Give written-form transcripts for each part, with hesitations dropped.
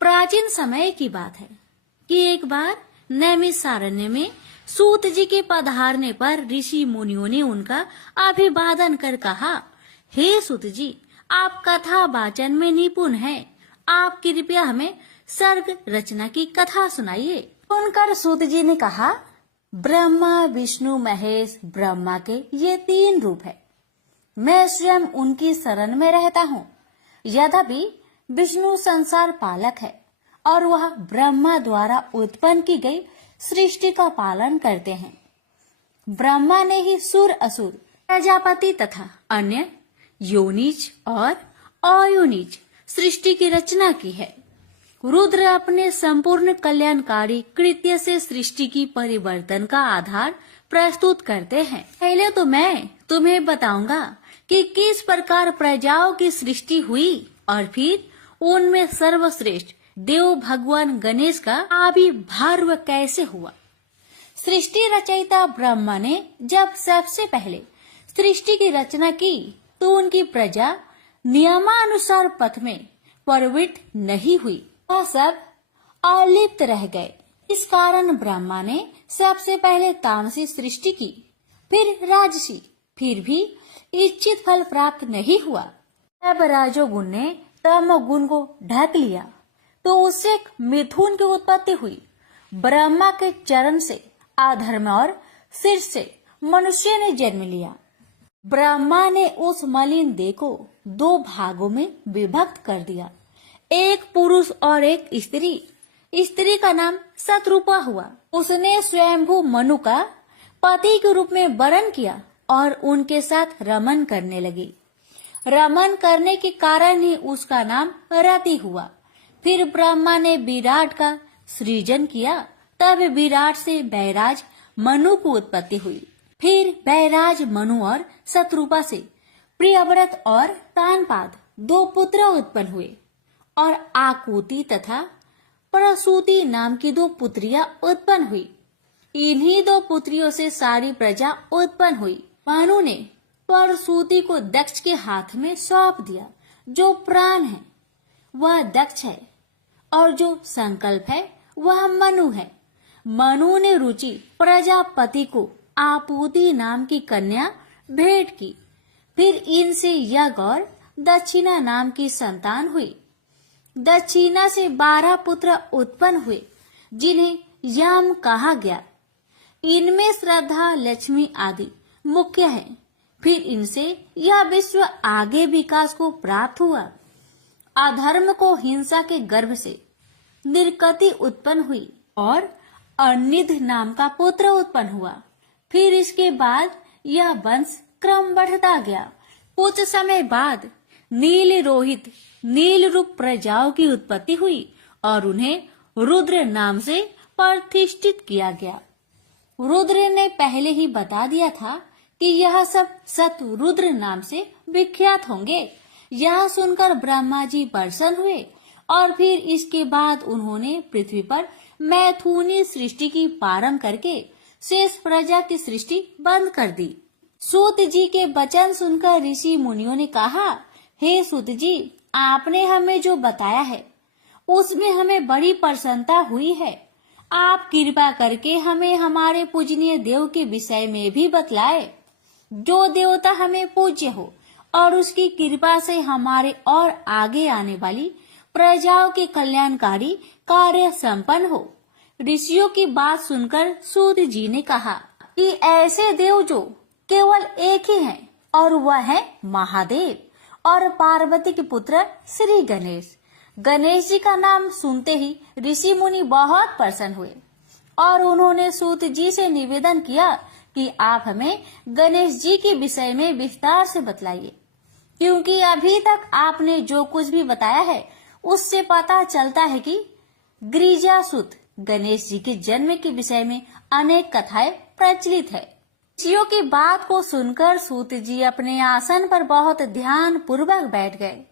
प्राचीन समय की बात है कि एक बार नैमिषारण्य में सूत जी के पधारने पर ऋषि मुनियों ने उनका अभिवादन कर कहा, हे सूत जी, आप कथा वाचन में निपुण हैं। आप कृपया हमें सर्ग रचना की कथा सुनाइए। सुनकर सूत जी ने कहा, ब्रह्मा विष्णु महेश ब्रह्मा के ये 3 रूप है। मैं स्वयं उनकी शरण में रहता हूँ। यद्यपि विष्णु संसार पालक है और वह ब्रह्मा द्वारा उत्पन्न की गई सृष्टि का पालन करते हैं। ब्रह्मा ने ही सुर असुर प्रजापति तथा अन्य योनिज और अयोनिज सृष्टि की रचना की है। रुद्र अपने संपूर्ण कल्याणकारी कृत्य से सृष्टि की परिवर्तन का आधार प्रस्तुत करते हैं। पहले तो मैं तुम्हें बताऊंगा कि किस प्रकार प्रजाओं की सृष्टि हुई और फिर उनमें सर्वश्रेष्ठ देव भगवान गणेश का आविर्भाव कैसे हुआ। सृष्टि रचयिता ब्रह्मा ने जब सबसे पहले सृष्टि की रचना की तो उनकी प्रजा नियमानुसार पथ में प्रवृत्त नहीं हुई। वह सब अलिप्त रह गए। इस कारण ब्रह्मा ने सबसे पहले तामसी सृष्टि की, फिर राजसी, फिर भी इच्छित फल प्राप्त नहीं हुआ। तब राजोगुण ने तमोगुण को ढक लिया तो उससे एक मिथुन की उत्पत्ति हुई। ब्रह्मा के चरण से अधर्म और शीर्ष से मनुष्य ने जन्म लिया। ब्रह्मा ने उस मलिन देह को 2 भागों में विभक्त कर दिया, एक पुरुष और एक स्त्री। स्त्री का नाम शतरूपा हुआ। उसने स्वयंभू मनु का पति के रूप में वरण किया और उनके साथ रमन करने लगी। रमन करने के कारण ही उसका नाम रति हुआ। फिर ब्रह्मा ने विराट का सृजन किया। तब विराट से बैराज मनु की उत्पत्ति हुई। फिर बैराज मनु और शतरूपा से प्रियव्रत और कानपाद 2 पुत्र उत्पन्न हुए और आकुति तथा प्रसूति नाम की 2 पुत्रियां उत्पन्न हुई। इन्हीं 2 पुत्रियों से सारी प्रजा उत्पन्न हुई। मनु ने प्रसूति को दक्ष के हाथ में सौंप दिया। जो प्राण है वह दक्ष है और जो संकल्प है वह मनु है। मनु ने रुचि प्रजापति को आपूति नाम की कन्या भेंट की। फिर इनसे यज्ञ और दक्षिणा नाम की संतान हुई। दक्षिणा से 12 पुत्र उत्पन्न हुए जिन्हें यम कहा गया। इनमें श्रद्धा, लक्ष्मी आदि मुख्य हैं। फिर इनसे यह विश्व आगे विकास को प्राप्त हुआ। अधर्म को हिंसा के गर्भ से निर्गति उत्पन्न हुई और अनिध नाम का पुत्र उत्पन्न हुआ। फिर इसके बाद यह वंश क्रम बढ़ता गया। कुछ समय बाद नील रोहित नील रूप प्रजाओं की उत्पत्ति हुई और उन्हें रुद्र नाम से प्रतिष्ठित किया गया। रुद्र ने पहले ही बता दिया था कि यह सब शतरुद्र नाम से विख्यात होंगे। यह सुनकर ब्रह्मा जी प्रसन्न हुए और फिर इसके बाद उन्होंने पृथ्वी पर मैथुनी सृष्टि की प्रारंभ करके शेष प्रजा की सृष्टि बंद कर दी। सूत जी के वचन सुनकर ऋषि मुनियों ने कहा, हे सूत जी, आपने हमें जो बताया है उसमें हमें बड़ी प्रसन्नता हुई है। आप कृपा करके हमें हमारे पूजनीय देव के विषय में भी बतलाए। जो देवता हमें पूज्य हो और उसकी कृपा से हमारे और आगे आने वाली प्रजाओं के कल्याणकारी कार्य संपन्न हो। ऋषियों की बात सुनकर सूत जी ने कहा कि ऐसे देव जो केवल एक ही हैं और वह है महादेव और पार्वती के पुत्र श्री गणेश। गणेश जी का नाम सुनते ही ऋषि मुनि बहुत प्रसन्न हुए और उन्होंने सूत जी से निवेदन किया कि आप हमें गणेश जी के विषय में विस्तार से बतलाइए, क्योंकि अभी तक आपने जो कुछ भी बताया है उससे पता चलता है कि गिरिजासुत गणेश जी के जन्म के विषय में अनेक कथाएं प्रचलित है। ऋषियों की बात को सुनकर सूत जी अपने आसन पर बहुत ध्यान पूर्वक बैठ गए।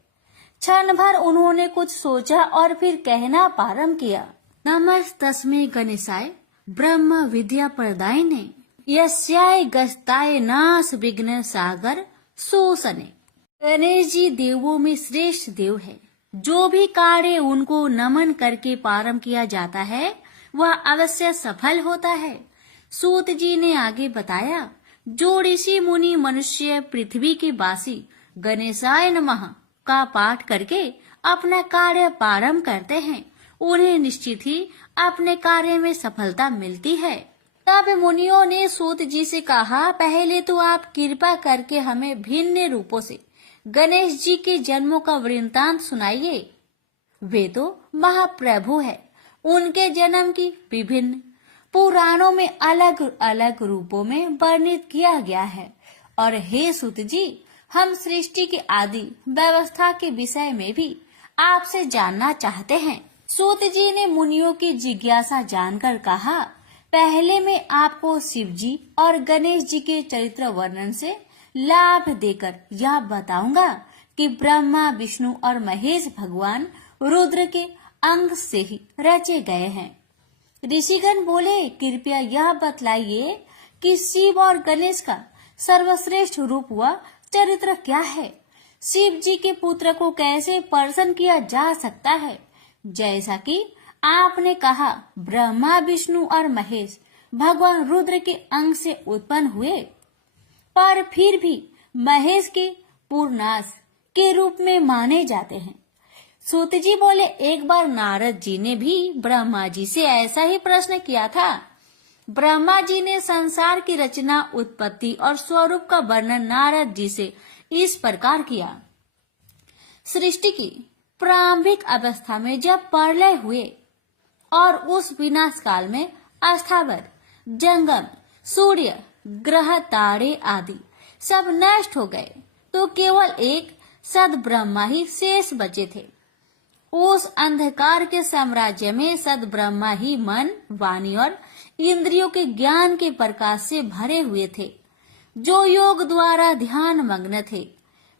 क्षण भर उन्होंने कुछ सोचा और फिर कहना प्रारंभ किया, नमस्तस्मै गणेशाय ब्रह्म विद्या प्रदायिने यस्याय गस्ताय नाश विघ्न सागर शोषणे। गणेश जी देवों में श्रेष्ठ देव है जो भी कार्य उनको नमन करके प्रारंभ किया जाता है वह अवश्य सफल होता है। सूत जी ने आगे बताया, जो ऋषि मुनि मनुष्य पृथ्वी के वासी गणेशाय नमः का पाठ करके अपना कार्य प्रारंभ करते हैं, उन्हें निश्चित ही अपने कार्य में सफलता मिलती है। तब मुनियों ने सूत जी से कहा, पहले तो आप कृपा करके हमें भिन्न रूपों से गणेश जी के जन्मों का वृत्तांत सुनाइए। वे तो महाप्रभु है, उनके जन्म की विभिन्न पुराणों में अलग अलग रूपों में वर्णित किया गया है। और हे सूत जी, हम सृष्टि की आदि व्यवस्था के विषय में भी आपसे जानना चाहते हैं। सूत जी ने मुनियों की जिज्ञासा जानकर कहा, पहले मैं आपको शिव जी और गणेश जी के चरित्र वर्णन से लाभ देकर यह बताऊंगा कि ब्रह्मा विष्णु और महेश भगवान रुद्र के अंग से ही रचे गए हैं। ऋषिगण बोले, कृपया यह बतलाइए कि शिव और गणेश का सर्वश्रेष्ठ रूप व चरित्र क्या है। शिव जी के पुत्र को कैसे प्रसन्न किया जा सकता है। जैसा कि आपने कहा, ब्रह्मा विष्णु और महेश भगवान रुद्र के अंग से उत्पन्न हुए, पर फिर भी महेश के पूर्णास के रूप में माने जाते हैं। सूत जी बोले, एक बार नारद जी ने भी ब्रह्मा जी से ऐसा ही प्रश्न किया था। ब्रह्मा जी ने संसार की रचना, उत्पत्ति और स्वरूप का वर्णन नारद जी से इस प्रकार किया। सृष्टि की प्रारंभिक अवस्था में जब प्रलय हुए और उस विनाश काल में स्थावर, जंगम, सूर्य, ग्रह, तारे आदि सब नष्ट हो गए, तो केवल एक सद ब्रह्मा ही शेष बचे थे। उस अंधकार के साम्राज्य में सद ब्रह्मा ही मन, वाणी और इंद्रियों के ज्ञान के प्रकाश से भरे हुए थे। जो योग द्वारा ध्यान मग्न थे,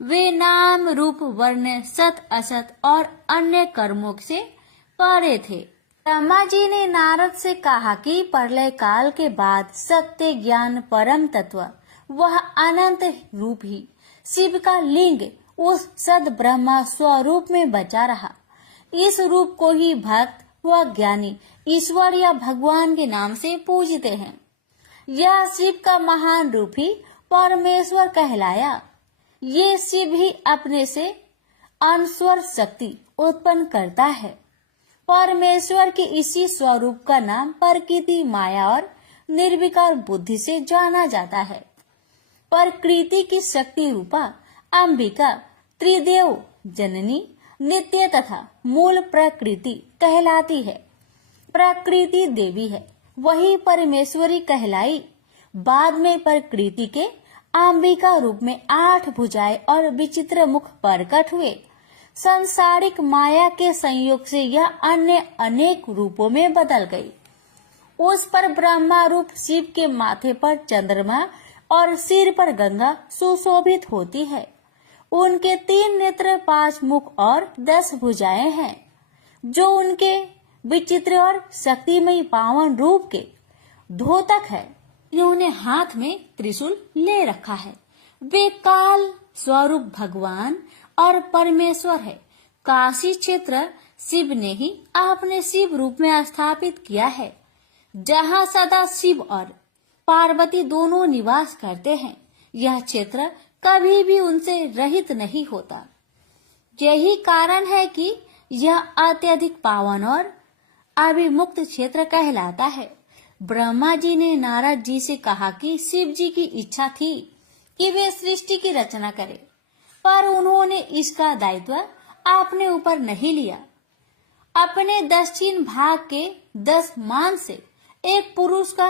वे नाम रूप वर्ण सत असत और अन्य कर्मों से परे थे। ब्रह्मा जी ने नारद से कहा कि प्रलय काल के बाद सत्य ज्ञान परम तत्व वह अनंत रूप ही शिव का लिंग उस सद ब्रह्मा स्वरूप में बचा रहा। इस रूप को ही भक्त व ज्ञानी ईश्वर या भगवान के नाम से पूजते हैं। यह शिव का महान रूप ही परमेश्वर कहलाया। ये शिव ही अपने से अनस्वर शक्ति उत्पन्न करता है। परमेश्वर के इसी स्वरूप का नाम प्रकृति, माया और निर्विकार बुद्धि से जाना जाता है। प्रकृति की शक्ति रूपा अंबिका त्रिदेव जननी नित्य तथा मूल प्रकृति कहलाती है। प्रकृति देवी है, वही परमेश्वरी कहलाई। बाद में प्रकृति के अंबिका रूप में 8 भुजाएं और विचित्र मुख प्रकट हुए। संसारिक माया के संयोग से यह अन्य अनेक रूपों में बदल गई। उस पर ब्रह्मा रूप शिव के माथे पर चंद्रमा और सिर पर गंगा सुशोभित होती है। उनके 3 नेत्र, 5 मुख और 10 भुजाएं हैं, जो उनके विचित्र और शक्तिमयी पावन रूप के द्योतक है। इन्होंने हाथ में त्रिशूल ले रखा है। वे काल स्वरूप भगवान और परमेश्वर है। काशी क्षेत्र शिव ने ही अपने शिव रूप में स्थापित किया है, जहाँ सदा शिव और पार्वती दोनों निवास करते हैं। यह क्षेत्र कभी भी उनसे रहित नहीं होता। यही कारण है कि यह अत्यधिक पावन और अभिमुक्त क्षेत्र कहलाता है। ब्रह्मा जी ने नारद जी से कहा कि शिव जी की इच्छा थी कि वे सृष्टि की रचना करें, पर उन्होंने इसका दायित्व अपने ऊपर नहीं लिया। अपने दक्षिण भाग के 10 मान से एक पुरुष का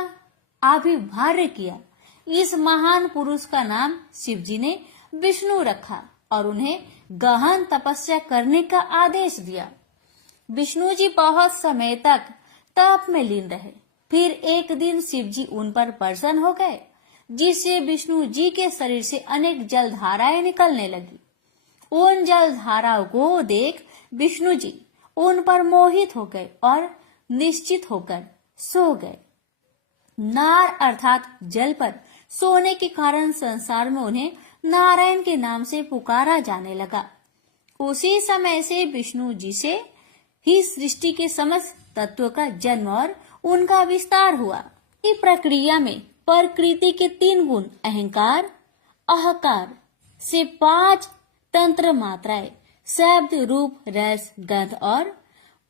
आविर्भाव किया। इस महान पुरुष का नाम शिव जी ने विष्णु रखा और उन्हें गहन तपस्या करने का आदेश दिया। विष्णु जी बहुत समय तक तप में लीन रहे। फिर एक दिन शिव जी उन पर प्रसन्न हो गए, जिससे विष्णु जी के शरीर से अनेक जलधाराएं निकलने लगी। उन जलधाराओं को देख विष्णु जी उन पर मोहित हो गए और निश्चित होकर सो गए। नार अर्थात जल पर सोने के कारण संसार में उन्हें नारायण के नाम से पुकारा जाने लगा। उसी समय से विष्णु जी से ही सृष्टि के समस्त तत्व का जन्म और उनका विस्तार हुआ। इस प्रक्रिया में प्रकृति के 3 गुण अहंकार, अहकार से 5 तंत्र मात्राएं शब्द, रूप, रस, गंध और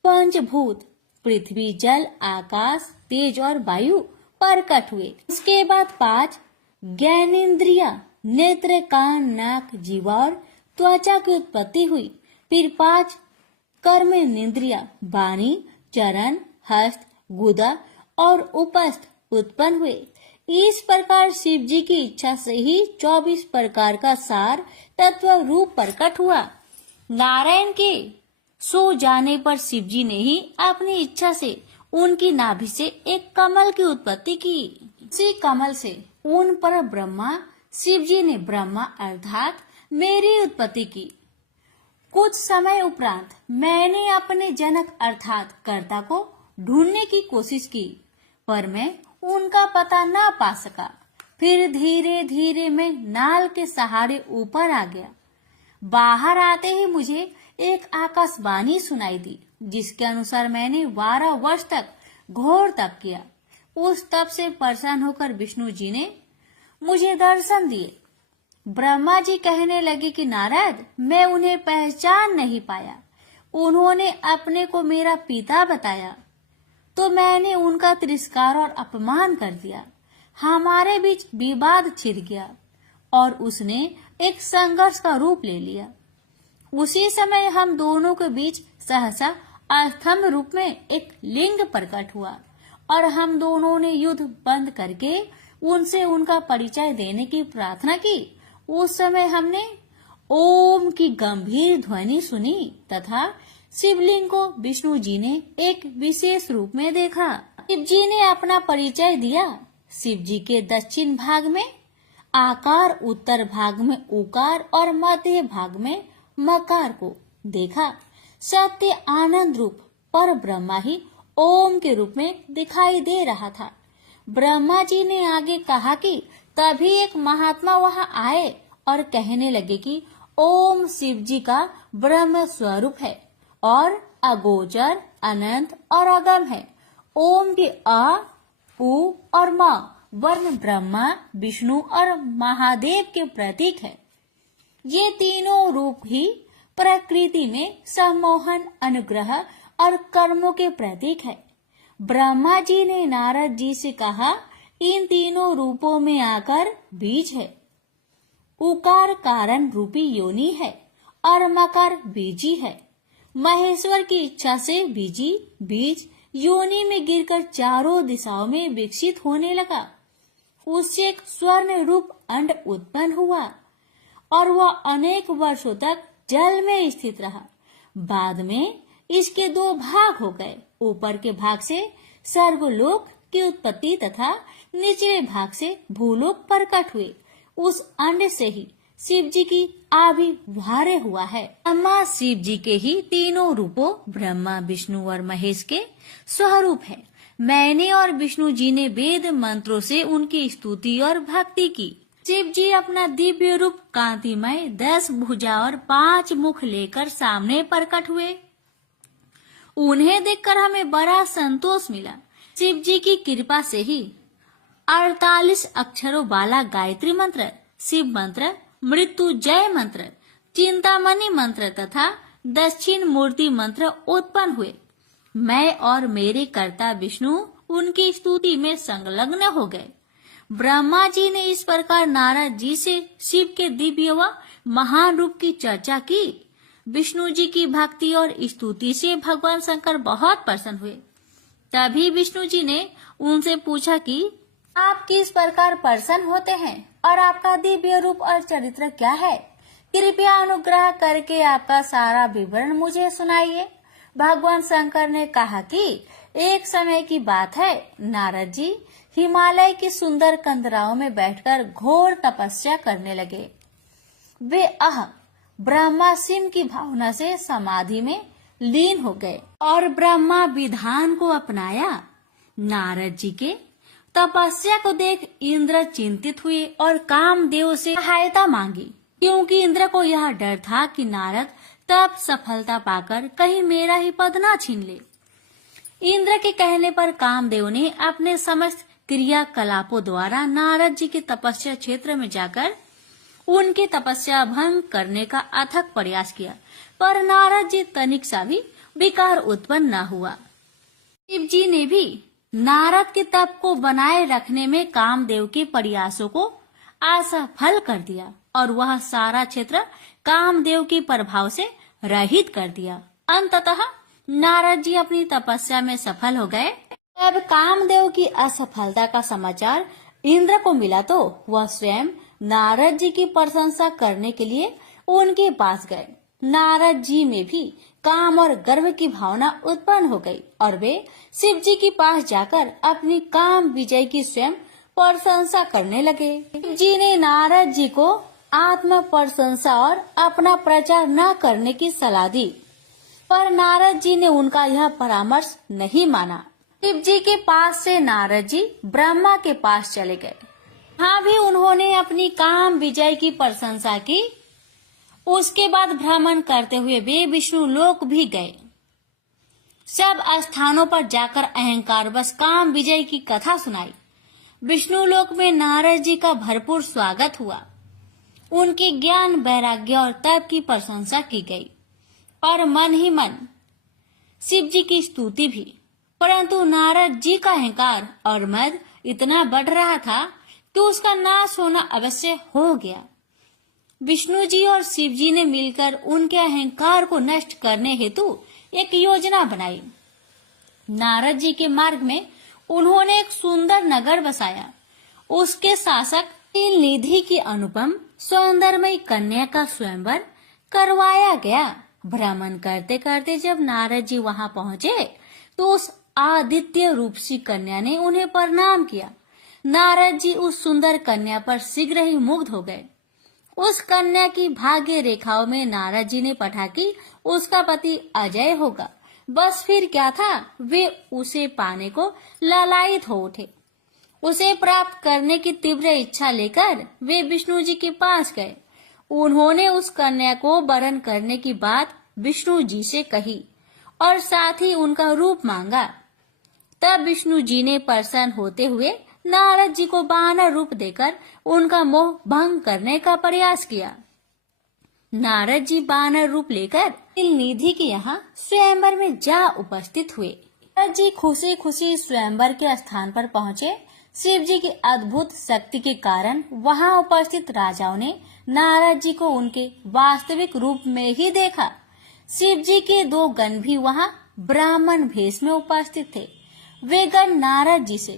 पंचभूत पृथ्वी, जल, आकाश, तेज और वायु प्रकट हुए। उसके बाद 5 ज्ञानेन्द्रिया नेत्र, कान, नाक, जीवा और त्वचा की उत्पत्ति हुई। फिर 5 कर्मेंद्रिया वाणी, चरण, हस्त, गुदा और उपस्थ उत्पन्न हुए। इस प्रकार शिव जी की इच्छा से ही 24 प्रकार का सार तत्व रूप प्रकट हुआ। नारायण के सो जाने पर शिव जी ने ही अपनी इच्छा से उनकी नाभि से एक कमल की उत्पत्ति की। इसी कमल से उन पर ब्रह्मा शिव जी ने ब्रह्मा अर्थात मेरी उत्पत्ति की। कुछ समय उपरांत मैंने अपने जनक अर्थात कर्ता को ढूंढने की कोशिश की, पर मैं उनका पता न पा सका। फिर धीरे धीरे मैं नाल के सहारे ऊपर आ गया। बाहर आते ही मुझे एक आकाशवाणी सुनाई दी, जिसके अनुसार मैंने 12 वर्ष तक घोर तप किया। उस तप से प्रसन्न होकर विष्णु जी ने मुझे दर्शन दिए। ब्रह्मा जी कहने लगे कि नारद, मैं उन्हें पहचान नहीं पाया। उन्होंने अपने को मेरा पिता बताया तो मैंने उनका तिरस्कार और अपमान कर दिया। हमारे बीच विवाद छिड़ गया और उसने एक संघर्ष का रूप ले लिया। उसी समय हम दोनों के बीच सहसा अस्थम रूप में एक लिंग प्रकट हुआ और हम दोनों ने युद्ध बंद करके उनसे उनका परिचय देने की प्रार्थना की। उस समय हमने ओम की गंभीर ध्वनि सुनी तथा शिवलिंग को विष्णु जी ने एक विशेष रूप में देखा। शिव जी ने अपना परिचय दिया। शिव जी के दक्षिण भाग में आकार, उत्तर भाग में उकार और मध्य भाग में मकार को देखा। सत्य आनंद रूप पर ब्रह्मा ही ओम के रूप में दिखाई दे रहा था। ब्रह्मा जी ने आगे कहा कि तभी एक महात्मा वहां आए और कहने लगे कि ओम शिव जी का ब्रह्म स्वरूप है और अगोचर, अनंत और अगम है। ओम के अ, उ और म वर्ण ब्रह्मा, विष्णु और महादेव के प्रतीक है। ये तीनों रूप ही प्रकृति में सम्मोहन, अनुग्रह और कर्मों के प्रतीक है। ब्रह्मा जी ने नारद जी से कहा, इन तीनों रूपों में आकर बीज है। उकार कारण रूपी योनि है और मकार बीजी है। महेश्वर की इच्छा से बीजी बीज योनि में गिरकर चारों दिशाओं में विकसित होने लगा। उससे एक स्वर्ण रूप अंड उत्पन्न हुआ और वह अनेक वर्षों तक जल में स्थित रहा। बाद में इसके 2 भाग हो गए। ऊपर के भाग से स्वर्गलोक की उत्पत्ति तथा निचले भाग से भूलोक प्रकट हुए। उस अंड से ही शिव जी की आविर्भाव हुआ है। ब्रह्मा शिव जी के ही तीनों रूपों ब्रह्मा, विष्णु और महेश के स्वरूप है। मैंने और विष्णु जी ने वेद मंत्रों से उनकी स्तुति और भक्ति की। शिव जी अपना दिव्य रूप कांतिमय 10 भुजा और 5 मुख लेकर सामने प्रकट हुए। उन्हें देखकर हमें बड़ा संतोष मिला। शिव जी की कृपा से ही 48 अक्षरों वाला गायत्री मंत्र, शिव मंत्र, मृत्युंजय मंत्र, चिंतामणि मंत्र तथा दक्षिण मूर्ति मंत्र उत्पन्न हुए। मैं और मेरे कर्ता विष्णु उनकी स्तुति में संलग्न हो गए। ब्रह्मा जी ने इस प्रकार नारद जी से शिव के दिव्य व महान रूप की चर्चा की। विष्णु जी की भक्ति और स्तुति से भगवान शंकर बहुत प्रसन्न हुए। तभी विष्णु जी ने उनसे पूछा कि आप किस प्रकार प्रसन्न होते हैं और आपका दिव्य रूप और चरित्र क्या है? कृपया अनुग्रह करके आपका सारा विवरण मुझे सुनाइए। भगवान शंकर ने कहा कि एक समय की बात है, नारद जी हिमालय की सुंदर कंदराओं में बैठकर घोर तपस्या करने लगे। वे ब्रह्मा शिव की भावना से समाधि में लीन हो गए और ब्रह्मा विधान को अपनाया। नारद जी के तपस्या को देख इंद्र चिंतित हुए और कामदेव से सहायता मांगी, क्योंकि इंद्र को यह डर था कि नारद तब सफलता पाकर कहीं मेरा ही पद ना छीन ले। इंद्र के कहने पर कामदेव ने अपने समस्त क्रियाकलापों द्वारा नारद जी के तपस्या क्षेत्र में जाकर उनकी तपस्या भंग करने का अथक प्रयास किया, पर नारद जी तनिक सा भी विकार उत्पन्न न हुआ। शिव जी ने भी नारद के तप को बनाए रखने में कामदेव के प्रयासों को असफल कर दिया और वह सारा क्षेत्र कामदेव के प्रभाव से रहित कर दिया। अंततः नारद जी अपनी तपस्या में सफल हो गए। तब कामदेव की असफलता का समाचार इंद्र को मिला तो वह स्वयं नारद जी की प्रशंसा करने के लिए उनके पास गए। नारद जी में भी काम और गर्व की भावना उत्पन्न हो गई और वे शिव जी के पास जाकर अपनी काम विजय की स्वयं प्रशंसा करने लगे। शिव जी ने नारद जी को आत्म प्रशंसा और अपना प्रचार न करने की सलाह दी, पर नारद जी ने उनका यह परामर्श नहीं माना। शिव जी के पास से नारद जी ब्रह्मा के पास चले गए। हाँ भी उन्होंने अपनी काम विजय की प्रशंसा की। उसके बाद भ्रमण करते हुए वे विष्णु लोक भी गए। सब स्थानों पर जाकर अहंकार बस काम विजय की कथा सुनाई। विष्णु लोक में नारद जी का भरपूर स्वागत हुआ। उनके ज्ञान, वैराग्य और तप की प्रशंसा की गई और मन ही मन शिव जी की स्तुति भी। परंतु नारद जी का अहंकार और मद इतना बढ़ रहा था कि उसका नाश होना अवश्य हो गया। विष्णु जी और शिव जी ने मिलकर उनके अहंकार को नष्ट करने हेतु एक योजना बनाई। नारद जी के मार्ग में उन्होंने एक सुंदर नगर बसाया। उसके शासक निधि की अनुपम सौंदर्यमयी कन्या का स्वयंवर करवाया गया। भ्रमण करते करते जब नारद जी वहां पहुंचे तो उस आदित्य रूपसी कन्या ने उन्हें प्रणाम किया। नारद जी उस सुंदर कन्या पर शीघ्र ही मुग्ध हो गए। उस कन्या की भाग्य रेखाओं में नारद जी ने पढ़ा कि उसका पति अजय होगा। बस फिर क्या था, वे उसे पाने को लालायित हो उठे। उसे प्राप्त करने की तीव्र इच्छा लेकर वे विष्णु जी के पास गए। उन्होंने उस कन्या को वरण करने की बात विष्णु जी से कही और साथ ही उनका रूप मांगा। तब विष्णु जी ने प्रसन्न होते हुए नारद जी को वानर रूप देकर उनका मोह भंग करने का प्रयास किया। नारद जी वानर रूप लेकर निधि के यहाँ स्वयंवर में जा उपस्थित हुए। नारद जी खुशी खुशी स्वयंवर के स्थान पर पहुँचे। शिव जी की अद्भुत शक्ति के कारण वहां उपस्थित राजाओं ने नारद जी को उनके वास्तविक रूप में ही देखा। शिव जी के दो गण भी वहां ब्राह्मण भेष में उपस्थित थे। वे गण नारद जी से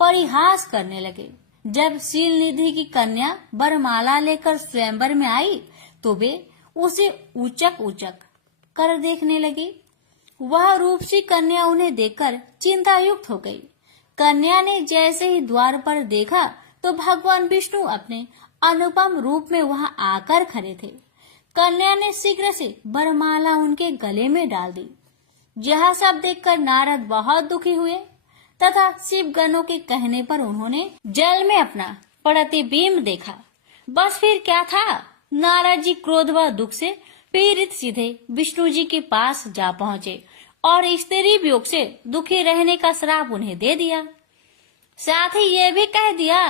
परिहास करने लगे। जब शील निधि की कन्या वरमाला लेकर स्वयंवर में आई तो वे उसे उचक उचक कर देखने लगी। वह रूपसी कन्या उन्हें देखकर चिंतायुक्त हो गई। कन्या ने जैसे ही द्वार पर देखा तो भगवान विष्णु अपने अनुपम रूप में वहां आकर खड़े थे। कन्या ने शीघ्र से वरमाला उनके गले में डाल दी। यह सब देखकर नारद बहुत दुखी हुए तथा शिव गणों के कहने पर उन्होंने जल में अपना प्रतिबिंब देखा। बस फिर क्या था, नारद जी क्रोध व दुख से पीड़ित सीधे विष्णु जी के पास जा पहुँचे और स्त्री वियोग से दुखी रहने का श्राप उन्हें दे दिया। साथ ही ये भी कह दिया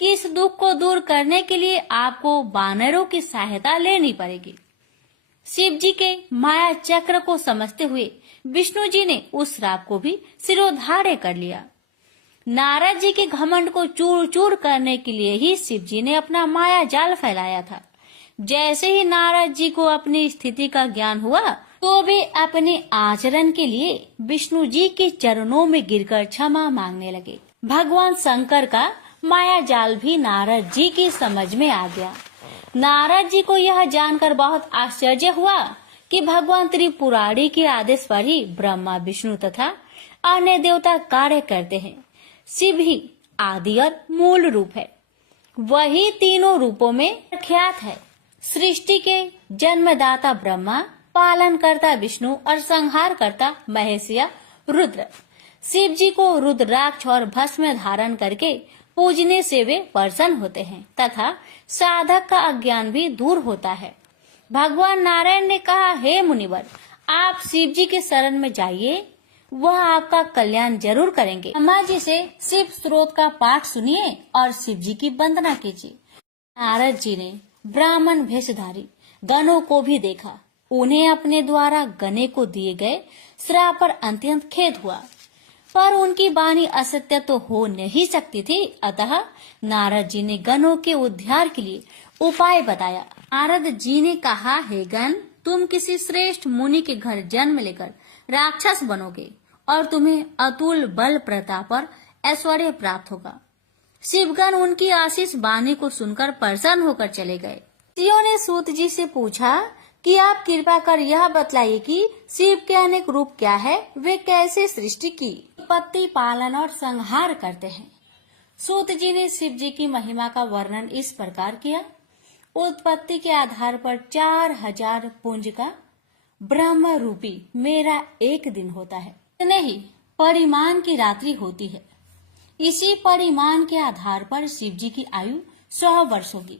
कि इस दुख को दूर करने के लिए आपको वानरों की सहायता लेनी पड़ेगी। शिव जी के माया चक्र को समझते हुए विष्णु जी ने उस श्राप को भी सिरोधार्य कर लिया। नारद जी के घमंड को चूर चूर करने के लिए ही शिव जी ने अपना माया जाल फैलाया था। जैसे ही नारद जी को अपनी स्थिति का ज्ञान हुआ तो वे अपने आचरण के लिए विष्णु जी के चरणों में गिरकर क्षमा मांगने लगे। भगवान शंकर का माया जाल भी नारद जी की समझ में आ गया। नारद जी को यह जानकर बहुत आश्चर्य हुआ कि भगवान त्रिपुरारी के आदेश पर ही ब्रह्मा, विष्णु तथा अन्य देवता कार्य करते हैं। शिव ही आदि और मूल रूप है। वही तीनों रूपों में प्रख्यात है। सृष्टि के जन्मदाता ब्रह्मा, पालन करता विष्णु और संहार करता महेश या रुद्र। शिव जी को रुद्राक्ष और भस्म धारण करके पूजने से वे प्रसन्न होते हैं तथा साधक का अज्ञान भी दूर होता है। भगवान नारायण ने कहा, हे मुनिवर, आप शिव जी के शरण में जाइए, वह आपका कल्याण जरूर करेंगे। ब्रह्मा जी से शिव स्त्रोत का पाठ सुनिए और शिव जी की वंदना कीजिए। नारद जी ने ब्राह्मण वेशधारी गणों को भी देखा। उन्हें अपने द्वारा गणे को दिए गए श्राप पर अत्यंत खेद हुआ, पर उनकी वाणी असत्य तो हो नहीं सकती थी। अतः नारद जी ने गणों के उद्धार के लिए उपाय बताया। नारद जी ने कहा, हे गण, तुम किसी श्रेष्ठ मुनि के घर जन्म लेकर राक्षस बनोगे और तुम्हें अतुल बल प्रताप और ऐश्वर्य प्राप्त होगा। शिवगण उनकी आशीष वाणी को सुनकर प्रसन्न होकर चले गए। ऋषियों ने सूत जी से पूछा कि आप कृपा कर यह बतलाइए कि शिव के अनेक रूप क्या है, वे कैसे सृष्टि की, उत्पत्ति, पालन और संहार करते हैं। सूत जी ने शिव जी की महिमा का वर्णन इस प्रकार किया। उत्पत्ति के आधार पर 4000 पुंज का ब्रह्म रूपी मेरा एक दिन होता है, इतने ही परिमाण की रात्रि होती है। इसी परिमाण के आधार पर शिव जी की आयु 100 वर्ष होगी।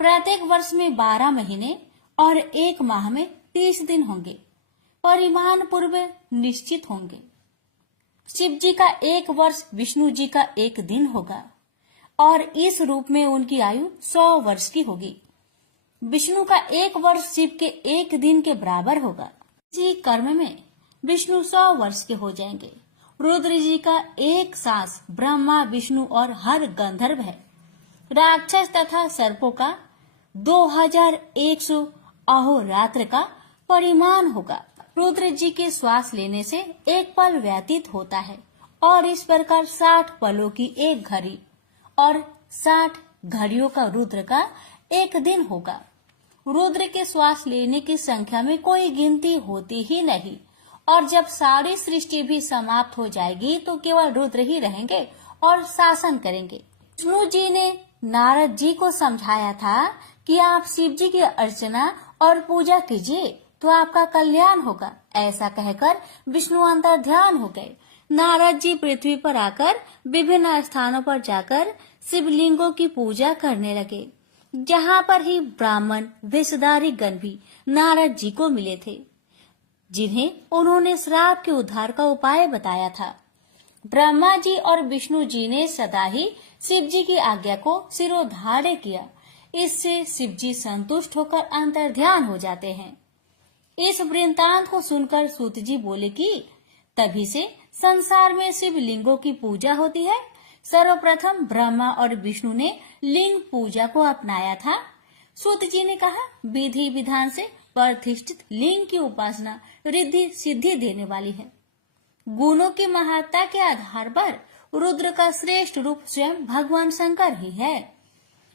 प्रत्येक वर्ष में 12 महीने और 1 माह में 30 दिन होंगे। परिमाण पूर्व निश्चित होंगे। शिव जी का 1 वर्ष विष्णु जी का 1 दिन होगा और इस रूप में उनकी आयु 100 वर्ष की होगी। विष्णु का 1 वर्ष शिव के 1 दिन के बराबर होगा। इसी कर्म में विष्णु 100 वर्ष के हो जाएंगे। रुद्र जी का 1 सांस ब्रह्मा, विष्णु और हर गंधर्व है। राक्षस तथा सर्पों का 2100 अहोरात्र का परिमाण होगा। रुद्र जी के श्वास लेने से 1 पल व्यतीत होता है और इस प्रकार 60 पलों की 1 घड़ी और 60 घड़ियों का रुद्र का 1 दिन होगा। रुद्र के श्वास लेने की संख्या में कोई गिनती होती ही नहीं और जब सारी सृष्टि भी समाप्त हो जाएगी तो केवल रुद्र ही रहेंगे और शासन करेंगे। विष्णु जी ने नारद जी को समझाया था कि आप शिव जी की अर्चना और पूजा कीजिए तो आपका कल्याण होगा। ऐसा कहकर विष्णु अंतर ध्यान हो गए। नारद जी पृथ्वी पर आकर विभिन्न स्थानों पर जाकर शिवलिंगों की पूजा करने लगे, जहाँ पर ही ब्राह्मण वेशधारी गण भी नारद जी को मिले थे, जिन्हें उन्होंने श्राप के उद्धार का उपाय बताया था। ब्रह्मा जी और विष्णु जी ने सदा ही शिव जी की आज्ञा को शिरोधार्य किया। इससे शिव जी संतुष्ट होकर अंतर ध्यान हो जाते हैं। इस वृत्तांत को सुनकर सूत जी बोले कि तभी से संसार में शिवलिंगों की पूजा होती है। सर्वप्रथम ब्रह्मा और विष्णु ने लिंग पूजा को अपनाया था। सूत जी ने कहा, विधि विधान से प्रतिष्ठित लिंग की उपासना रिद्धि सिद्धि देने वाली है। गुणों की महत्ता के आधार पर रुद्र का श्रेष्ठ रूप स्वयं भगवान शंकर ही है।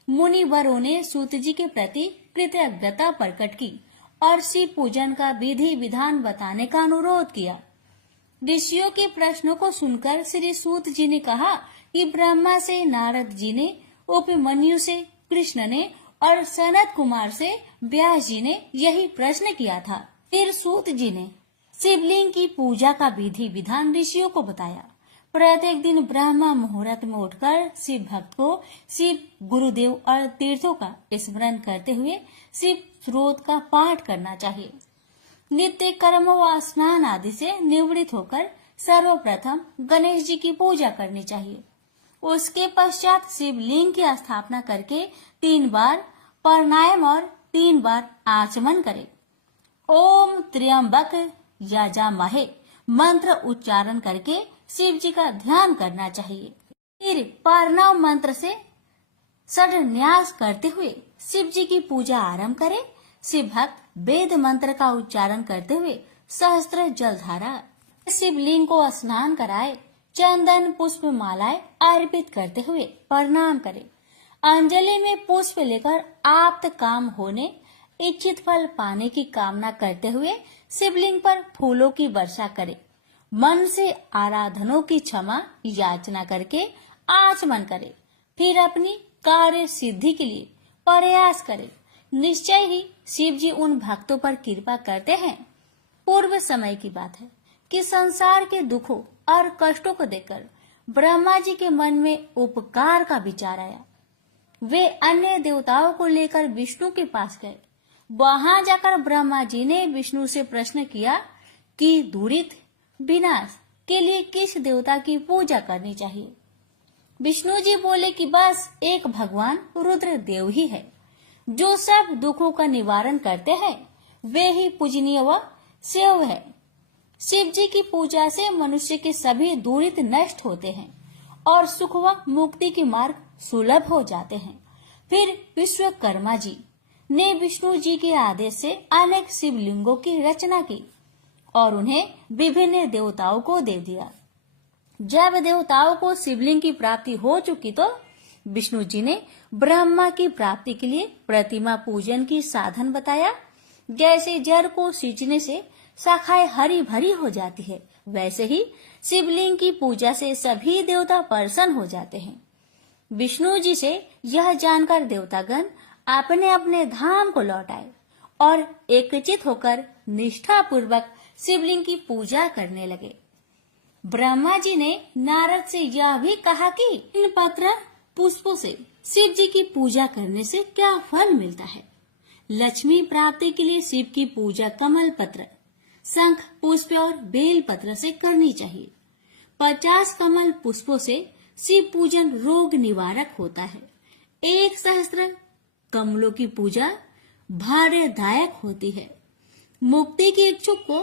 मुनिवरों ने सूत जी के प्रति कृतज्ञता प्रकट की और शिव पूजन का विधि विधान बताने का अनुरोध किया। ऋषियों के प्रश्नों को सुनकर श्री सूत जी ने कहा कि ब्रह्मा से नारद जी ने, उपमन्यु से कृष्ण ने और सनत कुमार से व्यास जी ने यही प्रश्न किया था। फिर सूत जी ने शिवलिंग की पूजा का विधि विधान ऋषियों को बताया। प्रत्येक दिन ब्रह्मा मुहूर्त में उठकर शिव भक्त को शिव गुरुदेव और तीर्थों का स्मरण करते हुए शिव स्रोत का पाठ करना चाहिए। नित्य कर्मों व स्नान आदि से निवृत्त होकर सर्वप्रथम गणेश जी की पूजा करनी चाहिए। उसके पश्चात शिवलिंग की स्थापना करके 3 बार प्राणायाम और 3 बार आचमन करें। ओम त्र्यंबक यजामहे मंत्र उच्चारण करके शिव जी का ध्यान करना चाहिए। फिर प्रणव मंत्र से षड्न्यास करते हुए शिव जी की पूजा आरंभ करें। शिव भक्त वेद मंत्र का उच्चारण करते हुए सहस्त्र जलधारा शिवलिंग को स्नान कराए, चंदन पुष्प मालाएं अर्पित करते हुए प्रणाम करें। अंजलि में पुष्प लेकर आप्त काम होने, इच्छित फल पाने की कामना करते हुए शिवलिंग पर फूलों की वर्षा करें। मन से आराधनों की क्षमा याचना करके आचमन करें। फिर अपनी कार्य सिद्धि के लिए प्रयास करें। निश्चय ही शिव जी उन भक्तों पर कृपा करते हैं। पूर्व समय की बात है कि संसार के दुखों और कष्टों को देखकर ब्रह्मा जी के मन में उपकार का विचार आया। वे अन्य देवताओं को लेकर विष्णु के पास गए। वहां जाकर ब्रह्मा जी ने विष्णु से प्रश्न किया कि दुरित विनाश के लिए किस देवता की पूजा करनी चाहिए। विष्णु जी बोले कि बस एक भगवान रुद्र देव ही है, जो सब दुखों का निवारण करते हैं, वे ही पूजनीय व सेव है। शिव जी की पूजा से मनुष्य के सभी दुरित नष्ट होते हैं और सुख व मुक्ति के मार्ग सुलभ हो जाते हैं। फिर विश्वकर्मा जी ने विष्णु जी के आदेश से अनेक शिवलिंगों की रचना की और उन्हें विभिन्न देवताओं को दे दिया। जब देवताओं को शिवलिंग की प्राप्ति हो चुकी तो विष्णु जी ने ब्रह्मा की प्राप्ति के लिए प्रतिमा पूजन की साधन बताया। जैसे जड़ को सींचने से शाखाएं हरी भरी हो जाती है, वैसे ही शिवलिंग की पूजा से सभी देवता प्रसन्न हो जाते हैं। विष्णु जी से यह जानकर देवतागण अपने अपने धाम को लौट आए और एकत्रित होकर निष्ठा पूर्वक शिवलिंग की पूजा करने लगे। ब्रह्मा जी ने नारद से यह भी कहा कि इन पत्र पुष्पों से शिव जी की पूजा करने से क्या फल मिलता है। लक्ष्मी प्राप्ति के लिए शिव की पूजा कमल पत्र, शंख पुष्प और बेल पत्र से करनी चाहिए। 50 कमल पुष्पों से शिव पूजन रोग निवारक होता है। 1 सहस्त्र कमलों की पूजा भाग्यदायक होती है। मुक्ति के इच्छुक को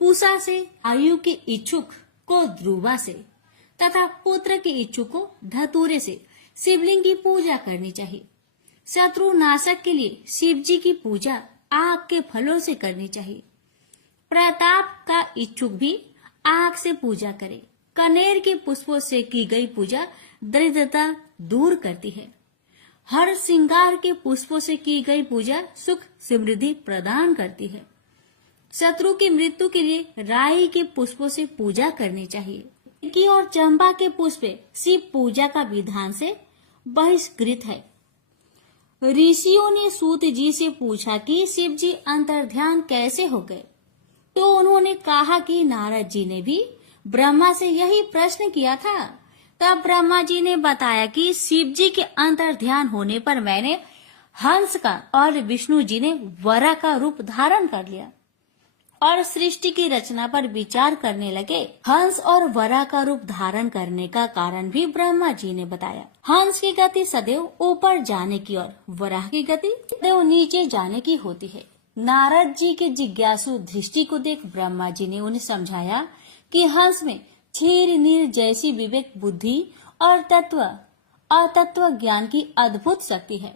कुशा से, आयु के इच्छुक को ध्रुवा से तथा पुत्र के इच्छुक को धतूरे से शिवलिंग की पूजा करनी चाहिए। शत्रु नाशक के लिए शिव जी की पूजा आग के फलों से करनी चाहिए। प्रताप का इच्छुक भी आग से पूजा करे। कनेर के पुष्पों से की गई पूजा दरिद्रता दूर करती है। हर श्रृंगार के पुष्पों से की गई पूजा सुख समृद्धि प्रदान करती है। शत्रु की मृत्यु के लिए राई के पुष्पों से पूजा करनी चाहिए। की और चंपा के पुष्प शिव पूजा का विधान से बहिष्कृत है। ऋषियों ने सूत जी से पूछा कि शिव जी अंतर्ध्यान कैसे हो गए, तो उन्होंने कहा कि नारद जी ने भी ब्रह्मा से यही प्रश्न किया था। तब ब्रह्मा जी ने बताया कि शिव जी के अंतर्ध्यान होने पर मैंने हंस का और विष्णु जी ने वरा का रूप धारण कर लिया और सृष्टि की रचना पर विचार करने लगे। हंस और वरा का रूप धारण करने का कारण भी ब्रह्मा जी ने बताया। हंस की गति सदैव ऊपर जाने की और वराह की गति सदैव नीचे जाने की होती है। नारद जी के जिज्ञासु दृष्टि को देख ब्रह्मा जी ने उन्हें समझाया कि हंस में क्षीर नीर जैसी विवेक बुद्धि और अतत्व ज्ञान की अद्भुत शक्ति है।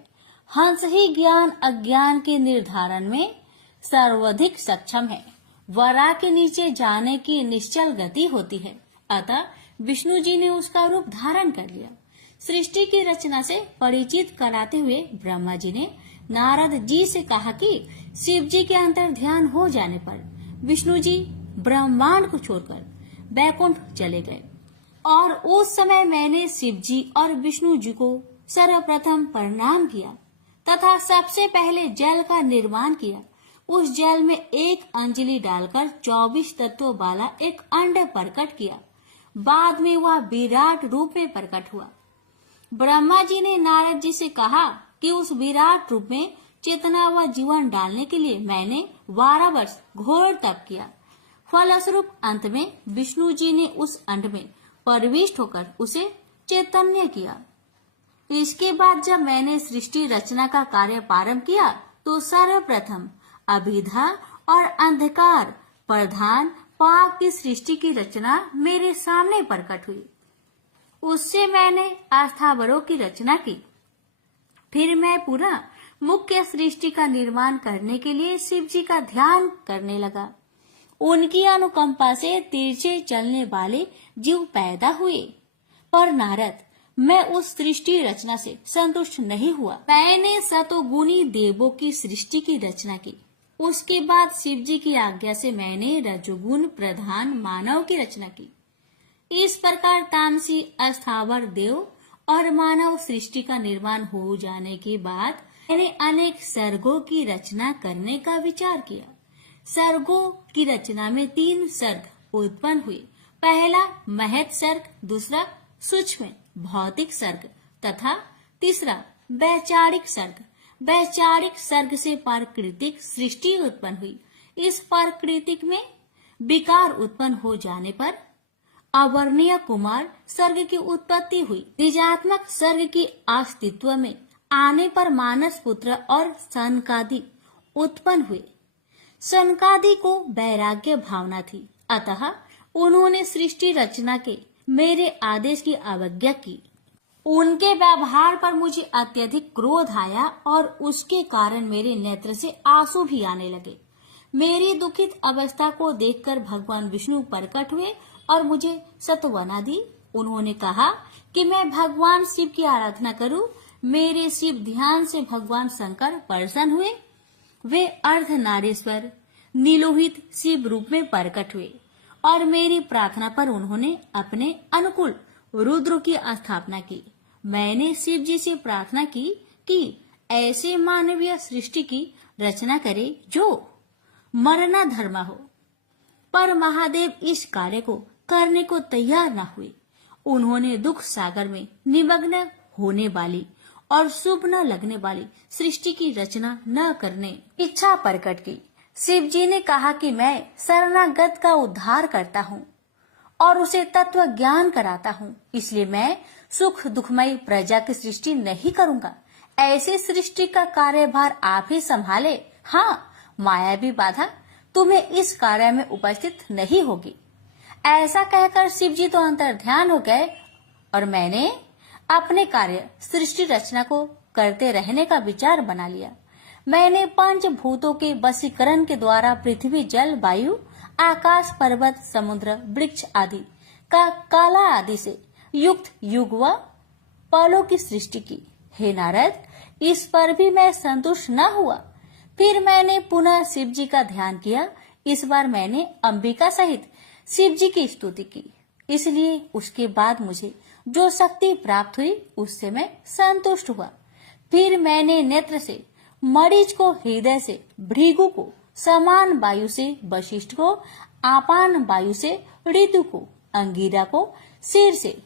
हंस ही ज्ञान अज्ञान के निर्धारण में सर्वाधिक सक्षम है। वरा के नीचे जाने की निश्चल गति होती है। अतः विष्णु जी ने उसका रूप धारण कर लिया। सृष्टि की रचना से परिचित कराते हुए ब्रह्मा जी ने नारद जी से कहा कि शिव जी के अंतर्ध्यान हो जाने पर विष्णु जी ब्रह्मांड को छोड़कर बैकुंठ चले गए और उस समय मैंने शिव जी और विष्णु जी को सर्वप्रथम प्रणाम किया तथा सबसे पहले जल का निर्माण किया। उस जल में 1 अंजलि डालकर 24 तत्वों वाला एक अंड प्रकट किया। बाद में वह विराट रूप में प्रकट हुआ। ब्रह्मा जी ने नारद जी से कहा कि उस विराट रूप में चेतना व जीवन डालने के लिए मैंने 12 वर्ष घोर तप किया। फलस्वरूप अंत में विष्णु जी ने उस अंड में प्रविष्ट होकर उसे चैतन्य किया। इसके बाद जब मैंने सृष्टि रचना का कार्य प्रारंभ किया तो सर्वप्रथम अभिधा और अंधकार प्रधान पाप की सृष्टि की रचना मेरे सामने प्रकट हुई। उससे मैंने अस्थावरों की रचना की। फिर मैं पुनः मुख्य सृष्टि का निर्माण करने के लिए शिव जी का ध्यान करने लगा। उनकी अनुकंपा से तिरछे चलने वाले जीव पैदा हुए। पर नारद, मैं उस सृष्टि रचना से संतुष्ट नहीं हुआ। मैंने सतोगुणी देवों की सृष्टि की रचना की। उसके बाद शिव जी की आज्ञा से मैंने रजोगुण प्रधान मानव की रचना की। इस प्रकार तामसी अस्थावर देव और मानव सृष्टि का निर्माण हो जाने के बाद मैंने अनेक सर्गों की रचना करने का विचार किया। सर्गों की रचना में 3 सर्ग उत्पन्न हुए। पहला महत् सर्ग, दूसरा सूक्ष्म भौतिक सर्ग तथा तीसरा वैचारिक सर्ग। वैचारिक सर्ग से प्राकृतिक सृष्टि उत्पन्न हुई। इस प्राकृतिक में विकार उत्पन्न हो जाने पर अवर्णीय कुमार सर्ग की उत्पत्ति हुई। निजात्मक सर्ग की अस्तित्व में आने पर मानस पुत्र और सनकादि उत्पन्न हुए। सनकादि को वैराग्य भावना थी, अतः उन्होंने सृष्टि रचना के मेरे आदेश की अवज्ञा की। उनके व्यवहार पर मुझे अत्यधिक क्रोध आया और उसके कारण मेरे नेत्र से आंसू भी आने लगे। मेरी दुखित अवस्था को देखकर भगवान विष्णु प्रकट हुए और मुझे सांत्वना दी। उन्होंने कहा कि मैं भगवान शिव की आराधना करूं। मेरे शिव ध्यान से भगवान शंकर प्रसन्न हुए। वे अर्धनारीश्वर नीलोहित शिव रूप में प्रकट हुए और मेरी प्रार्थना पर उन्होंने अपने अनुकूल रुद्र की स्थापना की। मैंने शिव जी से प्रार्थना की कि ऐसे मानवीय सृष्टि की रचना करे जो मरना धर्म हो, पर महादेव इस कार्य को करने को तैयार न हुए। उन्होंने दुख सागर में निमग्न होने वाली और शुभ न लगने वाली सृष्टि की रचना न करने इच्छा प्रकट की। शिव जी ने कहा कि मैं शरणागत का उद्धार करता हूँ और उसे तत्व ज्ञान कराता हूँ, इसलिए मैं सुख दुखमयी प्रजा की सृष्टि नहीं करूँगा। ऐसी सृष्टि का कार्यभार आप ही संभाले। हाँ, मायावी बाधा तुम्हें इस कार्य में उपस्थित नहीं होगी। ऐसा कहकर शिव जी तो अंतर्ध्यान हो गए और मैंने अपने कार्य सृष्टि रचना को करते रहने का विचार बना लिया। मैंने पंचभूतों के वशीकरण के द्वारा पृथ्वी, जल, वायु, आकाश, पर्वत, समुद्र, वृक्ष आदि का काला आदि से युक्त युग व पलों की सृष्टि की। हे नारद, इस पर भी मैं संतुष्ट न हुआ। फिर मैंने पुनः शिव जी का ध्यान किया। इस बार मैंने अंबिका सहित शिव जी की स्तुति की, इसलिए उसके बाद मुझे जो शक्ति प्राप्त हुई उससे मैं संतुष्ट हुआ। फिर मैंने नेत्र से मरीच को, हृदय से भृगु को, समान वायु से वशिष्ठ को, आपान वायु से ऋतु को, अंगिरा को सिर से,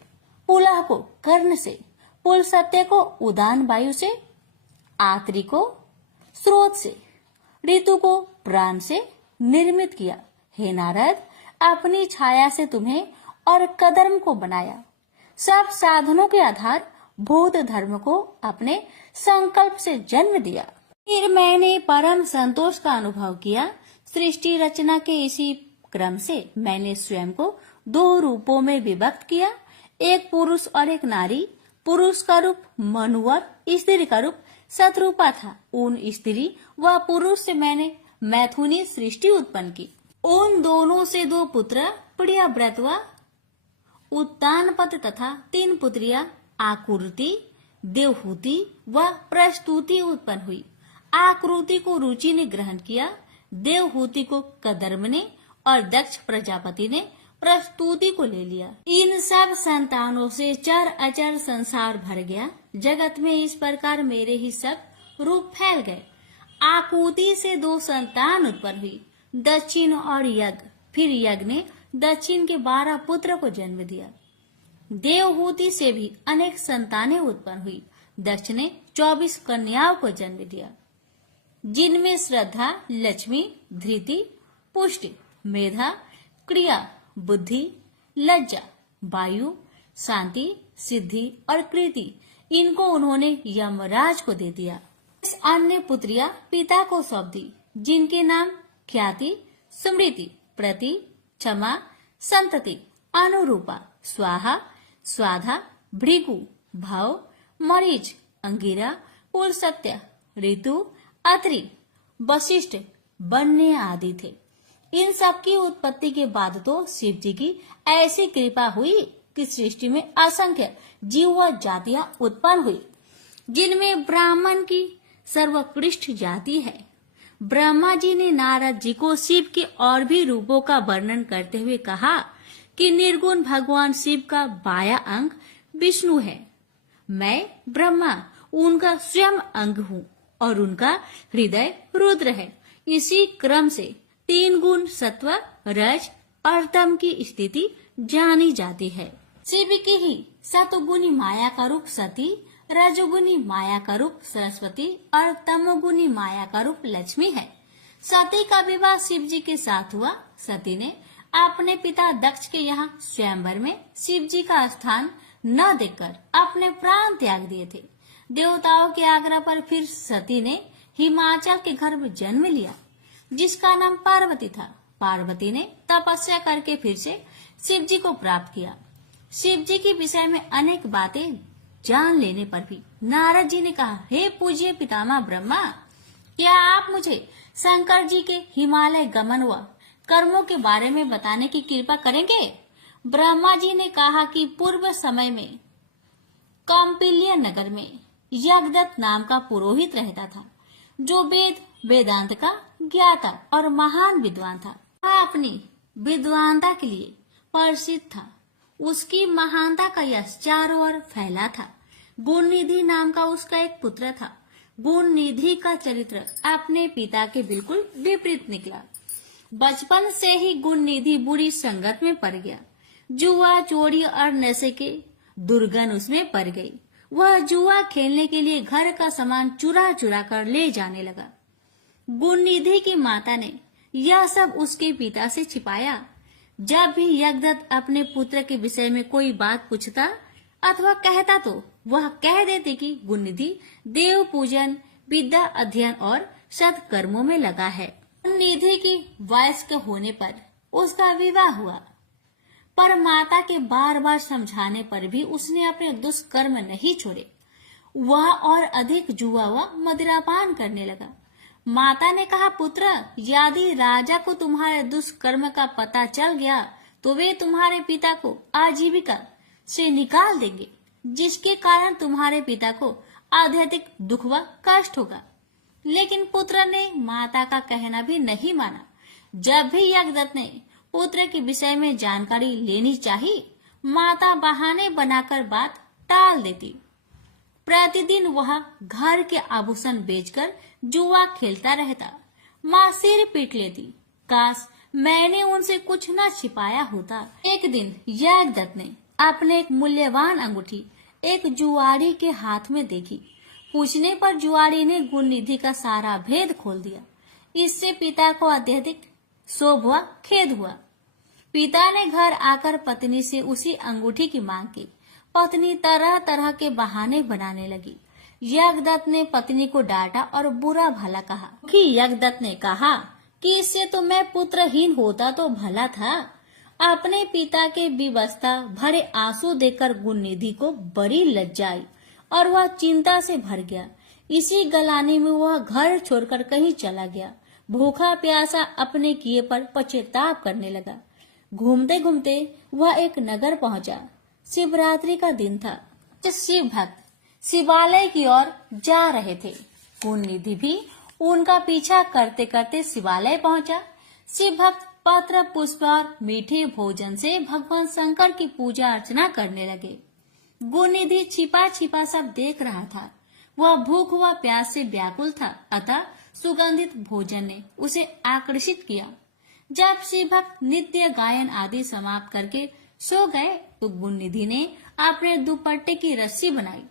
पुलह को कर्ण से, पुलसत्य को उदान वायु से, आत्री को स्रोत से, ऋतु को प्राण से निर्मित किया। हे नारद, अपनी छाया से तुम्हें और कदर्म को बनाया। सब साधनों के आधार भूत धर्म को अपने संकल्प से जन्म दिया। फिर मैंने परम संतोष का अनुभव किया। सृष्टि रचना के इसी क्रम से मैंने स्वयं को दो रूपों में विभक्त किया, एक पुरुष और एक नारी। पुरुष का रूप मनु और स्त्री का रूप शत्रुपा था। उन स्त्री व पुरुष से मैंने मैथुनी सृष्टि उत्पन्न की। उन दोनों से दो पुत्र प्रियव्रत व उत्तानपत तथा 3 पुत्रियां आकृति, देवहूति व प्रस्तुति उत्पन्न हुई। आकृति को रुचि ने ग्रहण किया, देवहूति को कदर्म ने और दक्ष प्रजापति ने प्रस्तुति को ले लिया। इन सब संतानों से चर अचर संसार भर गया। जगत में इस प्रकार मेरे ही सब रूप फैल गए। आकृति से 2 संतान उत्पन्न हुई, दक्षिण और यज्ञ। फिर यज्ञ ने दक्षिण के 12 पुत्र को जन्म दिया। देवहूति से भी अनेक संतानें उत्पन्न हुई। दक्ष ने 24 कन्याओं को जन्म दिया, जिनमें श्रद्धा, लक्ष्मी, धृति, पुष्टि, मेधा, क्रिया, बुद्धि, लज्जा, वायु, शांति, सिद्धि और कृति, इनको उन्होंने यमराज को दे दिया। इस अन्य पुत्रियां पिता को सौंप दी, जिनके नाम ख्याति, स्मृति, प्रति, क्षमा, संतति, अनुरूपा, स्वाहा, स्वाधा, भृगु, भव, मरीच, अंगिरा, पुलसत्य, ऋतु, अत्रि, वशिष्ठ, बन्य आदि थे। इन सब की उत्पत्ति के बाद तो शिव जी की ऐसी कृपा हुई कि सृष्टि में असंख्य जीव व जातियां उत्पन्न हुई, जिनमें ब्राह्मण की सर्वोत्कृष्ट जाति है। ब्रह्मा जी ने नारद जी को शिव के और भी रूपों का वर्णन करते हुए कहा कि निर्गुण भगवान शिव का बाया अंग विष्णु है। मैं ब्रह्मा उनका स्वयं अंग हूँ और उनका हृदय रुद्र है। इसी क्रम से 3 गुण सत्व, रज और तम की स्थिति जानी जाती है। शिव की ही सतगुणी माया का रूप सती, रजोगुनी माया का रूप सरस्वती और तमोगुनी माया का रूप लक्ष्मी है। सती का विवाह शिव जी के साथ हुआ। सती ने अपने पिता दक्ष के यहाँ स्वयंवर में शिव जी का स्थान न देखकर अपने प्राण त्याग दिए थे। देवताओं के आग्रह पर फिर सती ने हिमाचल के घर में जन्म लिया, जिसका नाम पार्वती था। पार्वती ने तपस्या करके फिर से शिव जी को प्राप्त किया। शिव जी के विषय में अनेक बातें जान लेने पर भी नारद जी ने कहा, हे पूज्य पितामह ब्रह्मा, क्या आप मुझे शंकर जी के हिमालय गमन व कर्मों के बारे में बताने की कृपा करेंगे? ब्रह्मा जी ने कहा कि पूर्व समय में कौंपिल्य नगर में यज्ञदत्त नाम का पुरोहित रहता था, जो वेदांत का ज्ञाता और महान विद्वान था। वह अपनी विद्वानता के लिए प्रसिद्ध था। उसकी महानता का यश चारों ओर फैला था। गुणनिधि नाम का उसका एक पुत्र था। गुणनिधि का चरित्र अपने पिता के बिल्कुल विपरीत निकला। बचपन से ही गुणनिधि बुरी संगत में पड़ गया। जुआ, चोरी और नशे के दुर्गन उसमें पड़ गई। वह जुआ खेलने के लिए घर का सामान चुरा चुरा कर ले जाने लगा। गुणनिधि की माता ने यह सब उसके पिता से छिपाया। जब भी यज्ञदत्त अपने पुत्र के विषय में कोई बात पूछता अथवा कहता तो वह कह देते कि गुणनिधि देव पूजन, विद्या अध्ययन और सत्कर्मों में लगा है। गुणनिधि की वयस्क होने पर उसका विवाह हुआ, पर माता के बार बार समझाने पर भी उसने अपने दुष्कर्म नहीं छोड़े। वह और अधिक जुआ व मदिरापान करने लगा। माता ने कहा, पुत्र, यदि राजा को तुम्हारे दुष्कर्म का पता चल गया तो वे तुम्हारे पिता को आजीविका से निकाल देंगे, जिसके कारण तुम्हारे पिता को अत्यधिक दुख व कष्ट होगा। लेकिन पुत्र ने माता का कहना भी नहीं माना। जब भी यज्ञदत्त ने पुत्र के विषय में जानकारी लेनी चाहिए, माता बहाने बनाकर बात टाल देती। प्रतिदिन वह घर के आभूषण बेचकर जुआ खेलता रहता। माँ सिर पीट लेती। काश मैंने उनसे कुछ न छिपाया होता। एक दिन यज्ञदत्त ने अपने एक मूल्यवान अंगूठी एक जुआरी के हाथ में देखी। पूछने पर जुआरी ने गुणनिधि का सारा भेद खोल दिया। इससे पिता को अत्यधिक शोभ व खेद हुआ। पिता ने घर आकर पत्नी से उसी अंगूठी की मांग की। पत्नी तरह तरह के बहाने बनाने लगी। यज्ञदत्त ने पत्नी को डांटा और बुरा भला कहा। कि यज्ञदत्त ने कहा कि इससे तो मैं पुत्रहीन होता तो भला था। अपने पिता के विवशता भरे आंसू देखकर गुणनिधि को बड़ी लज्जा आई और वह चिंता से भर गया। इसी गलानी में वह घर छोड़कर कहीं चला गया। भूखा प्यासा अपने किए पर पश्चाताप करने लगा। घूमते घूमते वह एक नगर पहुंचा। शिवरात्रि का दिन था। शिव भक्त शिवालय की ओर जा रहे थे। गुणनिधि भी उनका पीछा करते करते शिवालय पहुंचा। शिव भक्त पत्र, पुष्प और मीठे भोजन से भगवान शंकर की पूजा अर्चना करने लगे। गुणनिधि छिपा छिपा सब देख रहा था। वह भूख व प्यास से व्याकुल था, अतः सुगंधित भोजन ने उसे आकर्षित किया। जब शिव भक्त नित्य गायन आदि समाप्त करके सो गए तो गुणनिधि ने अपने दुपट्टे की रस्सी बनाई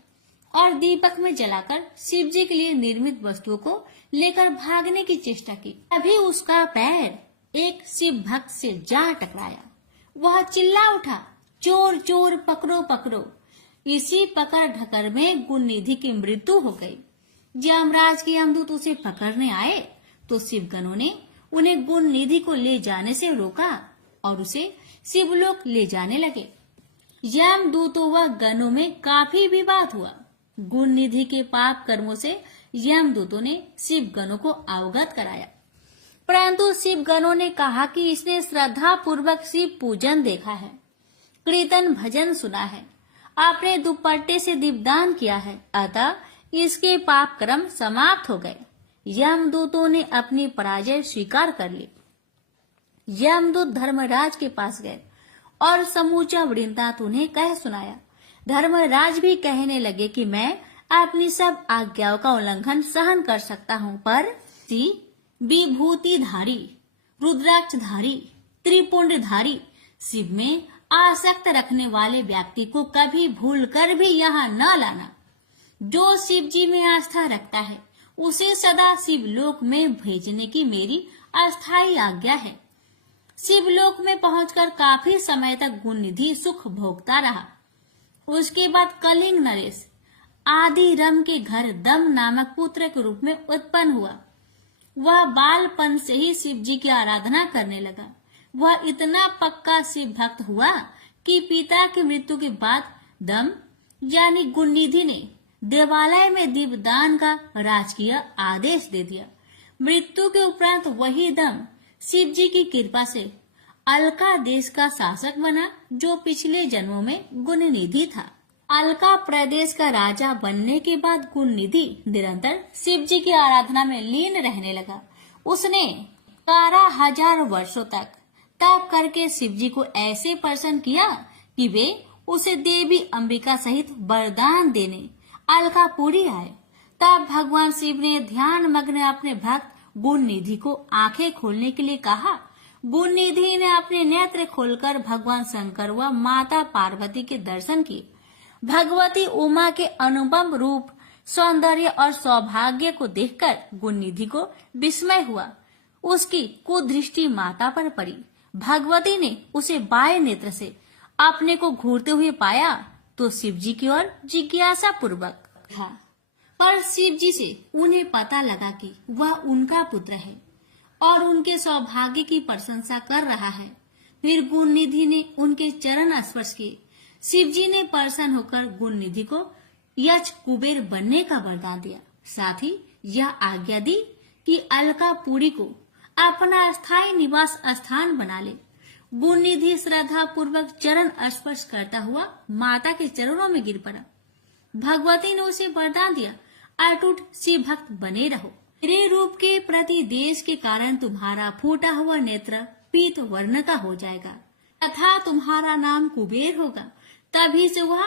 और दीपक में जलाकर शिव जी के लिए निर्मित वस्तुओं को लेकर भागने की चेष्टा की। तभी उसका पैर एक शिव भक्त से जा टकराया। वह चिल्ला उठा, चोर चोर, पकड़ो पकड़ो। इसी पकड़ ढकर में गुणनिधि की मृत्यु हो गई। यमराज के यमदूत उसे पकड़ने आए तो शिवगणों ने उन्हें गुणनिधि को ले जाने से रोका और उसे शिवलोक ले जाने लगे। यमदूतों व गणों में काफी विवाद हुआ। गुणनिधि के पाप कर्मों से यमदूतों ने शिवगणों को अवगत कराया, परंतु शिवगणों ने कहा कि इसने श्रद्धा पूर्वक शिव पूजन देखा है, कीर्तन भजन सुना है, अपने दुपट्टे से दीपदान किया है, अतः इसके पाप कर्म समाप्त हो गए। यमदूतों ने अपनी पराजय स्वीकार कर ली। यमदूत धर्मराज के पास गए और समूचा वृत्तांत उन्हें कह सुनाया। धर्मराज भी कहने लगे कि मैं अपनी सब आज्ञाओं का उल्लंघन सहन कर सकता हूँ, पर विभूतिधारी, रुद्राक्षधारी, त्रिपुंडधारी शिव में आसक्त रखने वाले व्यक्ति को कभी भूल कर भी यहाँ न लाना। जो शिव जी में आस्था रखता है उसे सदा शिवलोक में भेजने की मेरी अस्थायी आज्ञा है। शिवलोक में पहुंचकर काफी समय तक गुणनिधि सुख भोगता रहा। उसके बाद कलिंग नरेश आदि रम के घर दम नामक पुत्र के रूप में उत्पन्न हुआ। वह बालपन से ही शिव जी की आराधना करने लगा। वह इतना पक्का शिव भक्त हुआ कि पिता की मृत्यु के बाद दम यानी गुणनिधि ने देवालय में दीपदान का राजकीय आदेश दे दिया। मृत्यु के उपरांत वही दम शिव जी की कृपा से अलका देश का शासक बना, जो पिछले जन्मों में गुणनिधि था। अलका प्रदेश का राजा बनने के बाद गुणनिधि निरंतर शिव जी की आराधना में लीन रहने लगा। उसने 12,000 वर्षों तक तप करके शिव जी को ऐसे प्रसन्न किया कि वे उसे देवी अंबिका सहित वरदान देने अलकापुरी आए। तब भगवान शिव ने ध्यान मग्न अपने भक्त गुणनिधि को आंखें खोलने के लिए कहा। गुणनिधि ने अपने नेत्र खोलकर भगवान शंकर व माता पार्वती के दर्शन किए। भगवती उमा के अनुपम रूप, सौंदर्य और सौभाग्य को देखकर गुणनिधि को विस्मय हुआ। उसकी कुदृष्टि माता पर पड़ी। भगवती ने उसे बाएं नेत्र से अपने को घूरते हुए पाया तो शिव जी की ओर जिज्ञासा पूर्वक था, पर शिव जी से उन्हें पता लगा कि वह उनका पुत्र है और उनके सौभाग्य की प्रशंसा कर रहा है। फिर गुणनिधि ने उनके चरण स्पर्श किए। शिव जी ने प्रसन्न होकर गुणनिधि को यक्ष कुबेर बनने का वरदान दिया। साथ ही यह आज्ञा दी कि अलकापुरी को अपना स्थायी निवास स्थान बना ले। गुणनिधि श्रद्धा पूर्वक चरण स्पर्श करता हुआ माता के चरणों में गिर पड़ा। भगवती ने उसे वरदान दिया, अटूट शिव भक्त बने रहो। मेरे रूप के प्रति देश के कारण तुम्हारा फूटा हुआ नेत्र पीत वर्ण का हो जाएगा तथा तुम्हारा नाम कुबेर होगा। तभी से वह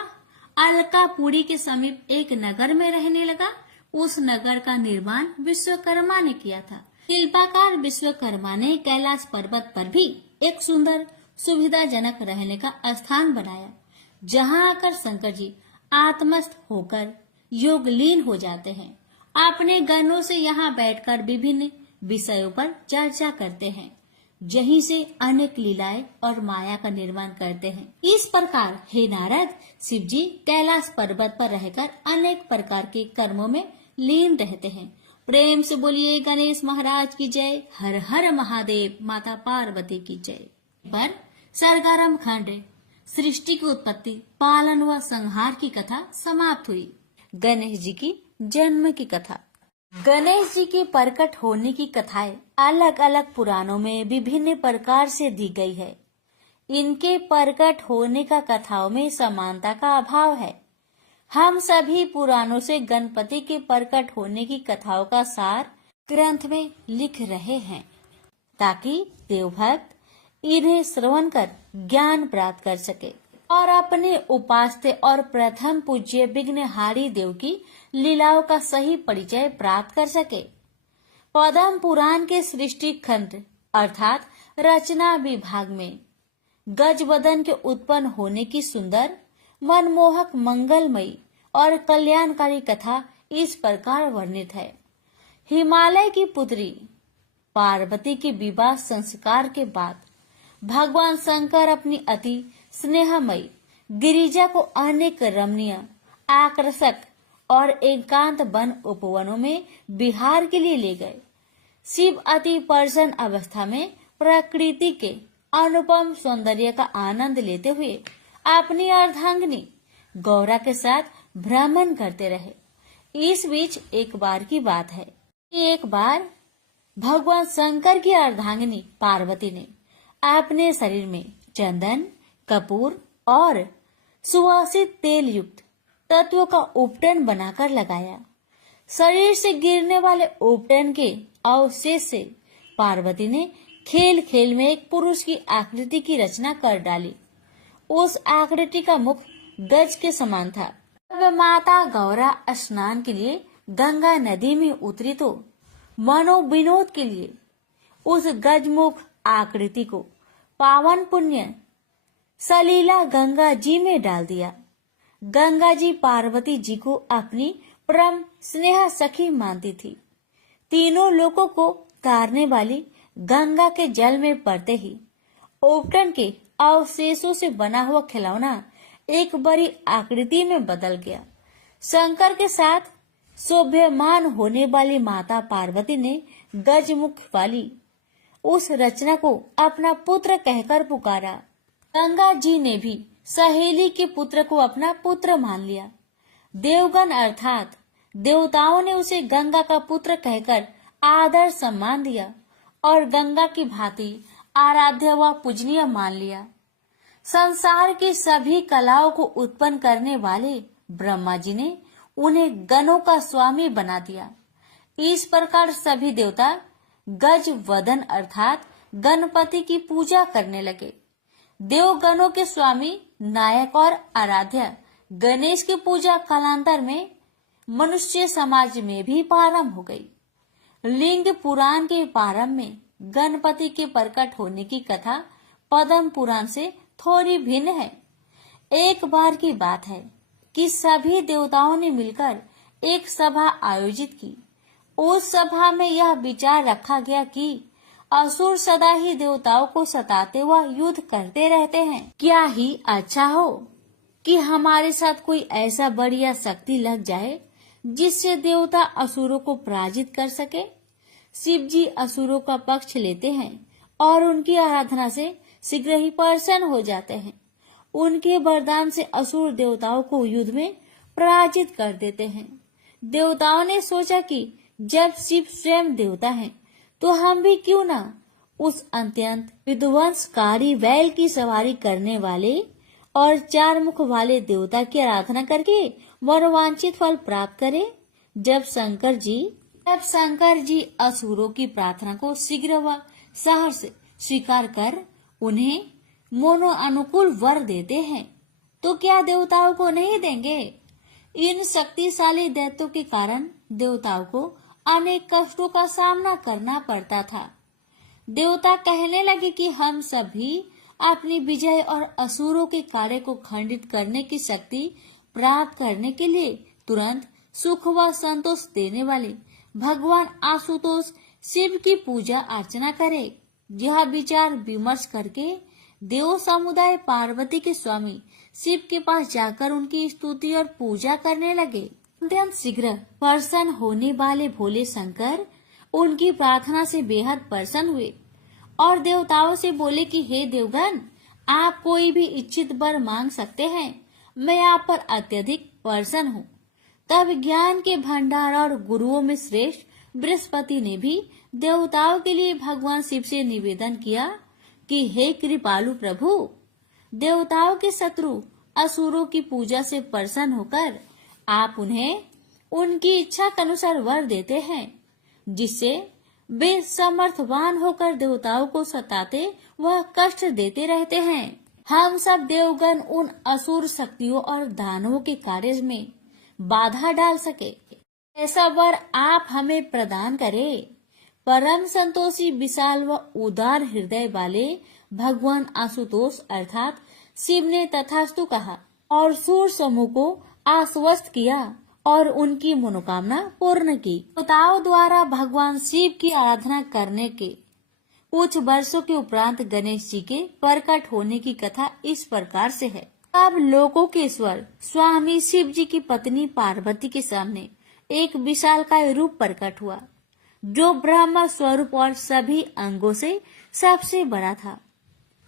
अलकापुरी के समीप एक नगर में रहने लगा। उस नगर का निर्माण विश्वकर्मा ने किया था। शिल्पकार विश्वकर्मा ने कैलाश पर्वत पर भी एक सुंदर सुविधाजनक रहने का स्थान बनाया, जहां आकर शंकर जी आत्मस्थ होकर योगलीन हो जाते हैं। अपने गणों से यहाँ बैठकर विभिन्न विषयों पर चर्चा करते हैं, जहीं से अनेक लीलाएं और माया का निर्माण करते हैं। इस प्रकार हे नारद, शिव जी कैलाश पर्वत पर रहकर अनेक प्रकार के कर्मों में लीन रहते हैं। प्रेम से बोलिए गणेश महाराज की जय। हर हर महादेव, माता पार्वती की जय। पर सरगारम खंड सृष्टि की उत्पत्ति, पालन व संहार की कथा समाप्त हुई। गणेश जी की जन्म की कथा। गणेश जी के प्रकट होने की कथाएं अलग अलग पुराणों में विभिन्न प्रकार से दी गई है। इनके प्रकट होने का कथाओं में समानता का अभाव है। हम सभी पुराणों से गणपति के प्रकट होने की कथाओं का सार ग्रंथ में लिख रहे हैं, ताकि देवभक्त इन्हें श्रवण कर ज्ञान प्राप्त कर सके और अपने उपास्य और प्रथम पूज्य विघ्नहारी देव की लीलाओं का सही परिचय प्राप्त कर सके। पद्म पुराण के सृष्टि खंड अर्थात रचना विभाग में गजवदन के उत्पन्न होने की सुंदर, मनमोहक, मंगलमयी और कल्याणकारी कथा इस प्रकार वर्णित है। हिमालय की पुत्री पार्वती के विवाह संस्कार के बाद भगवान शंकर अपनी अति स्नेहमयी गिरिजा को अनेक रमणीय, आकर्षक और एकांत वन उपवनों में विहार के लिए ले गए। शिव अति प्रसन्न अवस्था में प्रकृति के अनुपम सौंदर्य का आनंद लेते हुए अपनी अर्धांगिनी गौरा के साथ भ्रमण करते रहे। इस बीच एक बार की बात है कि एक बार भगवान शंकर की अर्धांगिनी पार्वती ने अपने शरीर में चंदन, कपूर और सुवासित तेल युक्त तत्वों का उपटन बनाकर लगाया। शरीर से गिरने वाले उपटन के अवशेष से पार्वती ने खेल खेल में एक पुरुष की आकृति की रचना कर डाली। उस आकृति का मुख गज के समान था। जब माता गौरा स्नान के लिए गंगा नदी में उतरी तो मनोविनोद के लिए उस गजमुख आकृति को पावन पुण्य सलीला गंगा जी में डाल दिया। गंगा जी पार्वती जी को अपनी परम स्नेह सखी मानती थी। तीनों लोगों को तारने वाली गंगा के जल में पड़ते ही उपटन के अवशेषों से बना हुआ खिलौना एक बड़ी आकृति में बदल गया। शंकर के साथ शोभ्यमान होने वाली माता पार्वती ने गजमुख वाली उस रचना को अपना पुत्र कहकर पुकारा। गंगा जी ने भी सहेली के पुत्र को अपना पुत्र मान लिया। देवगण अर्थात देवताओं ने उसे गंगा का पुत्र कहकर आदर सम्मान दिया और गंगा की भांति आराध्य व पूजनीय मान लिया। संसार की सभी कलाओं को उत्पन्न करने वाले ब्रह्मा जी ने उन्हें गणों का स्वामी बना दिया। इस प्रकार सभी देवता गज वदन अर्थात गणपति की पूजा करने लगे। देवगणों के स्वामी नायक और आराध्य गणेश की पूजा कालांतर में मनुष्य समाज में भी प्रारंभ हो गई। लिंग पुराण के प्रारंभ में गणपति के प्रकट होने की कथा पद्म पुराण से थोड़ी भिन्न है। एक बार की बात है कि सभी देवताओं ने मिलकर एक सभा आयोजित की। उस सभा में यह विचार रखा गया कि असुर सदा ही देवताओं को सताते व युद्ध करते रहते हैं। क्या ही अच्छा हो कि हमारे साथ कोई ऐसा बढ़िया शक्ति लग जाए जिससे देवता असुरों को पराजित कर सके। शिव जी असुरों का पक्ष लेते हैं और उनकी आराधना से शीघ्र ही प्रसन्न हो जाते हैं। उनके वरदान से असुर देवताओं को युद्ध में पराजित कर देते हैं। देवताओं ने सोचा कि जब शिव स्वयं देवता हैं, तो हम भी क्यों ना उस अत्यंत विध्वंसकारी बैल की सवारी करने वाले और 4 मुख वाले देवता की आराधना करके मनोवांछित फल प्राप्त करें। जब शंकर जी असुरों की प्रार्थना को शीघ्र व सहर्ष स्वीकार कर उन्हें मोनो अनुकूल वर देते हैं, तो क्या देवताओं को नहीं देंगे। इन शक्तिशाली दैत्यों के कारण देवताओं को अनेक कष्टों का सामना करना पड़ता था। देवता कहने लगे कि हम सभी अपनी विजय और असुरों के कार्य को खंडित करने की शक्ति प्राप्त करने के लिए तुरंत सुख व संतोष देने वाले भगवान आशुतोष शिव की पूजा अर्चना करें। यह विचार विमर्श करके देव समुदाय पार्वती के स्वामी शिव के पास जाकर उनकी स्तुति और पूजा करने लगे। अत्यंत शीघ्र प्रसन्न होने वाले भोले शंकर उनकी प्रार्थना से बेहद प्रसन्न हुए और देवताओं से बोले कि हे देवगण, आप कोई भी इच्छित वर मांग सकते हैं, मैं आप पर अत्यधिक प्रसन्न हूँ। तब ज्ञान के भंडार और गुरुओं में श्रेष्ठ बृहस्पति ने भी देवताओं के लिए भगवान शिव से निवेदन किया कि हे कृपालु प्रभु, देवताओं के शत्रु असुरों की पूजा से प्रसन्न होकर आप उन्हें उनकी इच्छा के अनुसार वर देते हैं, जिससे वे समर्थवान होकर देवताओं को सताते व कष्ट देते रहते हैं। हम सब देवगण उन असुर शक्तियों और दानवों के कार्य में बाधा डाल सके, ऐसा वर आप हमें प्रदान करें। परम संतोषी विशाल व उदार हृदय वाले भगवान आशुतोष अर्थात शिव ने तथास्तु कहा और सूर समूह को आश्वस्त किया और उनकी मनोकामना पूर्ण की। देवताओं द्वारा भगवान शिव की आराधना करने के कुछ वर्षों के उपरांत गणेश जी के प्रकट होने की कथा इस प्रकार से है। अब लोकों के ईश्वर स्वामी शिव जी की पत्नी पार्वती के सामने एक विशालकाय रूप प्रकट हुआ, जो ब्रह्म स्वरूप और सभी अंगों से सबसे बड़ा था,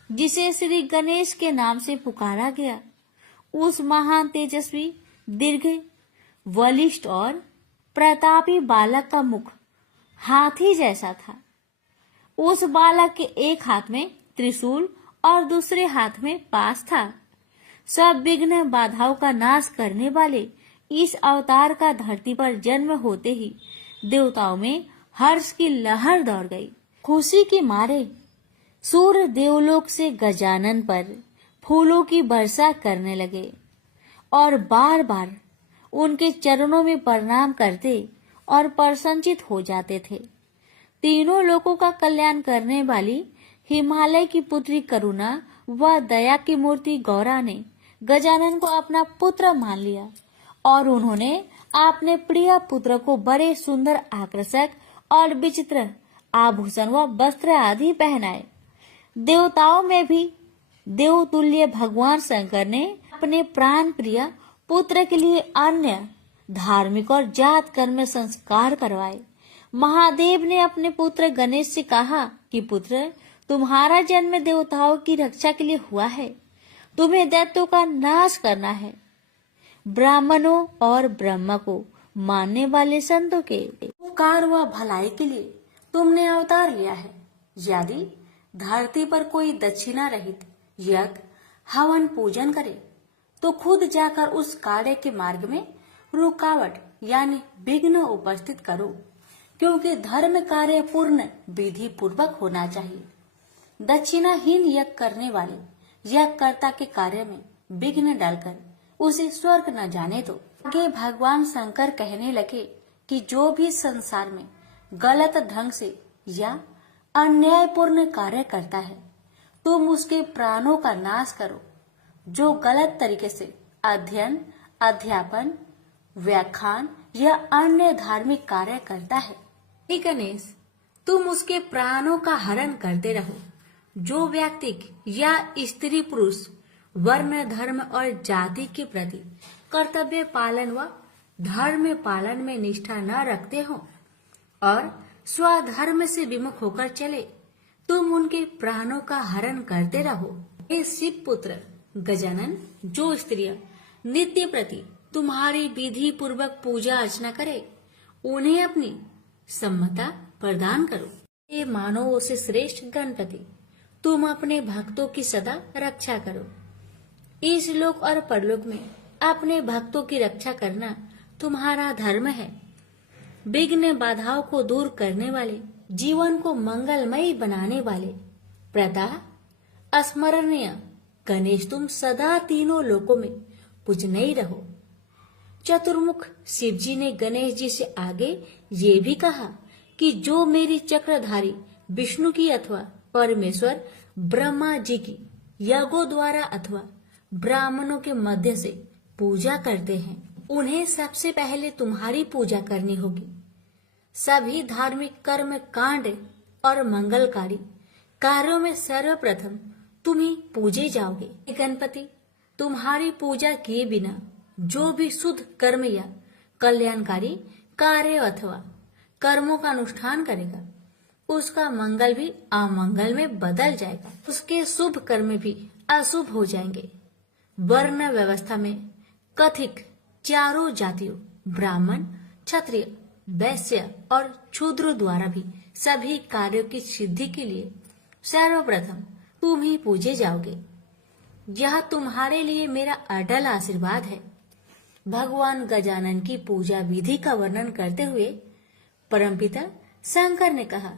जिसे श्री गणेश के नाम से पुकारा गया। उस महान तेजस्वी, दीर्घ, बलिष्ठ और प्रतापी बालक का मुख हाथी जैसा था। उस बालक के एक हाथ में त्रिशूल और दूसरे हाथ में पास था। सब विघ्न बाधाओं का नाश करने वाले इस अवतार का धरती पर जन्म होते ही देवताओं में हर्ष की लहर दौड़ गई। खुशी के मारे सूर्य देवलोक से गजानन पर फूलों की वर्षा करने लगे और बार बार उनके चरणों में प्रणाम करते और प्रसन्नचित हो जाते थे। तीनों लोगों का कल्याण करने वाली हिमालय की पुत्री करुणा व दया की मूर्ति गौरा ने गजानन को अपना पुत्र मान लिया और उन्होंने अपने प्रिय पुत्र को बड़े सुंदर, आकर्षक और विचित्र आभूषण व वस्त्र आदि पहनाए। देवताओं में भी देवतुल्य भगवान शंकर ने अपने प्राण प्रिय पुत्र के लिए अन्य धार्मिक और जात कर्म संस्कार करवाए। महादेव ने अपने पुत्र गणेश से कहा कि पुत्र, तुम्हारा जन्म देवताओं की रक्षा के लिए हुआ है। तुम्हें दैत्यों का नाश करना है। ब्राह्मणों और ब्रह्मा को मानने वाले संतों के उपकार व भलाई के लिए तुमने अवतार लिया है। यदि धरती पर कोई दक्षिणा रहित यज्ञ, हवन, पूजन करे तो खुद जाकर उस कार्य के मार्ग में रुकावट यानी विघ्न उपस्थित करो, क्योंकि धर्म कार्य पूर्ण विधि पूर्वक होना चाहिए। दक्षिणाहीन यज्ञ करने वाले यज्ञकर्ता के कार्य में विघ्न डालकर उसे स्वर्ग न जाने दो। आगे भगवान शंकर कहने लगे कि जो भी संसार में गलत ढंग से या अन्यायपूर्ण कार्य करता है, तुम उसके प्राणों का नाश करो। जो गलत तरीके से अध्ययन, अध्यापन, व्याख्यान या अन्य धार्मिक कार्य करता है, हे गणेश, तुम उसके प्राणों का हरण करते रहो। जो व्यक्ति या स्त्री पुरुष वर्ण, धर्म और जाति के प्रति कर्तव्य पालन व धर्म पालन में निष्ठा न रखते हो और स्वधर्म से विमुख होकर चले, तुम उनके प्राणों का हरण करते रहो। हे शिव पुत्र गजानन, जो स्त्रियां नित्य प्रति तुम्हारी विधि पूर्वक पूजा अर्चना करे, उन्हें अपनी सम्मता प्रदान करो। हे मानवों से श्रेष्ठ गणपति, तुम अपने भक्तों की सदा रक्षा करो। इस लोक और परलोक में अपने भक्तों की रक्षा करना तुम्हारा धर्म है। विघ्न बाधाओं को दूर करने वाले, जीवन को मंगलमय बनाने वाले, प्रदा स्मरणीय गणेश, तुम सदा तीनों लोकों में पूजनीय रहो। चतुर्मुख शिव जी ने गणेश जी से आगे ये भी कहा कि जो मेरी चक्रधारी विष्णु की अथवा परमेश्वर ब्रह्मा जी की यज्ञों द्वारा अथवा ब्राह्मणों के मध्य से पूजा करते हैं, उन्हें सबसे पहले तुम्हारी पूजा करनी होगी। सभी धार्मिक कर्म कांड और मंगलकारी कार्यों में सर्वप्रथम तुम ही पूजे जाओगे। गणपति, तुम्हारी पूजा किए बिना जो भी शुद्ध कर्म या कल्याणकारी कार्य अथवा कर्मों का अनुष्ठान करेगा, उसका मंगल भी अमंगल में बदल जाएगा। उसके शुभ कर्म भी अशुभ हो जाएंगे। वर्ण व्यवस्था में कथित चारों जातियों ब्राह्मण, क्षत्रिय, वैश्य और शूद्र द्वारा भी सभी कार्यों की सिद्धि के लिए सर्वप्रथम तुम ही पूजे जाओगे। यह तुम्हारे लिए मेरा अटल आशीर्वाद है। भगवान गजानन की पूजा विधि का वर्णन करते हुए परमपिता शंकर ने कहा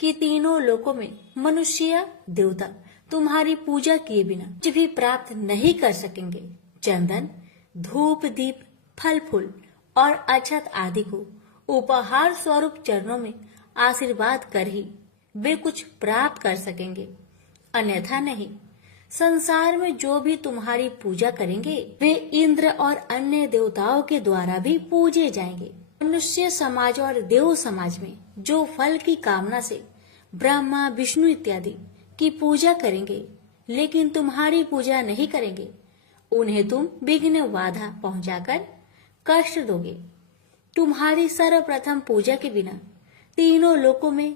कि तीनों लोकों में मनुष्य देवता तुम्हारी पूजा किए बिना कुछ भी प्राप्त नहीं कर सकेंगे। चंदन, धूप, दीप, फल फूल और अक्षत आदि को उपहार स्वरूप चरणों में आशीर्वाद कर ही वे कुछ प्राप्त कर सकेंगे, अन्यथा नहीं। संसार में जो भी तुम्हारी पूजा करेंगे वे इंद्र और अन्य देवताओं के द्वारा भी पूजे जाएंगे। मनुष्य समाज और देव समाज में जो फल की कामना से ब्रह्मा, विष्णु इत्यादि की पूजा करेंगे लेकिन तुम्हारी पूजा नहीं करेंगे, उन्हें तुम विघ्न बाधा पहुंचाकर कष्ट दोगे। तुम्हारी सर्वप्रथम पूजा के बिना तीनों लोकों में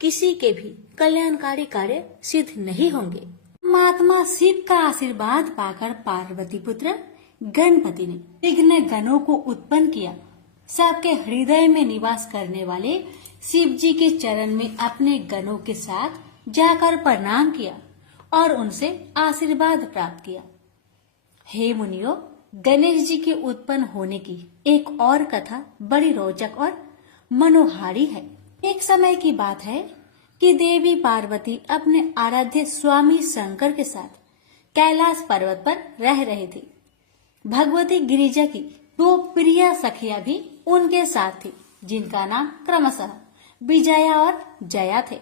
किसी के भी कल्याणकारी कार्य सिद्ध नहीं होंगे। महात्मा शिव का आशीर्वाद पाकर पार्वती पुत्र गणपति ने विघ्न गणों को उत्पन्न किया। सबके हृदय में निवास करने वाले शिव जी के चरण में अपने गणों के साथ जाकर प्रणाम किया और उनसे आशीर्वाद प्राप्त किया। हे मुनियों, गणेश जी के उत्पन्न होने की एक और कथा बड़ी रोचक और मनोहारी है। एक समय की बात है कि देवी पार्वती अपने आराध्य स्वामी शंकर के साथ कैलाश पर्वत पर रह रही थी। भगवती गिरिजा की दो प्रिय सखियां भी उनके साथ थी, जिनका नाम क्रमशः विजया और जया थे।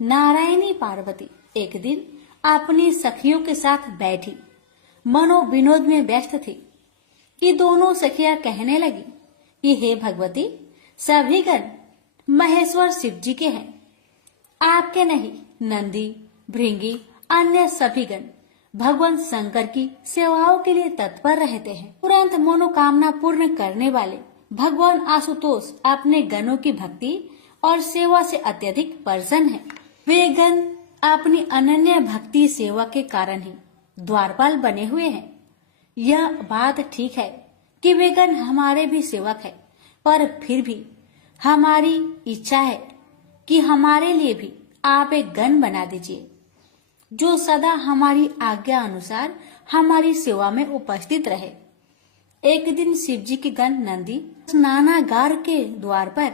नारायणी पार्वती एक दिन अपनी सखियों के साथ बैठी मनोविनोद में व्यस्त थी कि दोनों सखियां कहने लगी कि हे भगवती, सभी गण महेश्वर शिव जी के हैं, आपके नहीं। नंदी, भृंगी, अन्य सभी गण भगवान शंकर की सेवाओं के लिए तत्पर रहते हैं। तुरंत मनोकामना पूर्ण करने वाले भगवान आशुतोष अपने गणों की भक्ति और सेवा से अत्यधिक प्रसन्न हैं। वे गण अपनी अनन्य भक्ति सेवा के कारण ही द्वारपाल बने हुए हैं। यह बात ठीक है कि वे गण हमारे भी सेवक है, पर फिर भी हमारी इच्छा है कि हमारे लिए भी आप एक गण बना दीजिए जो सदा हमारी आज्ञा अनुसार हमारी सेवा में उपस्थित रहे। एक दिन शिव जी के गण नंदी स्नानागार के द्वार पर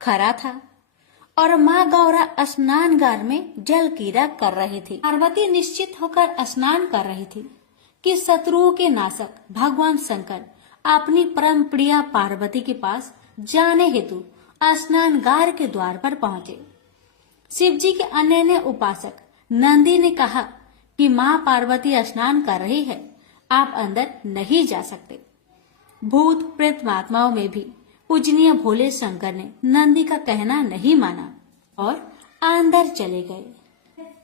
खड़ा था और माँ गौरा स्नानगार में जल क्रीड़ा कर रही थी। पार्वती निश्चित होकर स्नान कर रही थी कि शत्रुओं के नाशक भगवान शंकर अपनी परम प्रिया पार्वती के पास जाने हेतु स्नानगार के द्वार पर पहुँचे। शिव जी के अनन्य उपासक नंदी ने कहा कि माँ पार्वती स्नान कर रही है, आप अंदर नहीं जा सकते। भूत प्रेत महात्माओं में भी पूजनीय भोले शंकर ने नंदी का कहना नहीं माना और अंदर चले गए।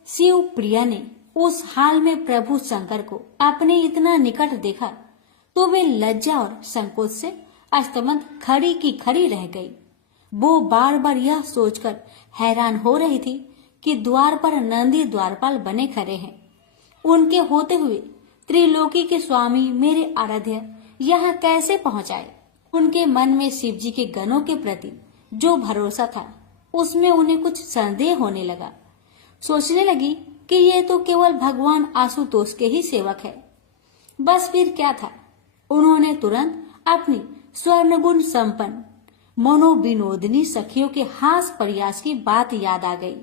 शिव प्रिया ने उस हाल में प्रभु शंकर को अपने इतना निकट देखा तो वे लज्जा और संकोच से अस्तमंत खड़ी की खड़ी रह गई। वो बार बार यह सोचकर हैरान हो रही थी कि द्वार पर नंदी द्वारपाल बने खड़े हैं। उनके होते हुए त्रिलोकी के स्वामी मेरे आराध्य यहाँ कैसे पहुँचाए। उनके मन में शिव जी के गणों के प्रति जो भरोसा था उसमें उन्हें कुछ संदेह होने लगा। सोचने लगी कि ये तो केवल भगवान आशुतोष के ही सेवक है। बस फिर क्या था, उन्होंने तुरंत अपनी स्वर्ण गुण संपन्न मनोविनोदिनी सखियों के हास प्रयास की बात याद आ गई।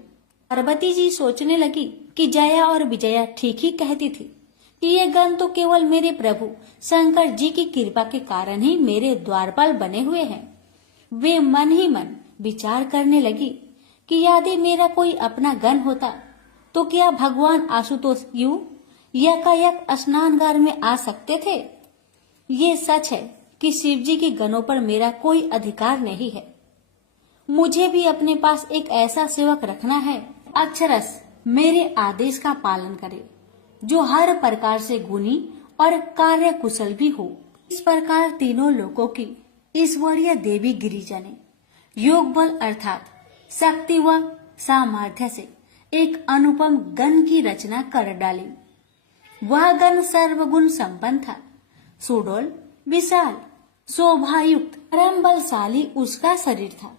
पार्वती जी सोचने लगी कि जया और विजया ठीक ही कहती थी कि ये गण तो केवल मेरे प्रभु शंकर जी की कृपा के कारण ही मेरे द्वारपाल बने हुए हैं। वे मन ही मन विचार करने लगी कि यदि मेरा कोई अपना गण होता तो क्या भगवान आशुतोष यूं यकायक स्नानगार में आ सकते थे। ये सच है कि शिव जी के गणों पर मेरा कोई अधिकार नहीं है। मुझे भी अपने पास एक ऐसा सेवक रखना है अक्षरश मेरे आदेश का पालन करे, जो हर प्रकार से गुणी और कार्य कुशल भी हो। इस प्रकार तीनों लोकों की ईश्वरीय देवी गिरिजा ने योग बल अर्थात शक्ति व सामर्थ्य से एक अनुपम गण की रचना कर डाली। वह गण सर्वगुण संपन्न था, सुडौल, विशाल, शोभायुक्त, परम बलशाली उसका शरीर था।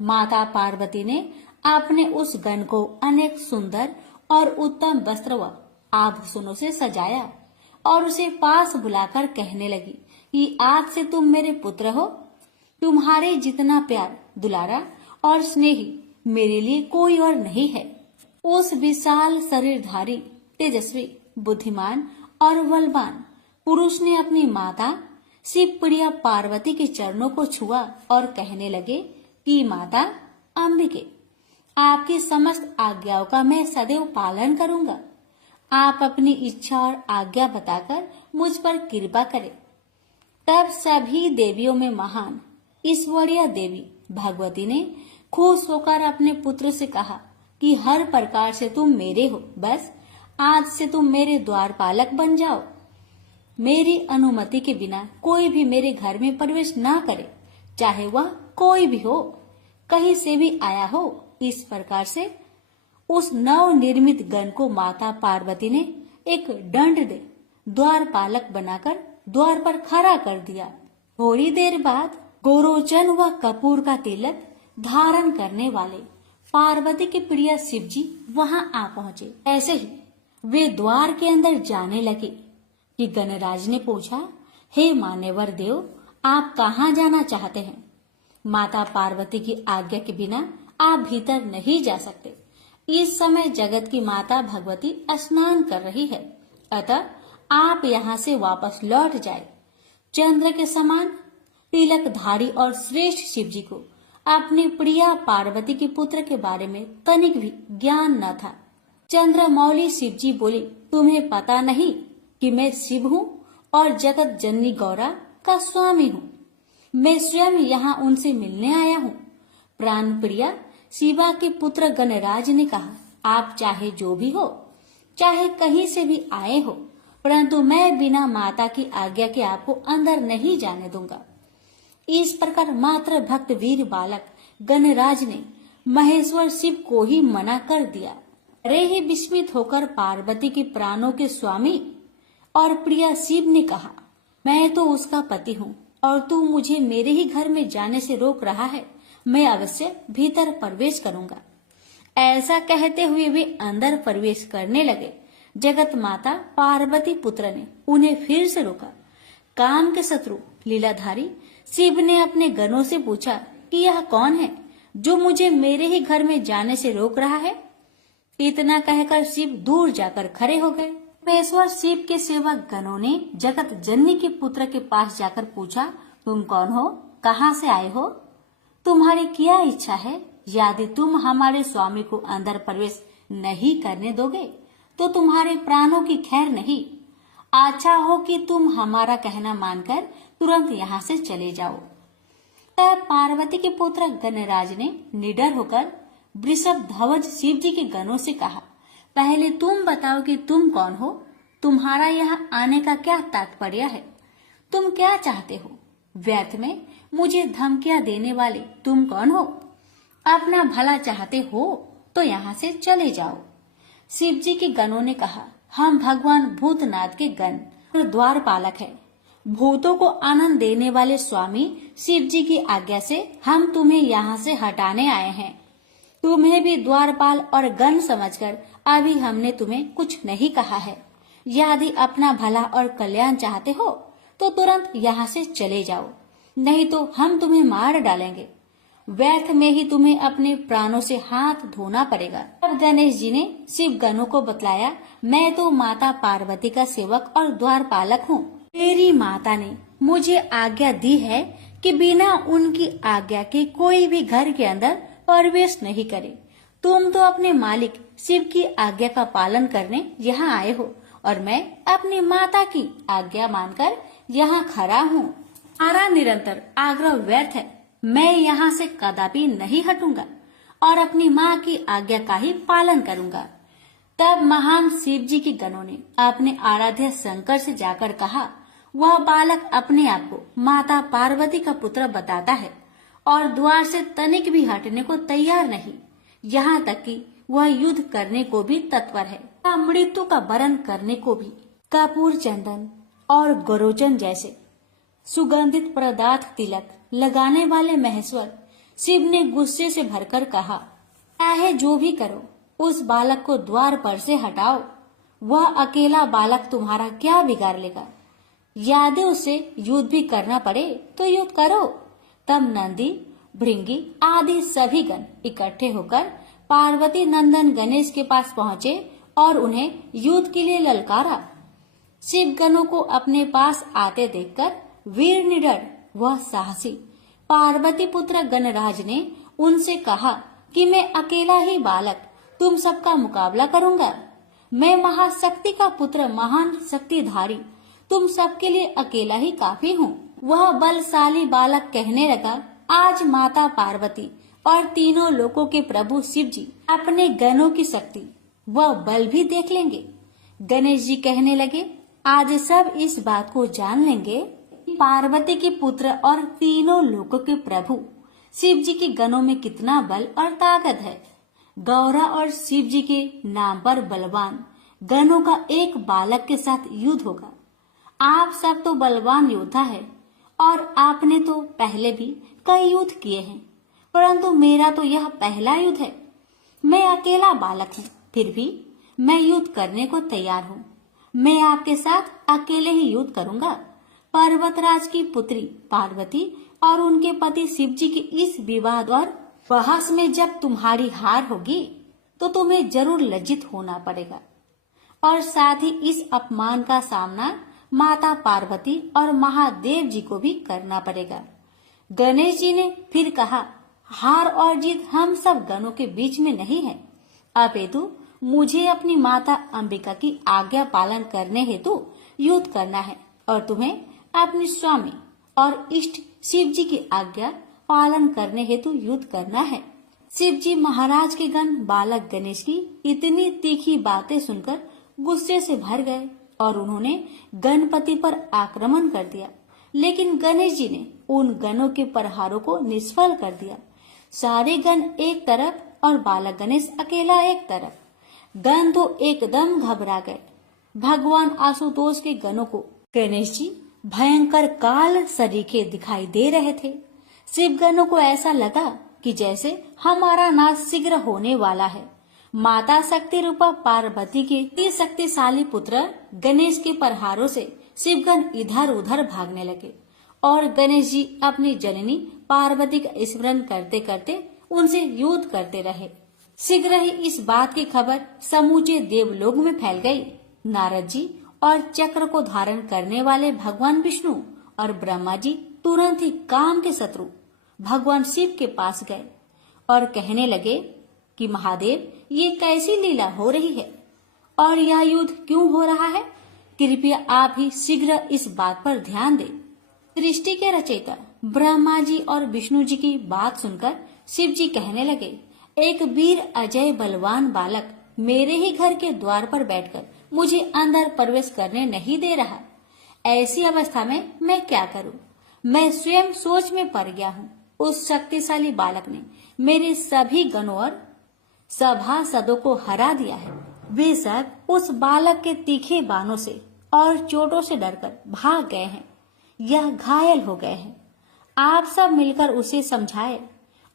माता पार्वती ने अपने उस गण को अनेक सुंदर और उत्तम वस्त्र व आभूषणों से सजाया और उसे पास बुलाकर कहने लगी कि आज से तुम मेरे पुत्र हो। तुम्हारे जितना प्यार, दुलारा और स्नेही मेरे लिए कोई और नहीं है। उस विशाल शरीरधारी, तेजस्वी, बुद्धिमान और बलवान पुरुष ने अपनी माता शिव प्रिया पार्वती के चरणों को छुआ और कहने लगे कि माता अंबिके, आपकी समस्त आज्ञाओं का मैं सदैव पालन करूंगा। आप अपनी इच्छा और आज्ञा बताकर मुझ पर कृपा करें। तब सभी देवियों में महान ईश्वरीय देवी भगवती ने खुश होकर अपने पुत्र से कहा कि हर प्रकार से तुम मेरे हो, बस आज से तुम मेरे द्वारपालक बन जाओ। मेरी अनुमति के बिना कोई भी मेरे घर में प्रवेश ना करे, चाहे वह कोई भी हो, कहीं से भी आया हो। इस प्रकार से उस नव निर्मित गण को माता पार्वती ने एक दंड दे द्वारपालक बनाकर द्वार पर खड़ा कर दिया। थोड़ी देर बाद गोरोचन व कपूर का तिलक धारण करने वाले पार्वती के प्रिय शिव जी वहां आ पहुंचे। ऐसे ही वे द्वार के अंदर जाने लगे कि गणराज ने पूछा, हे मान्यवर देव, आप कहाँ जाना चाहते हैं? माता पार्वती की आज्ञा के बिना आप भीतर नहीं जा सकते। इस समय जगत की माता भगवती स्नान कर रही है, अतः आप यहाँ से वापस लौट जाए। चंद्र के समान तिलकधारी और श्रेष्ठ शिव जी को अपनी प्रिया पार्वती के पुत्र के बारे में तनिक भी ज्ञान न था। चंद्रमौली शिव जी बोले, तुम्हें पता नहीं कि मैं शिव हूँ और जगत जननी गौरा का स्वामी हूँ। मैं स्वयं यहाँ उनसे मिलने आया हूँ। प्राण प्रिया शिवा के पुत्र गणराज ने कहा, आप चाहे जो भी हो, चाहे कहीं से भी आए हो, परंतु मैं बिना माता की आज्ञा के आपको अंदर नहीं जाने दूंगा। इस प्रकार मात्र भक्त वीर बालक गणराज ने महेश्वर शिव को ही मना कर दिया। रे ही विस्मित होकर पार्वती के प्राणों के स्वामी और प्रिया शिव ने कहा, मैं तो उसका पति हूँ और तू मुझे मेरे ही घर में जाने से रोक रहा है। मैं अवश्य भीतर प्रवेश करूंगा। ऐसा कहते हुए वे अंदर प्रवेश करने लगे। जगत माता पार्वती पुत्र ने उन्हें फिर से रोका। काम के शत्रु लीलाधारी शिव ने अपने गणों से पूछा कि यह कौन है जो मुझे मेरे ही घर में जाने से रोक रहा है। इतना कहकर शिव दूर जाकर खड़े हो गए। महेश्वर शिव के सेवक गणों ने जगत जननी के पुत्र के पास जाकर पूछा, तुम कौन हो, कहाँ से आए हो, तुम्हारी क्या इच्छा है? यदि तुम हमारे स्वामी को अंदर प्रवेश नहीं करने दोगे तो तुम्हारे प्राणों की खैर नहीं। अच्छा हो कि तुम हमारा कहना मानकर तुरंत यहाँ से चले जाओ। तब पार्वती के पुत्र गणराज ने निडर होकर वृषभ ध्वज शिव जी के गणों से कहा, पहले तुम बताओ कि तुम कौन हो, तुम्हारा यहाँ आने का क्या तात्पर्य है, तुम क्या चाहते हो? व्यर्थ में मुझे धमकियां देने वाले तुम कौन हो? अपना भला चाहते हो तो यहाँ से चले जाओ। शिव जी के गणों ने कहा, हम भगवान भूतनाथ के गण और द्वारपालक है। भूतों को आनंद देने वाले स्वामी शिव जी की आज्ञा से हम तुम्हें यहाँ से हटाने आए हैं। तुम्हें भी द्वारपाल और गण समझकर अभी हमने तुम्हें कुछ नहीं कहा है। यदि अपना भला और कल्याण चाहते हो तो तुरंत यहाँ से चले जाओ, नहीं तो हम तुम्हें मार डालेंगे। व्यर्थ में ही तुम्हें अपने प्राणों से हाथ धोना पड़ेगा। तब गणेश जी ने शिव गणों को बतलाया, मैं तो माता पार्वती का सेवक और द्वारपालक हूँ। मेरी माता ने मुझे आज्ञा दी है कि बिना उनकी आज्ञा के कोई भी घर के अंदर प्रवेश नहीं करे। तुम तो अपने मालिक शिव की आज्ञा का पालन करने यहाँ आए हो और मैं अपनी माता की आज्ञा मानकर यहाँ खड़ा हूँ। हमारा निरंतर आग्रह व्यर्थ है। मैं यहाँ से कदापि नहीं हटूंगा और अपनी माँ की आज्ञा का ही पालन करूंगा। तब महान शिव जी के गणों ने अपने आराध्य शंकर से जाकर कहा, वह बालक अपने आप को माता पार्वती का पुत्र बताता है और द्वार से तनिक भी हटने को तैयार नहीं, यहाँ तक कि वह युद्ध करने को भी तत्पर है, मृत्यु का वरण करने को भी। कपूर, चंदन और गरोचन जैसे सुगंधित पदार्थ तिलक लगाने वाले महेश्वर शिव ने गुस्से से भरकर कहा, चाहे जो भी करो, उस बालक को द्वार पर से हटाओ। वह अकेला बालक तुम्हारा क्या बिगाड़ लेगा? यदि उसे युद्ध भी करना पड़े तो युद्ध करो। तब नंदी, भृंगी आदि सभी गण इकट्ठे होकर पार्वती नंदन गणेश के पास पहुँचे और उन्हें युद्ध के लिए ललकारा। शिव गणों को अपने पास आते देखकर वीर निडर वह साहसी पार्वती पुत्र गणराज ने उनसे कहा कि मैं अकेला ही बालक तुम सबका मुकाबला करूंगा। मैं महाशक्ति का पुत्र, महान शक्तिधारी, तुम सबके लिए अकेला ही काफी हूँ। वह बलशाली बालक कहने लगा, आज माता पार्वती और तीनों लोकों के प्रभु शिव जी अपने गणों की शक्ति वह बल भी देख लेंगे। गणेश जी कहने लगे, आज सब इस बात को जान लेंगे पार्वती के पुत्र और तीनों लोकों के प्रभु शिव जी के गणों में कितना बल और ताकत है। गौरा और शिव जी के नाम पर बलवान गणों का एक बालक के साथ युद्ध होगा। आप सब तो बलवान योद्धा है और आपने तो पहले भी कई युद्ध किए हैं, परंतु मेरा तो यह पहला युद्ध है। मैं अकेला बालक हूँ, फिर भी मैं युद्ध करने को तैयार हूँ। मैं आपके साथ अकेले ही युद्ध करूंगा। पर्वतराज की पुत्री पार्वती और उनके पति शिव जी के इस विवाद और बहस में जब तुम्हारी हार होगी तो तुम्हें जरूर लज्जित होना पड़ेगा और साथ ही इस अपमान का सामना माता पार्वती और महादेव जी को भी करना पड़ेगा। गणेश जी ने फिर कहा, हार और जीत हम सब गणों के बीच में नहीं है, अपितु मुझे अपनी माता अंबिका की आज्ञा पालन करने हेतु युद्ध करना है और तुम्हें अपने स्वामी और इष्ट शिव जी की आज्ञा पालन करने हेतु युद्ध करना है। शिव जी महाराज के गण बालक गणेश की इतनी तीखी बातें सुनकर गुस्से से भर गए और उन्होंने गणपति पर आक्रमण कर दिया। लेकिन गणेश जी ने उन गणों के प्रहारों को निष्फल कर दिया। सारे गण एक तरफ और बालक गणेश अकेला एक तरफ। गण तो एकदम घबरा गए। भगवान आशुतोष के गणों को गणेश जी भयंकर काल सरीखे दिखाई दे रहे थे। शिव गणों को ऐसा लगा कि जैसे हमारा नाश शीघ्र होने वाला है। माता शक्ति रूपा पार्वती के अति शक्तिशाली पुत्र गणेश के प्रहारों से शिवगण इधर उधर भागने लगे और गणेश जी अपनी जननी पार्वती का स्मरण करते करते उनसे युद्ध करते रहे। शीघ्र ही इस बात की खबर समूचे देवलोक में फैल गई। नारद जी और चक्र को धारण करने वाले भगवान विष्णु और ब्रह्मा जी तुरंत ही काम के शत्रु भगवान शिव के पास गए और कहने लगे कि महादेव, ये कैसी लीला हो रही है और यह युद्ध क्यों हो रहा है? कृपया आप ही शीघ्र इस बात पर ध्यान दें। सृष्टि के रचयिता ब्रह्मा जी और विष्णु जी की बात सुनकर शिव जी कहने लगे, एक वीर अजय बलवान बालक मेरे ही घर के द्वार पर बैठकर मुझे अंदर प्रवेश करने नहीं दे रहा। ऐसी अवस्था में मैं क्या करूं? मैं स्वयं सोच में पड़ गया हूं। उस शक्तिशाली बालक ने मेरे सभी गणों और सभासदों को हरा दिया है। वे सब उस बालक के तीखे बाणों से और चोटों से डरकर भाग गए हैं। यह घायल हो गए हैं। आप सब मिलकर उसे समझाए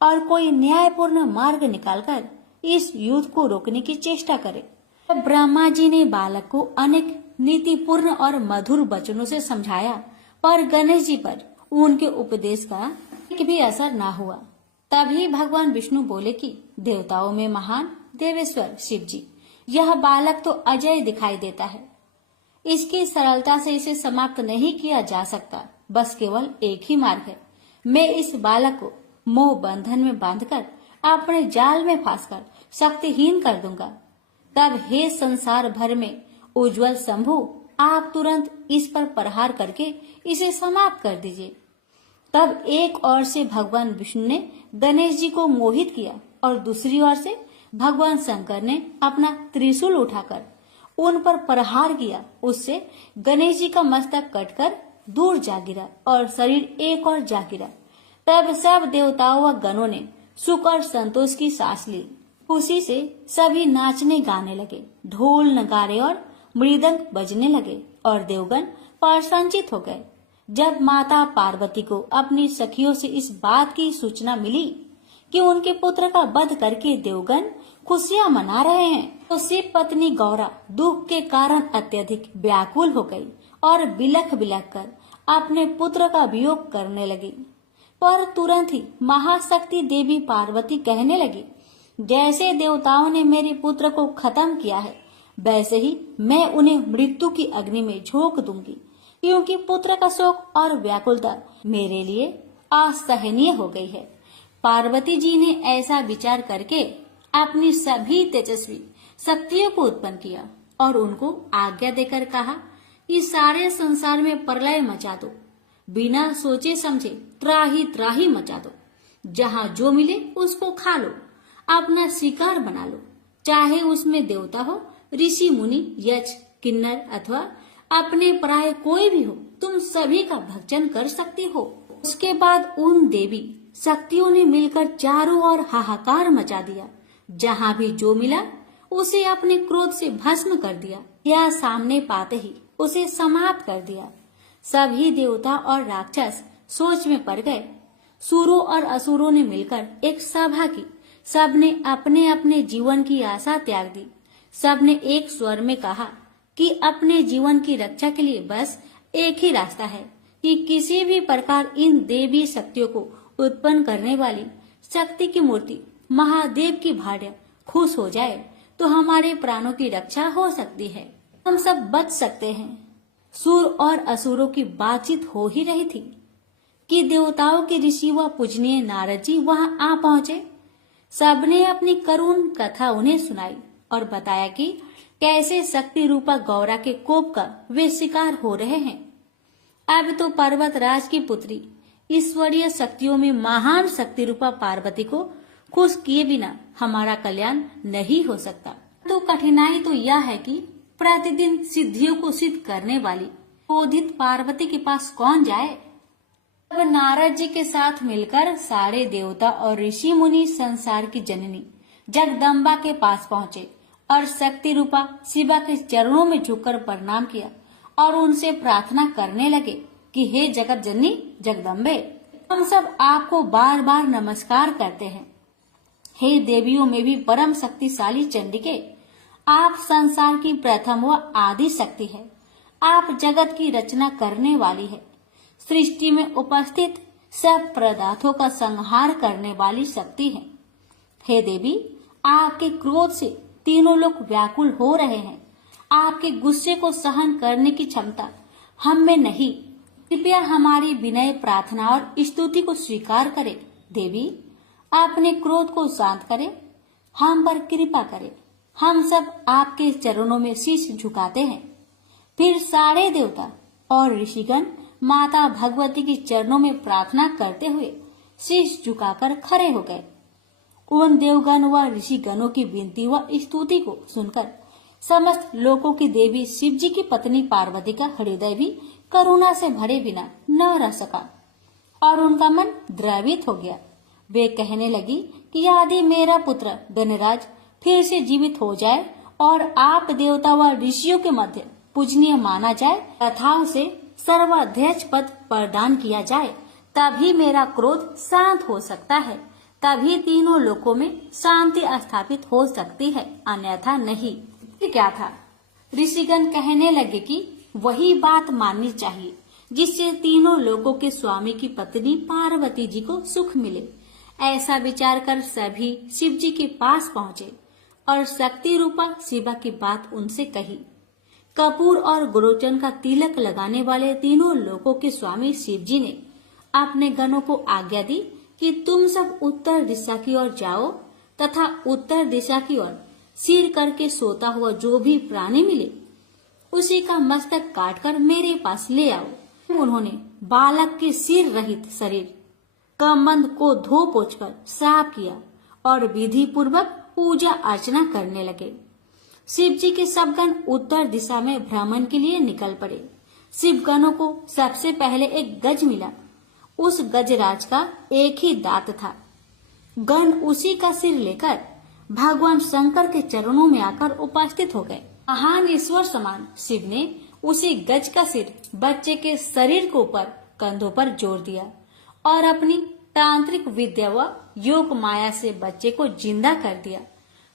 और कोई न्यायपूर्ण मार्ग निकालकर इस युद्ध को रोकने की चेष्टा करे। ब्रह्मा जी ने बालक को अनेक नीतिपूर्ण और मधुर वचनों से समझाया, पर गणेश जी पर उनके उपदेश का एक भी असर न हुआ। तभी भगवान विष्णु बोले कि देवताओं में महान देवेश्वर शिव जी, यह बालक तो अजय दिखाई देता है। इसकी सरलता से इसे समाप्त नहीं किया जा सकता। बस केवल एक ही मार्ग है। मैं इस बालक को मोह बंधन में बांधकर अपने जाल में फांसकर शक्तिहीन कर दूंगा। तब हे संसार भर में उज्जवल शंभु, आप तुरंत इस पर प्रहार करके इसे समाप्त कर दीजिए। तब एक ओर से भगवान विष्णु ने गणेश जी को मोहित किया और दूसरी ओर से भगवान शंकर ने अपना त्रिशूल उठाकर उन पर प्रहार किया। उससे गणेश जी का मस्तक कटकर दूर जा गिरा और शरीर एक और जा गिरा। तब सब देवताओं व गणों ने सुख और संतोष की सांस ली। खुशी से सभी नाचने गाने लगे। ढोल नगाड़े और मृदंग बजने लगे और देवगण प्रसन्नचित हो गए। जब माता पार्वती को अपनी सखियों से इस बात की सूचना मिली कि उनके पुत्र का वध करके देवगण खुशियां मना रहे हैं, तो शिव पत्नी गौरा दुख के कारण अत्यधिक व्याकुल हो गई और बिलख बिलख कर अपने पुत्र का वियोग करने लगी। पर तुरंत ही महाशक्ति देवी पार्वती कहने लगी, जैसे देवताओं ने मेरे पुत्र को खत्म किया है, वैसे ही मैं उन्हें मृत्यु की अग्नि में झोंक दूंगी, क्योंकि पुत्र का शोक और व्याकुलता मेरे लिए असहनीय हो गई है। पार्वती जी ने ऐसा विचार करके अपनी सभी तेजस्वी शक्तियों को उत्पन्न किया और उनको आज्ञा देकर कहा कि सारे संसार में प्रलय मचा दो। बिना सोचे समझे त्राही त्राही मचा दो। जहाँ जो मिले उसको खा लो, अपना शिकार बना लो। चाहे उसमें देवता हो, ऋषि मुनि, यक्ष, किन्नर अथवा अपने पराये कोई भी हो, तुम सभी का भक्षण कर सकती हो। उसके बाद उन देवी शक्तियों ने मिलकर चारों ओर हाहाकार मचा दिया। जहाँ भी जो मिला उसे अपने क्रोध से भस्म कर दिया या सामने पाते ही उसे समाप्त कर दिया। सभी देवता और राक्षस सोच में पड़ गए। सुरों और असुरों ने मिलकर एक सभा की। सबने अपने अपने जीवन की आशा त्याग दी। सबने एक स्वर में कहा कि अपने जीवन की रक्षा के लिए बस एक ही रास्ता है कि किसी भी प्रकार इन देवी शक्तियों को उत्पन्न करने वाली शक्ति की मूर्ति महादेव की भार्य खुश हो जाए तो हमारे प्राणों की रक्षा हो सकती है, हम सब बच सकते हैं। सुर और असुरों की बातचीत हो ही रही थी कि देवताओं के ऋषि व पूजनीय नारद जी वहां आ पहुंचे। सबने अपनी करुण कथा उन्हें सुनाई और बताया कि कैसे शक्ति रूपा गौरा के कोप का वे शिकार हो रहे हैं। अब तो पर्वत राज की पुत्री ईश्वरीय शक्तियों में महान शक्ति रूपा पार्वती को खुश किए बिना हमारा कल्याण नहीं हो सकता। तो कठिनाई तो यह है कि प्रतिदिन सिद्धियों को सिद्ध करने वाली क्रोधित पार्वती के पास कौन जाए। तब नारद जी के साथ मिलकर सारे देवता और ऋषि मुनि संसार की जननी जगदम्बा के पास पहुँचे और शक्ति रूपा शिवा के चरणों में झुककर प्रणाम किया और उनसे प्रार्थना करने लगे कि हे जगत जननी जगदम्बे, हम सब आपको बार बार नमस्कार करते हैं। हे देवियों में भी परम शक्तिशाली चंडिके, आप संसार की प्रथम व आदि शक्ति है। आप जगत की रचना करने वाली है। सृष्टि में उपस्थित सब पदार्थों का संहार करने वाली शक्ति है। हे देवी, आपके क्रोध से तीनों लोग व्याकुल हो रहे हैं। आपके गुस्से को सहन करने की क्षमता हम में नहीं। कृपया हमारी विनय प्रार्थना और स्तुति को स्वीकार करें। देवी, अपने क्रोध को शांत करें, हम पर कृपा करें। हम सब आपके चरणों में शीश झुकाते हैं। फिर सारे देवता और ऋषिगण माता भगवती के चरणों में प्रार्थना करते हुए शीश झुकाकर खड़े हो गए। उन देवगण व ऋषिगणों की विनती व स्तुति को सुनकर समस्त लोकों की देवी शिवजी की पत्नी पार्वती का हृदय भी करुणा से भरे बिना न रह सका और उनका मन द्रवित हो गया। वे कहने लगी कि यदि मेरा पुत्र गणराज फिर से जीवित हो जाए और आप देवता व ऋषियों के मध्य पूजनीय माना जाए तथा उसे सर्वाध्यक्ष पद प्रदान किया जाए, तभी मेरा क्रोध शांत हो सकता है। तभी तीनों लोकों में शांति स्थापित हो सकती है, अन्यथा नहीं। क्या था? ऋषिगण कहने लगे कि वही बात माननी चाहिए जिससे तीनों लोकों के स्वामी की पत्नी पार्वती जी को सुख मिले। ऐसा विचार कर सभी शिव जी के पास पहुँचे और शक्ति रूपा शिवा की बात उनसे कही। कपूर और गुरुचन का तिलक लगाने वाले तीनों लोकों के स्वामी शिव जी ने अपने गणों को आज्ञा दी कि तुम सब उत्तर दिशा की ओर जाओ तथा उत्तर दिशा की ओर सिर करके सोता हुआ जो भी प्राणी मिले उसी का मस्तक काटकर मेरे पास ले आओ। उन्होंने बालक के सिर रहित शरीर कमंद को धो पोछकर साफ किया और विधि पूर्वक पूजा अर्चना करने लगे। शिव जी के सब गण उत्तर दिशा में भ्रमण के लिए निकल पड़े। शिव गणों को सबसे पहले एक गज मिला। उस गजराज का एक ही दांत था। गण उसी का सिर लेकर भगवान शंकर के चरणों में आकर उपस्थित हो गए। महान ईश्वर समान शिव ने उसी गज का सिर बच्चे के शरीर के ऊपर कंधों पर जोड़ दिया और अपनी तांत्रिक विद्या व योग माया से बच्चे को जिंदा कर दिया।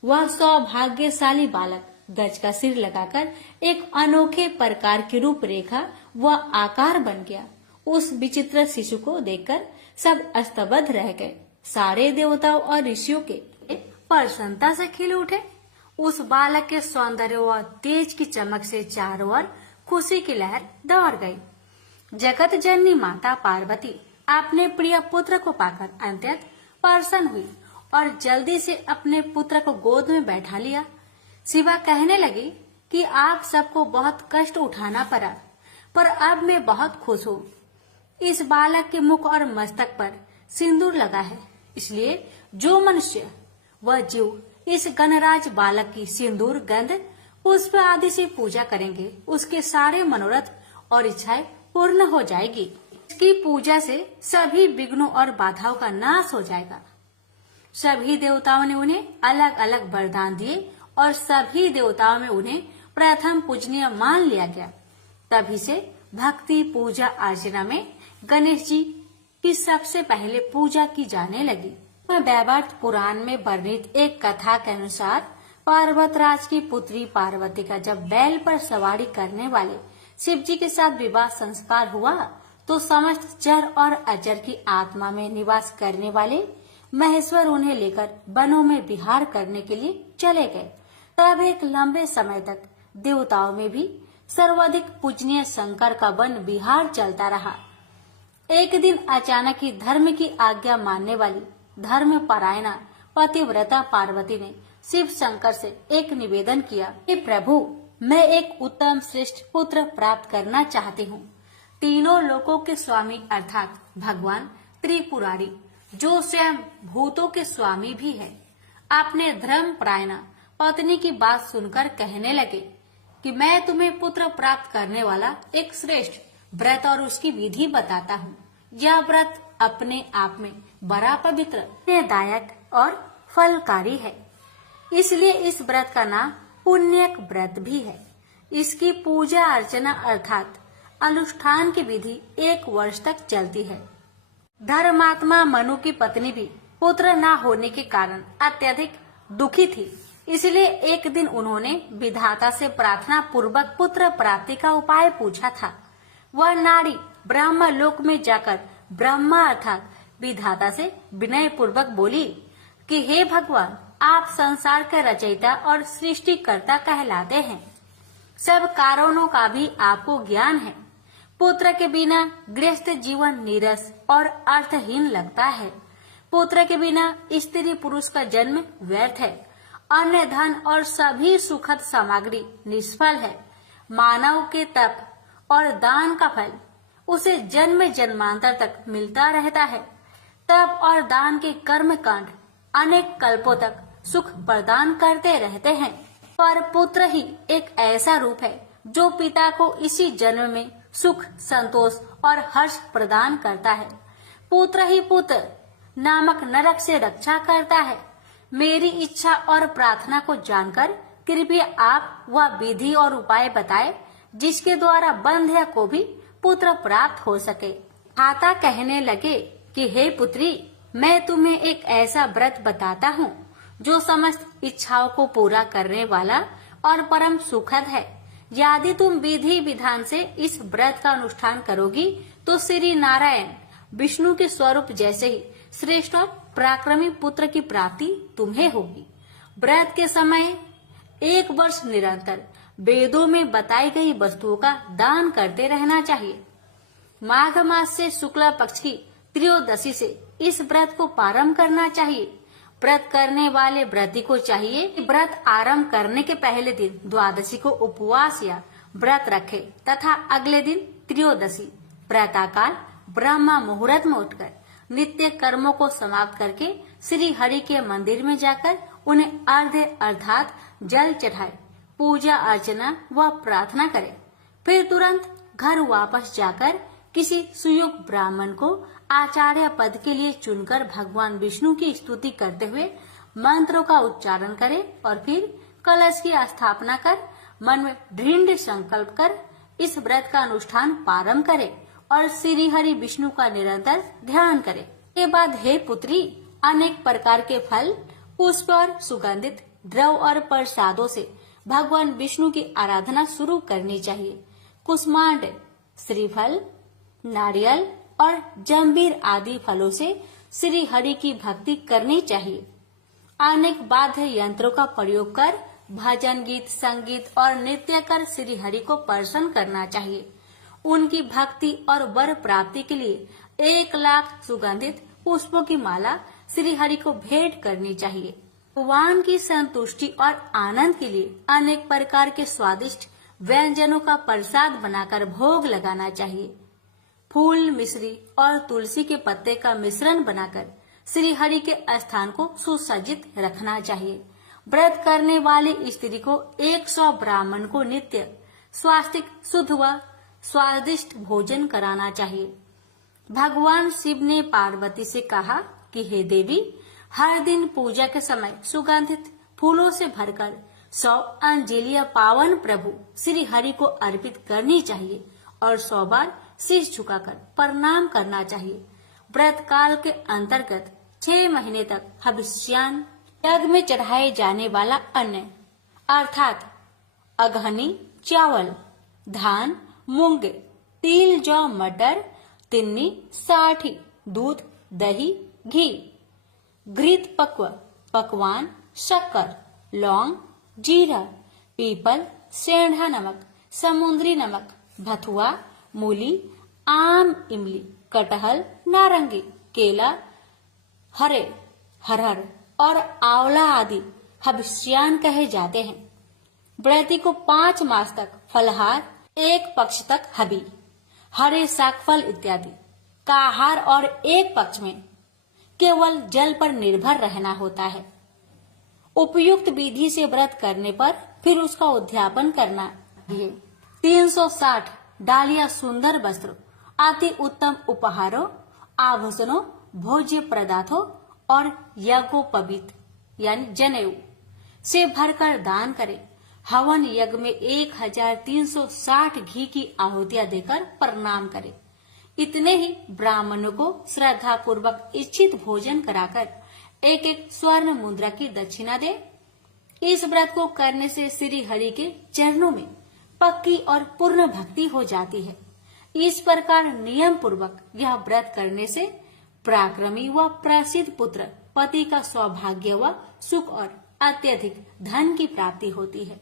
वह सौभाग्यशाली बालक गज का सिर लगाकर एक अनोखे प्रकार की रूपरेखा व आकार बन गया। उस विचित्र शिशु को देखकर सब स्तब्ध रह गए। सारे देवताओं और ऋषियों के प्रसन्नता से खिल उठे। उस बालक के सौंदर्य व तेज की चमक से चारों ओर खुशी की लहर दौड़ गई। जगत जननी माता पार्वती अपने प्रिय पुत्र को पाकर अत्यंत प्रसन्न हुई और जल्दी से अपने पुत्र को गोद में बैठा लिया। शिवा कहने लगी कि आप सबको बहुत कष्ट उठाना पड़ा, पर अब मैं बहुत खुश हूँ। इस बालक के मुख और मस्तक पर सिंदूर लगा है, इसलिए जो मनुष्य व जीव इस गणराज बालक की सिंदूर, गंध, पुष्प आदि से पूजा करेंगे उसके सारे मनोरथ और इच्छाएं पूर्ण हो जाएगी। इसकी पूजा से सभी विघ्नों और बाधाओं का नाश हो जाएगा। सभी देवताओं ने उन्हें अलग अलग वरदान दिए और सभी देवताओं में उन्हें प्रथम पूजनीय मान लिया गया। तभी से भक्ति पूजा अर्चना में गणेश जी की सबसे पहले पूजा की जाने लगी। वैवर्त पुराण में वर्णित एक कथा के अनुसार पर्वतराज की पुत्री पार्वती का जब बैल पर सवारी करने वाले शिव जी के साथ विवाह संस्कार हुआ तो समस्त जड़ और अजर की आत्मा में निवास करने वाले महेश्वर उन्हें लेकर वनों में विहार करने के लिए चले गए। तब एक लंबे समय तक देवताओं में भी सर्वाधिक पूजनीय शंकर का वन विहार चलता रहा। एक दिन अचानक ही धर्म की आज्ञा मानने वाली धर्म परायणा पतिव्रता पार्वती ने शिव शंकर से एक निवेदन किया, हे प्रभु, मैं एक उत्तम श्रेष्ठ पुत्र प्राप्त करना चाहती हूँ। तीनों लोकों के स्वामी अर्थात भगवान त्रिपुरारी, जो स्वयं भूतों के स्वामी भी है, अपने धर्म परायणा पत्नी की बात सुनकर कहने लगे कि मैं तुम्हें पुत्र प्राप्त करने वाला एक श्रेष्ठ व्रत और उसकी विधि बताता हूँ। यह व्रत अपने आप में बड़ा पवित्र, पुण्यदायक और फलकारी है, इसलिए इस व्रत का नाम पुण्यक व्रत भी है। इसकी पूजा अर्चना अर्थात अनुष्ठान की विधि 1 वर्ष तक चलती है। धर्मात्मा मनु की पत्नी भी पुत्र न होने के कारण अत्यधिक दुखी थी, इसलिए एक दिन उन्होंने विधाता से प्रार्थना पूर्वक पुत्र प्राप्ति का उपाय पूछा था। वह नारी ब्रह्म लोक में जाकर ब्रह्मा अर्थात विधाता से विनय पूर्वक बोली कि हे भगवान, आप संसार के रचयिता और सृष्टिकर्ता कहलाते हैं। सब कारणों का भी आपको ज्ञान है। पुत्र के बिना गृहस्थ जीवन नीरस और अर्थहीन लगता है। पुत्र के बिना स्त्री पुरुष का जन्म व्यर्थ है। अन्य धन और सभी सुखद सामग्री निष्फल है। मानव के तप और दान का फल उसे जन्म जन्मांतर तक मिलता रहता है। तप और दान के कर्म कांड अनेक कल्पों तक सुख प्रदान करते रहते हैं, पर पुत्र ही एक ऐसा रूप है जो पिता को इसी जन्म में सुख, संतोष और हर्ष प्रदान करता है। पुत्र ही पुत्र नामक नरक से रक्षा करता है। मेरी इच्छा और प्रार्थना को जानकर कृपया आप वह विधि और उपाय बताए जिसके द्वारा बंध्या को भी पुत्र प्राप्त हो सके। माता कहने लगे कि हे पुत्री, मैं तुम्हें एक ऐसा व्रत बताता हूँ जो समस्त इच्छाओं को पूरा करने वाला और परम सुखद है। यदि तुम विधि विधान से इस व्रत का अनुष्ठान करोगी तो श्री नारायण विष्णु के स्वरूप जैसे ही श्रेष्ठ और पराक्रमी पुत्र की प्राप्ति तुम्हें होगी। व्रत के समय 1 वर्ष निरंतर वेदों में बताई गई वस्तुओं का दान करते रहना चाहिए। माघ मास से शुक्ला पक्ष की त्रयोदशी से इस व्रत को प्रारंभ करना चाहिए। व्रत करने वाले व्रती को चाहिए कि व्रत आरंभ करने के पहले दिन द्वादशी को उपवास या व्रत रखे तथा अगले दिन त्रयोदशी प्रातःकाल ब्रह्म मुहूर्त में उठकर नित्य कर्मों को समाप्त करके श्री हरि के मंदिर में जाकर उन्हें अर्घ्य अर्थात जल चढ़ाए, पूजा अर्चना व प्रार्थना करे। फिर तुरंत घर वापस जाकर किसी सुयोग्य ब्राह्मण को आचार्य पद के लिए चुनकर भगवान विष्णु की स्तुति करते हुए मंत्रों का उच्चारण करे और फिर कलश की स्थापना कर मन में दृढ़ संकल्प कर इस व्रत का अनुष्ठान प्रारंभ करे और श्री हरि विष्णु का निरंतर ध्यान करे। के बाद हे पुत्री, अनेक प्रकार के फल, पुष्प और सुगंधित द्रव्य और प्रसादों से भगवान विष्णु की आराधना शुरू करनी चाहिए। कुष्मांड, श्रीफल, नारियल और जंबीर आदि फलों से श्री हरि की भक्ति करनी चाहिए। अनेक वाद्य यंत्रों का प्रयोग कर भजन गीत, संगीत और नृत्य कर श्री हरि को प्रसन्न करना चाहिए। उनकी भक्ति और वर प्राप्ति के लिए 1 लाख सुगंधित पुष्पों की माला श्री हरि को भेंट करनी चाहिए। भगवान की संतुष्टि और आनंद के लिए अनेक प्रकार के स्वादिष्ट व्यंजनों का प्रसाद बनाकर भोग लगाना चाहिए। फूल, मिश्री और तुलसी के पत्ते का मिश्रण बनाकर श्री हरि के स्थान को सुसज्जित रखना चाहिए। व्रत करने वाली स्त्री को 100 ब्राह्मण को नित्य स्वास्तिक, शुद्ध व स्वादिष्ट भोजन कराना चाहिए। भगवान शिव ने पार्वती से कहा कि हे देवी, हर दिन पूजा के समय सुगंधित फूलों से भरकर 100 अंजलियां पावन प्रभु श्री हरि को अर्पित करनी चाहिए और 100 बार शीश झुकाकर प्रणाम करना चाहिए। व्रत काल के अंतर्गत 6 महीने तक हविष्यान, यज्ञ में चढ़ाए जाने वाला अन्न अर्थात अगहनी, चावल, धान, मूंग, तिल, जौ, मटर, तिन्नी, साठी, दूध, दही, घी, घृत पकवान, शक्कर, लौंग, जीरा, पीपल, सेंधा नमक, समुद्री नमक, भथुआ, मूली, आम, इमली, कटहल, नारंगी, केला, हरहर और आंवला आदि हबिष्यान कहे जाते हैं। व्रती को 5 मास तक फलहार, 1 पक्ष तक हबी, हरे शाकफल इत्यादि का आहार और 1 पक्ष में केवल जल पर निर्भर रहना होता है। उपयुक्त विधि से व्रत करने पर फिर उसका उद्यापन करना चाहिए। 360 डालिया सुंदर वस्त्र, अति उत्तम उपहारों, आभूषणों, भोज्य पदार्थों और यज्ञोपवीत यानी जनेऊ से भरकर दान करें। हवन यज्ञ में 1360 घी की आहुतियां देकर प्रणाम करें। इतने ही ब्राह्मणों को श्रद्धा पूर्वक इच्छित भोजन कराकर 1-1 स्वर्ण मुद्रा की दक्षिणा दे। इस व्रत को करने से श्री हरि के चरणों में पक्की और पूर्ण भक्ति हो जाती है। इस प्रकार नियम पूर्वक यह व्रत करने से पराक्रमी व प्रसिद्ध पुत्र, पति का सौभाग्य व सुख और अत्यधिक धन की प्राप्ति होती है।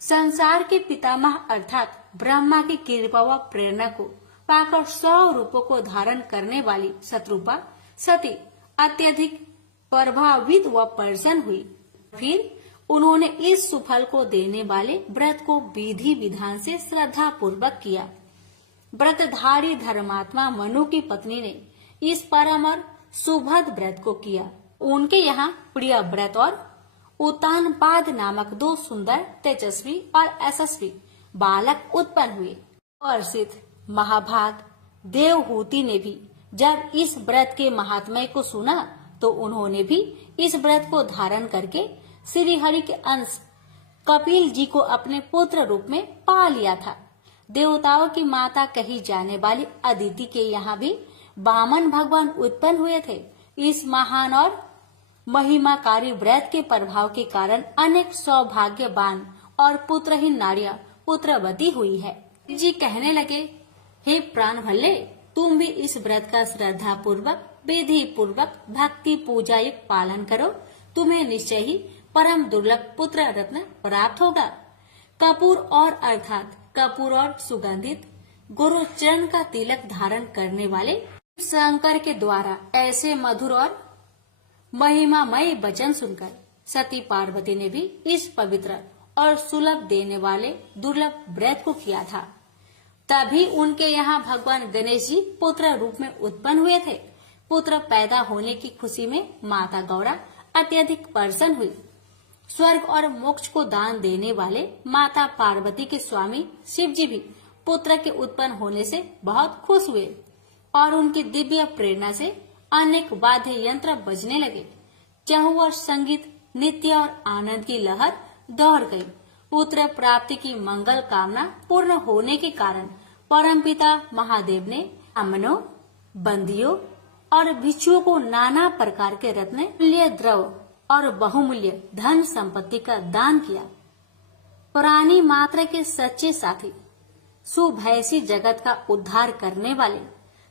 संसार के पितामह अर्थात ब्रह्मा की कृपा व प्रेरणा को पाकर 100 रूपों को धारण करने वाली शत्रुपा सती अत्यधिक प्रभावित व प्रसन्न हुई। फिर उन्होंने इस सुफल को देने वाले व्रत को विधि विधान से श्रद्धा पूर्वक किया। व्रतधारी धर्मात्मा मनु की पत्नी ने इस परम और सुभद व्रत को किया। उनके यहाँ प्रिय व्रत और उत्तानपाद नामक 2 सुंदर, तेजस्वी और यशस्वी बालक उत्पन्न हुए। और सिद्ध महाभाग देवहूति ने भी जब इस व्रत के महात्म्य को सुना तो उन्होंने भी इस व्रत को धारण करके श्री हरि के अंश कपिल जी को अपने पुत्र रूप में पा लिया था। देवताओं की माता कही जाने वाली अदिति के यहाँ भी वामन भगवान उत्पन्न हुए थे। इस महान और महिमाकारी व्रत के प्रभाव के कारण अनेक सौभाग्यवान और पुत्रहीन नारियां पुत्रवती हुई है। जी कहने लगे, हे प्राण भल्ले, तुम भी इस व्रत का श्रद्धा पूर्वक, विधि पूर्वक, भक्ति पूजा युक्त पालन करो। तुम्हें निश्चय ही परम दुर्लभ पुत्र रत्न प्राप्त होगा। कपूर और अर्थात कपूर और सुगंधित गुरु चरण का तिलक धारण करने वाले शंकर के द्वारा ऐसे मधुर और महिमामय वचन सुनकर सती पार्वती ने भी इस पवित्र और सुलभ देने वाले दुर्लभ व्रत को किया था। तभी उनके यहाँ भगवान गणेश जी पुत्र रूप में उत्पन्न हुए थे। पुत्र पैदा होने की खुशी में माता गौरा अत्यधिक प्रसन्न हुई। स्वर्ग और मोक्ष को दान देने वाले माता पार्वती के स्वामी शिव जी भी पुत्र के उत्पन्न होने से बहुत खुश हुए और उनकी दिव्य प्रेरणा से अनेक वाद्य यंत्र बजने लगे। चहुओर संगीत, नृत्य और आनंद की लहर दौड़ गई। पुत्र प्राप्ति की मंगल कामना पूर्ण होने के कारण परमपिता महादेव ने ब्राह्मणों, बंदियों और भिक्षुओं को नाना प्रकार के रत्न, मूल्य द्रव्य और बहुमूल्य धन संपत्ति का दान किया। प्राणी मात्र के सच्चे साथी, सुभैसी जगत का उद्धार करने वाले,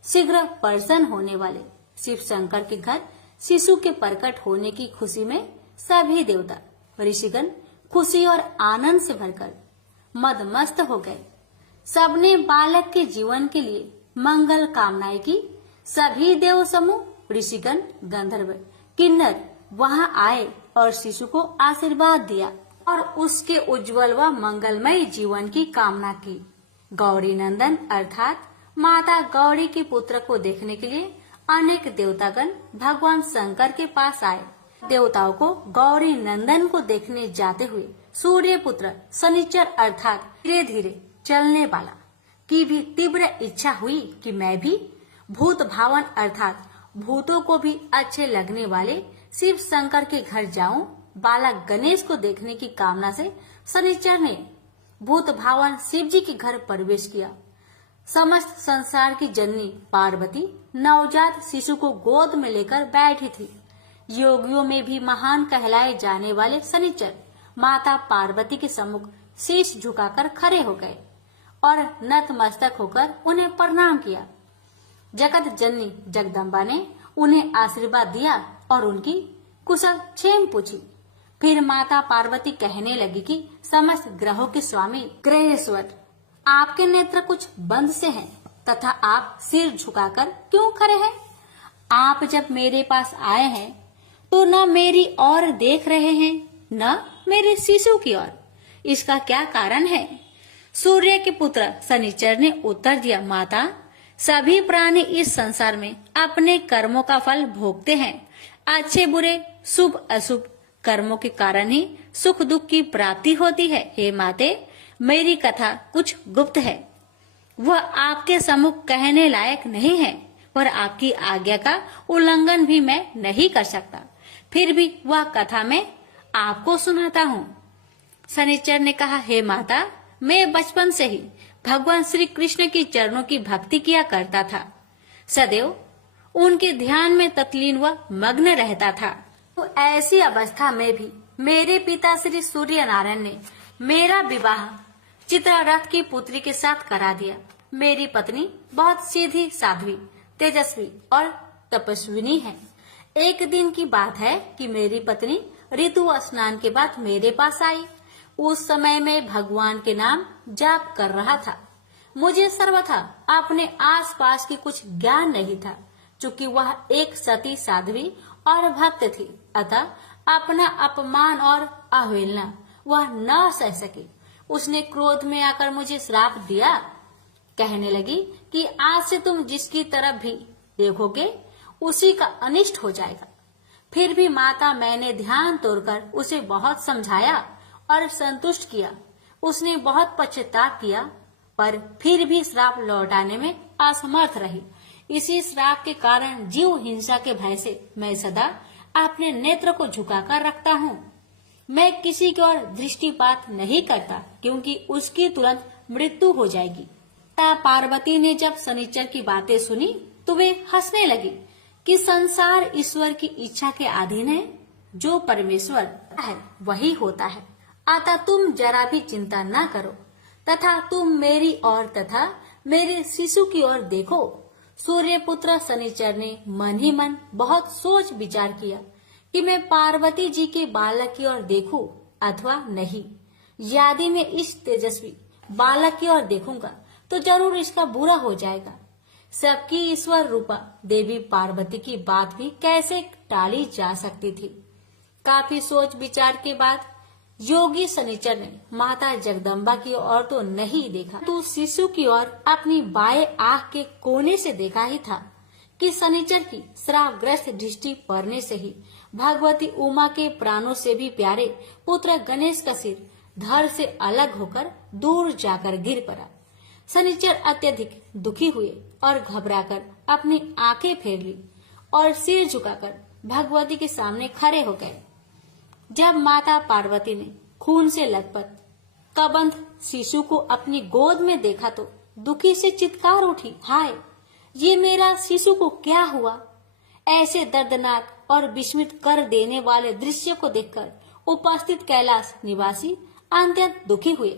शीघ्र प्रसन्न होने वाले शिव शंकर के घर शिशु के प्रकट होने की खुशी में सभी देवता ऋषिगण खुशी और आनंद से भरकर मदमस्त हो गए। सबने बालक के जीवन के लिए मंगल कामनाएं की। सभी देव समूह, ऋषिगण, गंधर्व, किन्नर वहां आए और शिशु को आशीर्वाद दिया और उसके उज्जवल व मंगलमय जीवन की कामना की। गौरी नंदन अर्थात माता गौरी के पुत्र को देखने के लिए अनेक देवतागण भगवान शंकर के पास आए। देवताओं को गौरी नंदन को देखने जाते हुए सूर्य पुत्र शनिचर अर्थात धीरे धीरे चलने वाला की भी तीव्र इच्छा हुई कि मैं भी भूत भावन अर्थात भूतों को भी अच्छे लगने वाले शिव शंकर के घर जाऊं। बालक गणेश को देखने की कामना से शनिचर ने भूत भावन शिव जी के घर प्रवेश किया। समस्त संसार की जननी पार्वती नवजात शिशु को गोद में लेकर बैठी थी। योगियों में भी महान कहलाए जाने वाले शनिचर माता पार्वती के सम्मुख शीश झुकाकर खड़े हो गए और नतमस्तक होकर उन्हें प्रणाम किया। जगत जननी जगदम्बा ने उन्हें आशीर्वाद दिया और उनकी कुशल क्षेम पूछी। फिर माता पार्वती कहने लगी कि समस्त ग्रहों के स्वामी ग्रहेश्वर, आपके नेत्र कुछ बंद से हैं तथा आप सिर झुकाकर क्यों खड़े हैं? आप जब मेरे पास आए हैं तो न मेरी ओर देख रहे हैं न मेरे शिशु की ओर। इसका क्या कारण है? सूर्य के पुत्र शनिचर ने उत्तर दिया, माता, सभी प्राणी इस संसार में अपने कर्मों का फल भोगते हैं। अच्छे बुरे शुभ अशुभ कर्मों के कारण ही सुख दुख की प्राप्ति होती है। हे माते, मेरी कथा कुछ गुप्त है, वह आपके सम्मुख कहने लायक नहीं है, पर आपकी आज्ञा का उल्लंघन भी मैं नहीं कर सकता। फिर भी वह कथा मैं आपको सुनाता हूँ। शनिचर ने कहा, हे माता, मैं बचपन से ही भगवान श्री कृष्ण की चरणों की भक्ति किया करता था। सदैव उनके ध्यान में तत्लीन व मग्न रहता था। तो ऐसी अवस्था में भी मेरे पिता श्री सूर्य नारायण ने मेरा विवाह चित्ररथ की पुत्री के साथ करा दिया। मेरी पत्नी बहुत सीधी साध्वी, तेजस्वी और तपस्विनी है। एक दिन की बात है कि मेरी पत्नी ऋतु स्नान के बाद मेरे पास आई। उस समय मैं भगवान के नाम जाप कर रहा था। मुझे सर्वथा अपने आसपास की कुछ ज्ञान नहीं था। चूंकि वह एक सती साध्वी और भक्त थी, अतः अपना अपमान और अवहेलना वह न सह सकी। उसने क्रोध में आकर मुझे श्राप दिया। कहने लगी कि आज से तुम जिसकी तरफ भी देखोगे उसी का अनिष्ट हो जाएगा। फिर भी माता, मैंने ध्यान तोड़कर उसे बहुत समझाया और संतुष्ट किया। उसने बहुत पश्चाताप किया, पर फिर भी श्राप लौटाने में असमर्थ रही। इसी श्राप के कारण जीव हिंसा के भय से मैं सदा अपने नेत्र को झुकाकर रखता हूँ। मैं किसी की ओर दृष्टिपात नहीं करता, क्योंकि उसकी तुरंत मृत्यु हो जाएगी। माता पार्वती ने जब शनिचर की बातें सुनी तो वे हंसने लगी कि संसार ईश्वर की इच्छा के अधीन है। जो परमेश्वर है वही होता है, अतः तुम जरा भी चिंता न करो तथा तुम मेरी ओर तथा मेरे शिशु की ओर देखो। सूर्य पुत्र शनिचर ने मन ही मन बहुत सोच विचार किया कि मैं पार्वती जी के बालक की ओर देखूं अथवा नहीं। यदि मैं इस तेजस्वी बालक की ओर देखूंगा तो जरूर इसका बुरा हो जाएगा। सबकी ईश्वर रूपा देवी पार्वती की बात भी कैसे टाली जा सकती थी। काफी सोच विचार के बाद योगी शनिचर ने माता जगदम्बा की ओर तो नहीं देखा, तो शिशु की ओर अपनी बाएं आंख के कोने से देखा ही था कि शनिचर की श्रापग्रस्त दृष्टि पड़ने से ही भगवती उमा के प्राणों से भी प्यारे पुत्र गणेश का सिर धड़ से अलग होकर दूर जाकर गिर पड़ा। शनिचर अत्यधिक दुखी हुए और घबराकर अपनी आंखें फेर ली और सिर झुकाकर भगवती के सामने खड़े हो गए। जब माता पार्वती ने खून से लथपथ कबंध शिशु को अपनी गोद में देखा तो दुखी से चित्कार उठी, हाय, ये मेरा शिशु को क्या हुआ? ऐसे दर्दनाक और विस्मित कर देने वाले दृश्य को देखकर उपस्थित कैलाश निवासी अत्यंत दुखी हुए।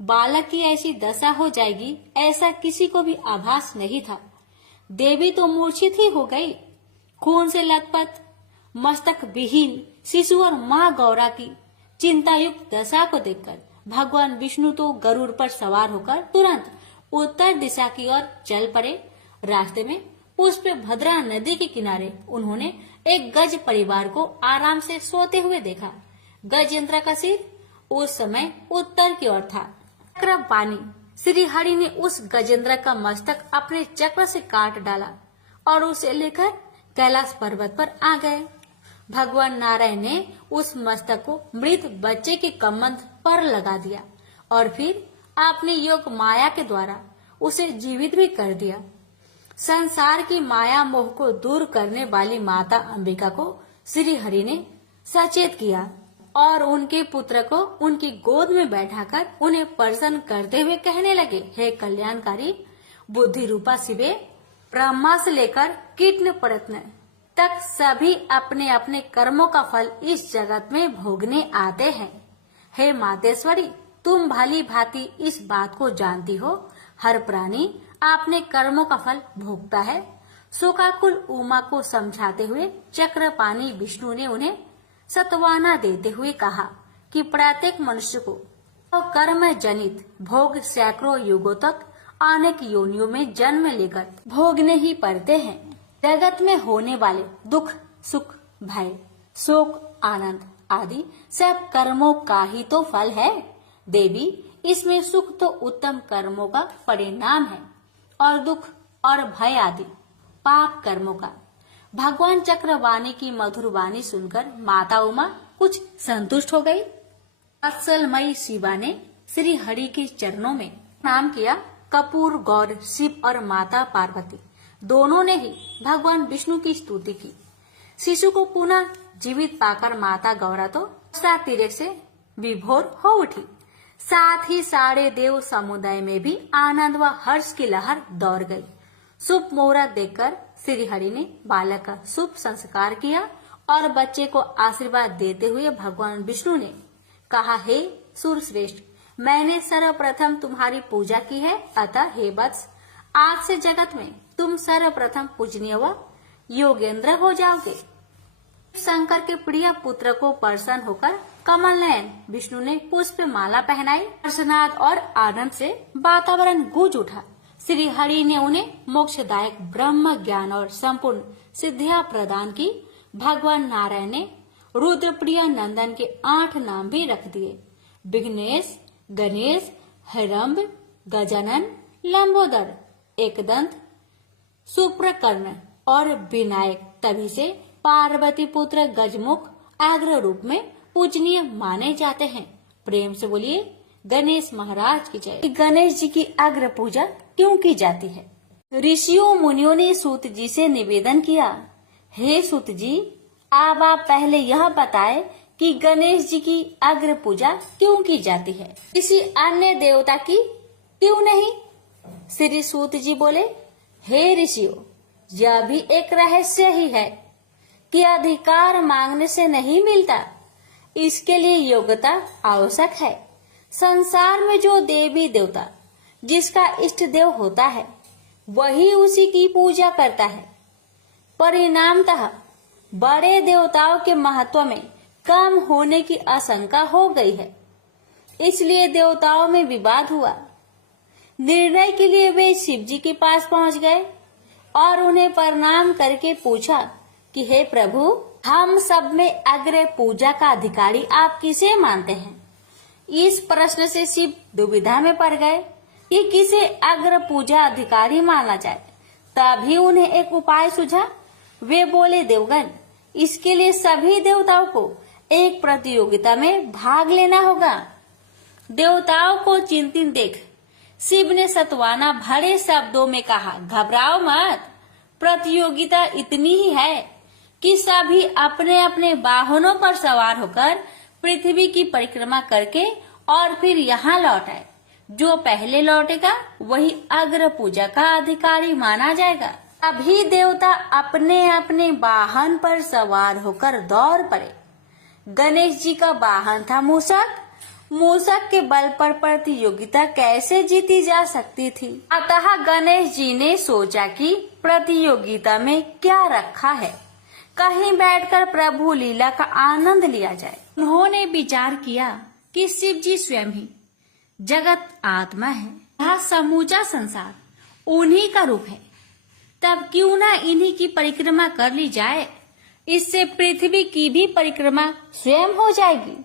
बालक की ऐसी दशा हो जाएगी ऐसा किसी को भी आभास नहीं था। देवी तो मूर्छित ही हो गई। खून से लथपथ मस्तक विहीन शिशु और माँ गौरा की चिंतायुक्त दशा को देखकर भगवान विष्णु तो गरुड़ पर सवार होकर तुरंत उत्तर दिशा की ओर चल पड़े। रास्ते में पुष्प भद्रा नदी के किनारे उन्होंने एक गज परिवार को आराम से सोते हुए देखा। गजयंत्र का सिर उस समय उत्तर की ओर था। चक्र पानी श्री हरि ने उस गजेंद्र का मस्तक अपने चक्र से काट डाला और उसे लेकर कैलाश पर्वत पर आ गए। भगवान नारायण ने उस मस्तक को मृत बच्चे के कमंद पर लगा दिया और फिर अपने योग माया के द्वारा उसे जीवित भी कर दिया। संसार की माया मोह को दूर करने वाली माता अंबिका को श्री हरि ने सचेत किया और उनके पुत्र को उनकी गोद में बैठाकर उन्हें प्रसन्न करते हुए कहने लगे, हे कल्याणकारी बुद्धि रूपा शिवे, ब्रह्मा से लेकर कीट प्रयत्न तक सभी अपने अपने कर्मों का फल इस जगत में भोगने आते हैं। हे मातेश्वरी, तुम भली भांति इस बात को जानती हो, हर प्राणी अपने कर्मों का फल भोगता है। शोकाकुल उमा को समझाते हुए चक्रपाणी विष्णु ने उन्हें सत्वाना देते हुए कहा कि प्रत्येक मनुष्य को तो कर्म जनित भोग सैकड़ों युगों तक अनेक योनियों में जन्म लेकर भोगने ही पड़ते हैं। जगत में होने वाले दुख सुख भय सुख, आनंद आदि सब कर्मों का ही तो फल है। देवी, इसमें सुख तो उत्तम कर्मों का परिणाम है और दुख और भय आदि पाप कर्मों का। भगवान चक्रवाणी की मधुर वाणी सुनकर माता उमा कुछ संतुष्ट हो गई। वत्सलमयी शिवा ने श्री हरि के चरणों में प्रणाम किया। कपूर गौर शिव और माता पार्वती दोनों ने ही भगवान विष्णु की स्तुति की। शिशु को पुनः जीवित पाकर माता गौरा तो तीर्थ से विभोर हो उठी। साथ ही सारे देव समुदाय में भी आनंद व हर्ष की लहर दौड़ गई। शुभ मुहूर्त देखकर श्री हरि ने बालक का शुभ संस्कार किया और बच्चे को आशीर्वाद देते हुए भगवान विष्णु ने कहा, हे सूरश्रेष्ठ, मैंने सर्वप्रथम तुम्हारी पूजा की है, अतः हे वत्स, आज से जगत में तुम सर्वप्रथम पूजनीय व योगेंद्र हो जाओगे। शंकर के प्रिय पुत्र को प्रसन्न होकर कमल नयन विष्णु ने पुष्प माला पहनाई। हर्षनाद और आनंद से वातावरण गूंज उठा। श्री हरि ने उन्हें मोक्षदायक ब्रह्म ज्ञान और संपूर्ण सिद्धियां प्रदान की। भगवान नारायण ने रुद्रप्रिय नंदन के 8 नाम भी रख दिए। विघ्नेश, गणेश, हिरंब, गजानन, लंबोदर, एकदंत, सुप्रकर्ण और विनायक तभी से पार्वती पुत्र गजमुख आग्र रूप में पूजनीय माने जाते हैं। प्रेम से बोलिए गणेश महाराज की जय। गणेश जी की अग्र पूजा क्यों की जाती है? ऋषियों मुनियों ने सूत जी से निवेदन किया, हे सूत जी, अब आप पहले यह बताएं कि गणेश जी की अग्र पूजा क्यों की जाती है, किसी अन्य देवता की क्यों नहीं? श्री सूत जी बोले, हे ऋषियों, यह भी एक रहस्य ही है कि अधिकार मांगने से नहीं मिलता, इसके लिए योग्यता आवश्यक है। संसार में जो देवी देवता जिसका इष्ट देव होता है वही उसी की पूजा करता है। परिणामतः बड़े देवताओं के महत्व में कम होने की आशंका हो गई है, इसलिए देवताओं में विवाद हुआ। निर्णय के लिए वे शिव जी के पास पहुंच गए और उन्हें प्रणाम करके पूछा कि हे प्रभु, हम सब में अग्र पूजा का अधिकारी आप किसे मानते हैं? इस प्रश्न से शिव दुविधा में पड़ गए कि किसे अग्र पूजा अधिकारी माना जाए। तभी उन्हें एक उपाय सूझा। वे बोले, देवगण, इसके लिए सभी देवताओं को एक प्रतियोगिता में भाग लेना होगा। देवताओं को चिंतित देख शिव ने सत्वाना भरे शब्दों में कहा, घबराओ मत, प्रतियोगिता इतनी ही है कि सभी अपने अपने वाहनों पर सवार होकर पृथ्वी की परिक्रमा करके और फिर यहाँ लौट आए। जो पहले लौटेगा वही अग्र पूजा का अधिकारी माना जाएगा। सभी देवता अपने अपने वाहन पर सवार होकर दौड़ पड़े। गणेश जी का वाहन था मूषक। मूषक के बल पर प्रतियोगिता कैसे जीती जा सकती थी? अतः गणेश जी ने सोचा कि प्रतियोगिता में क्या रखा है, कहीं बैठकर प्रभु लीला का आनंद लिया जाए। उन्होंने विचार किया कि शिव जी स्वयं ही जगत आत्मा है, यह समूचा संसार उन्हीं का रूप है, तब क्यों ना इन्हीं की परिक्रमा कर ली जाए। इससे पृथ्वी की भी परिक्रमा स्वयं हो जाएगी।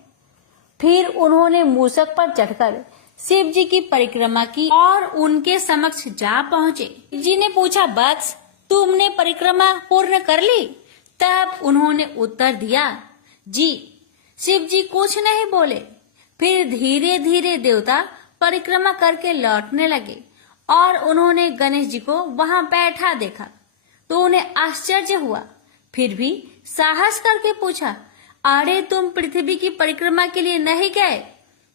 फिर उन्होंने मूषक पर चढ़कर शिव जी की परिक्रमा की और उनके समक्ष जा पहुँचे। जी ने पूछा, वत्स, तुमने परिक्रमा पूर्ण कर ली? तब उन्होंने उत्तर दिया, जी। शिव जी कुछ नहीं बोले। फिर धीरे धीरे देवता परिक्रमा करके लौटने लगे और उन्होंने गणेश जी को वहां बैठा देखा तो उन्हें आश्चर्य हुआ। फिर भी साहस करके पूछा, अरे तुम पृथ्वी की परिक्रमा के लिए नहीं गए?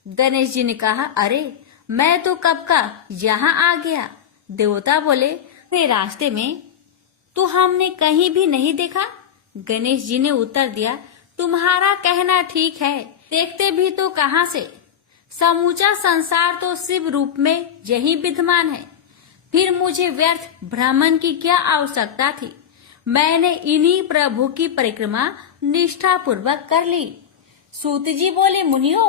गणेश जी ने कहा, अरे मैं तो कब का यहाँ आ गया। देवता बोले, रास्ते में तो हमने कहीं भी नहीं देखा। गणेश जी ने उत्तर दिया, तुम्हारा कहना ठीक है, देखते भी तो कहाँ से, समूचा संसार तो शिव रूप में यही विद्यमान है। फिर मुझे व्यर्थ भ्रमण की क्या आवश्यकता थी? मैंने इन्हीं प्रभु की परिक्रमा निष्ठा पूर्वक कर ली। सूत जी बोले, मुनियो,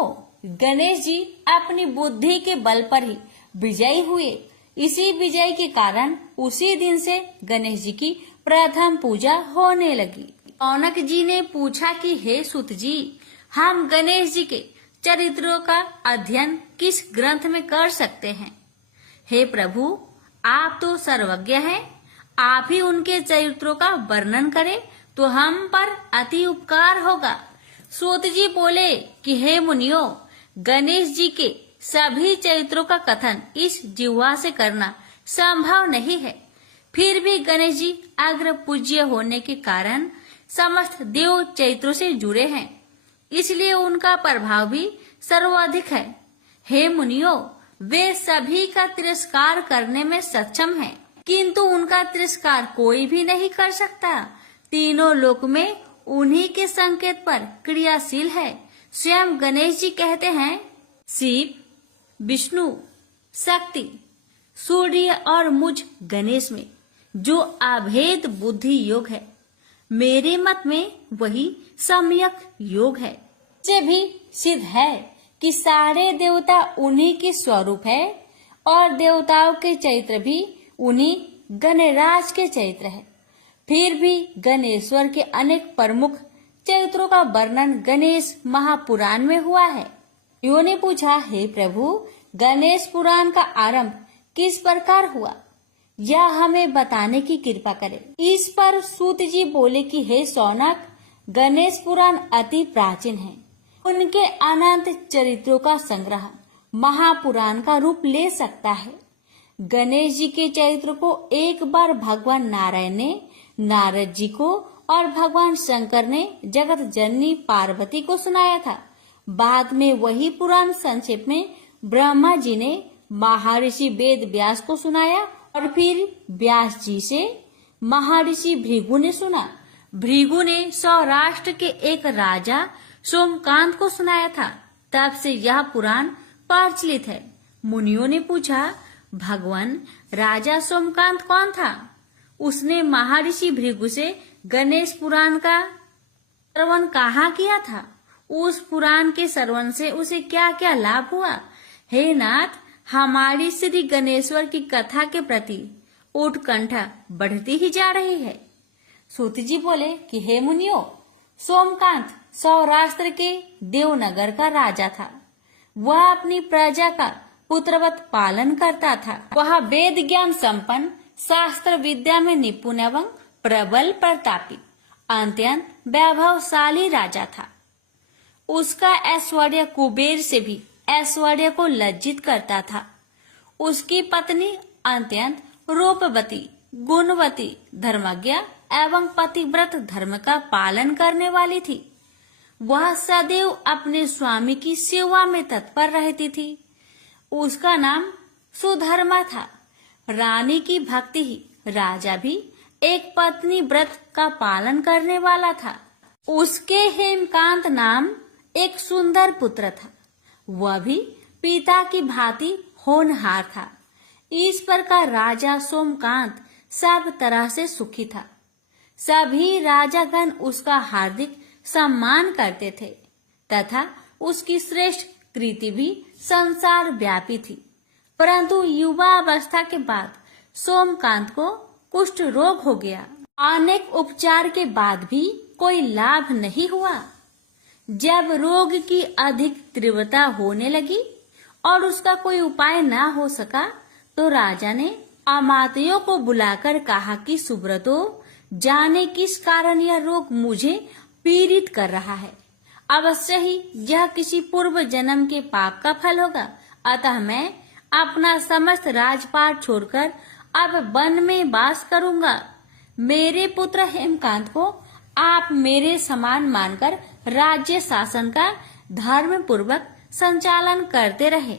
गणेश जी अपनी बुद्धि के बल पर ही विजयी हुए। इसी विजय के कारण उसी दिन से गणेश जी की प्रथम पूजा होने लगी। शौनक जी ने पूछा कि हे सूत जी, हम गणेश जी के चरित्रों का अध्ययन किस ग्रंथ में कर सकते हैं? हे प्रभु, आप तो सर्वज्ञ हैं, आप ही उनके चरित्रों का वर्णन करें तो हम पर अति उपकार होगा। सूत जी बोले कि हे मुनियो, गणेश जी के सभी चरित्रों का कथन इस जिह्वा से करना संभव नहीं है। फिर भी गणेश जी अग्र पूज्य होने के कारण समस्त देव चरित्रों से जुड़े हैं, इसलिए उनका प्रभाव भी सर्वाधिक है। हे मुनियो, वे सभी का तिरस्कार करने में सक्षम हैं, किंतु उनका तिरस्कार कोई भी नहीं कर सकता। तीनों लोक में उन्हीं के संकेत पर क्रियाशील है। स्वयं गणेश जी कहते हैं, शिव, विष्णु, शक्ति, सूर्य और मुझ गणेश में जो अभेद बुद्धि योग है, मेरे मत में वही सम्यक योग है। से भी सिद्ध है कि सारे देवता उन्हीं के स्वरूप है और देवताओं के चरित्र भी उन्हीं गणराज के चरित्र है। फिर भी गणेश्वर के अनेक प्रमुख चरित्रों का वर्णन गणेश महापुराण में हुआ है। युवों ने पूछा, हे प्रभु, गणेश पुराण का आरंभ किस प्रकार हुआ, यह हमें बताने की कृपा करें। इस पर सूत जी बोले कि हे शौनक, गणेश पुराण अति प्राचीन है। उनके अनंत चरित्रों का संग्रह महापुराण का रूप ले सकता है। गणेश जी के चरित्र को एक बार भगवान नारायण ने नारद जी को और भगवान शंकर ने जगत जननी पार्वती को सुनाया था। बाद में वही पुराण संक्षेप में ब्रह्मा जी ने महर्षि वेद व्यास को सुनाया और फिर व्यास जी से महर्षि भृगु ने सुना। भृगु ने सौराष्ट्र के एक राजा सोमकांत को सुनाया था। तब से यह पुराण प्रचलित है। मुनियों ने पूछा, भगवान राजा सोमकांत कौन था? उसने महर्षि भृगु से गणेश पुराण का श्रवण कहाँ किया था? उस पुराण के श्रवण से उसे क्या क्या लाभ हुआ? हे नाथ, हमारी श्री गणेश्वर की कथा के प्रति उत्कंठा बढ़ती ही जा रही है। सूत जी बोले कि हे मुनियो, सोमकांत सौराष्ट्र के देवनगर का राजा था। वह अपनी प्रजा का पुत्रवत पालन करता था। वह वेद ज्ञान संपन्न, शास्त्र विद्या में निपुण एवं प्रबल प्रतापी, अत्यंत वैभवशाली राजा था। उसका ऐश्वर्य कुबेर से भी ऐश्वर्य को लज्जित करता था। उसकी पत्नी अत्यंत रूपवती, गुणवती, धर्मज्ञ एवं पतिव्रत धर्म का पालन करने वाली थी। वह सदैव अपने स्वामी की सेवा में तत्पर रहती थी। उसका नाम सुधर्मा था। रानी की भक्ति ही राजा भी एक पत्नी व्रत का पालन करने वाला था। उसके हेमकांत नाम एक सुंदर पुत्र था। वह भी पिता की भांति होनहार था। इस प्रकार राजा सोमकांत सब तरह से सुखी था। सभी राजागण उसका हार्दिक सम्मान करते थे तथा उसकी श्रेष्ठ कृति भी संसार व्यापी थी। परंतु युवा अवस्था के बाद सोमकांत को कुष्ठ रोग हो गया। अनेक उपचार के बाद भी कोई लाभ नहीं हुआ। जब रोग की अधिक तीव्रता होने लगी और उसका कोई उपाय न हो सका, तो राजा ने अमात्यों को बुलाकर कहा कि सुब्रतो, जाने किस कारण यह रोग मुझे पीड़ित कर रहा है। अवश्य ही यह किसी पूर्व जन्म के पाप का फल होगा। अतः मैं अपना समस्त राजपाट छोड़कर अब वन में वास करूंगा। मेरे पुत्र हेमकांत को आप मेरे समान मानकर राज्य शासन का धर्म पूर्वक संचालन करते रहे।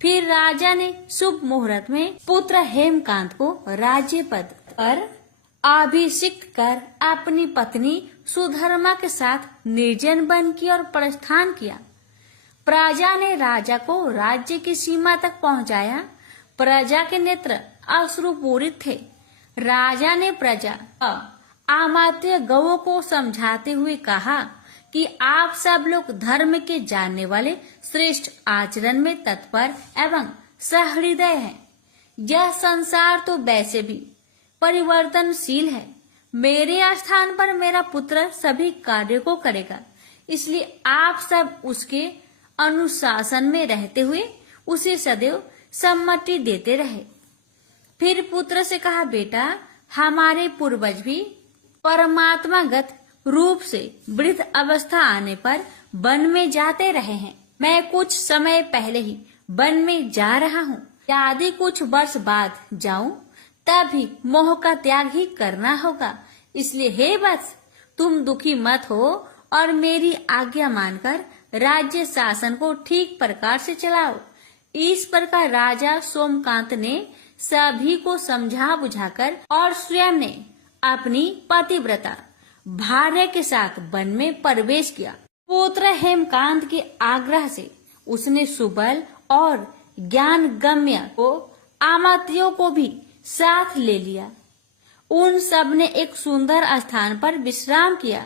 फिर राजा ने शुभ मुहूर्त में पुत्र हेमकांत को राज्य पद पर अभिषिक्त कर अपनी पत्नी सुधर्मा के साथ निर्जन वन की ओर प्रस्थान किया। प्रजा ने राजा को राज्य की सीमा तक पहुंचाया। प्रजा के नेत्र अश्रुपूरित थे। राजा ने प्रजा अमात्य गौओं को समझाते हुए कहा कि आप सब लोग धर्म के जानने वाले, श्रेष्ठ आचरण में तत्पर एवं सहृदय हैं। यह संसार तो वैसे भी परिवर्तनशील है, मेरे स्थान पर मेरा पुत्र सभी कार्यों को करेगा, इसलिए आप सब उसके अनुशासन में रहते हुए उसे सदैव सम्मति देते रहे। फिर पुत्र से कहा, बेटा, हमारे पूर्वज भी परमात्मागत रूप से वृद्ध अवस्था आने पर वन में जाते रहे हैं। मैं कुछ समय पहले ही वन में जा रहा हूँ। यदि कुछ वर्ष बाद जाऊं तब भी मोह का त्याग ही करना होगा। इसलिए हे वत्स, तुम दुखी मत हो और मेरी आज्ञा मानकर राज्य शासन को ठीक प्रकार से चलाओ। इस प्रकार राजा सोमकांत ने सभी को समझा बुझाकर और स्वयं ने अपनी पतिव्रता भार्या के साथ वन में प्रवेश किया। पुत्र हेमकांत के आग्रह से उसने सुबल और ज्ञान गम्य को आमंत्रियों को भी साथ ले लिया। उन सब ने एक सुंदर स्थान पर विश्राम किया।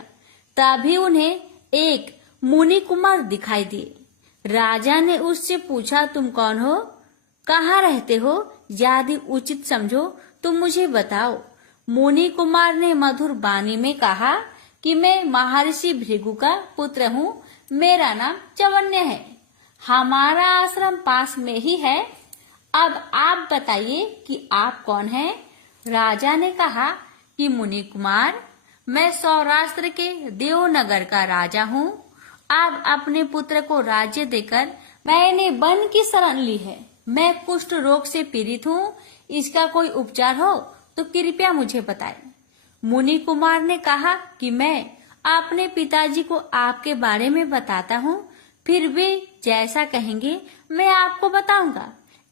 तभी उन्हें एक मुनि कुमार दिखाई दिए। राजा ने उससे पूछा, तुम कौन हो, कहाँ रहते हो? यदि उचित समझो तो मुझे बताओ। मुनि कुमार ने मधुर वाणी में कहा कि मैं महर्षि भृगु का पुत्र हूँ। मेरा नाम चवन्य है। हमारा आश्रम पास में ही है। अब आप बताइए कि आप कौन हैं? राजा ने कहा कि मुनि कुमार, मैं सौराष्ट्र के देवनगर का राजा हूँ। अब अपने पुत्र को राज्य देकर मैंने वन की शरण ली है। मैं कुष्ठ रोग से पीड़ित हूँ। इसका कोई उपचार हो तो कृपया मुझे बताएं। मुनि कुमार ने कहा कि मैं अपने पिताजी को आपके बारे में बताता हूँ, फिर वे जैसा कहेंगे मैं आपको बताऊंगा।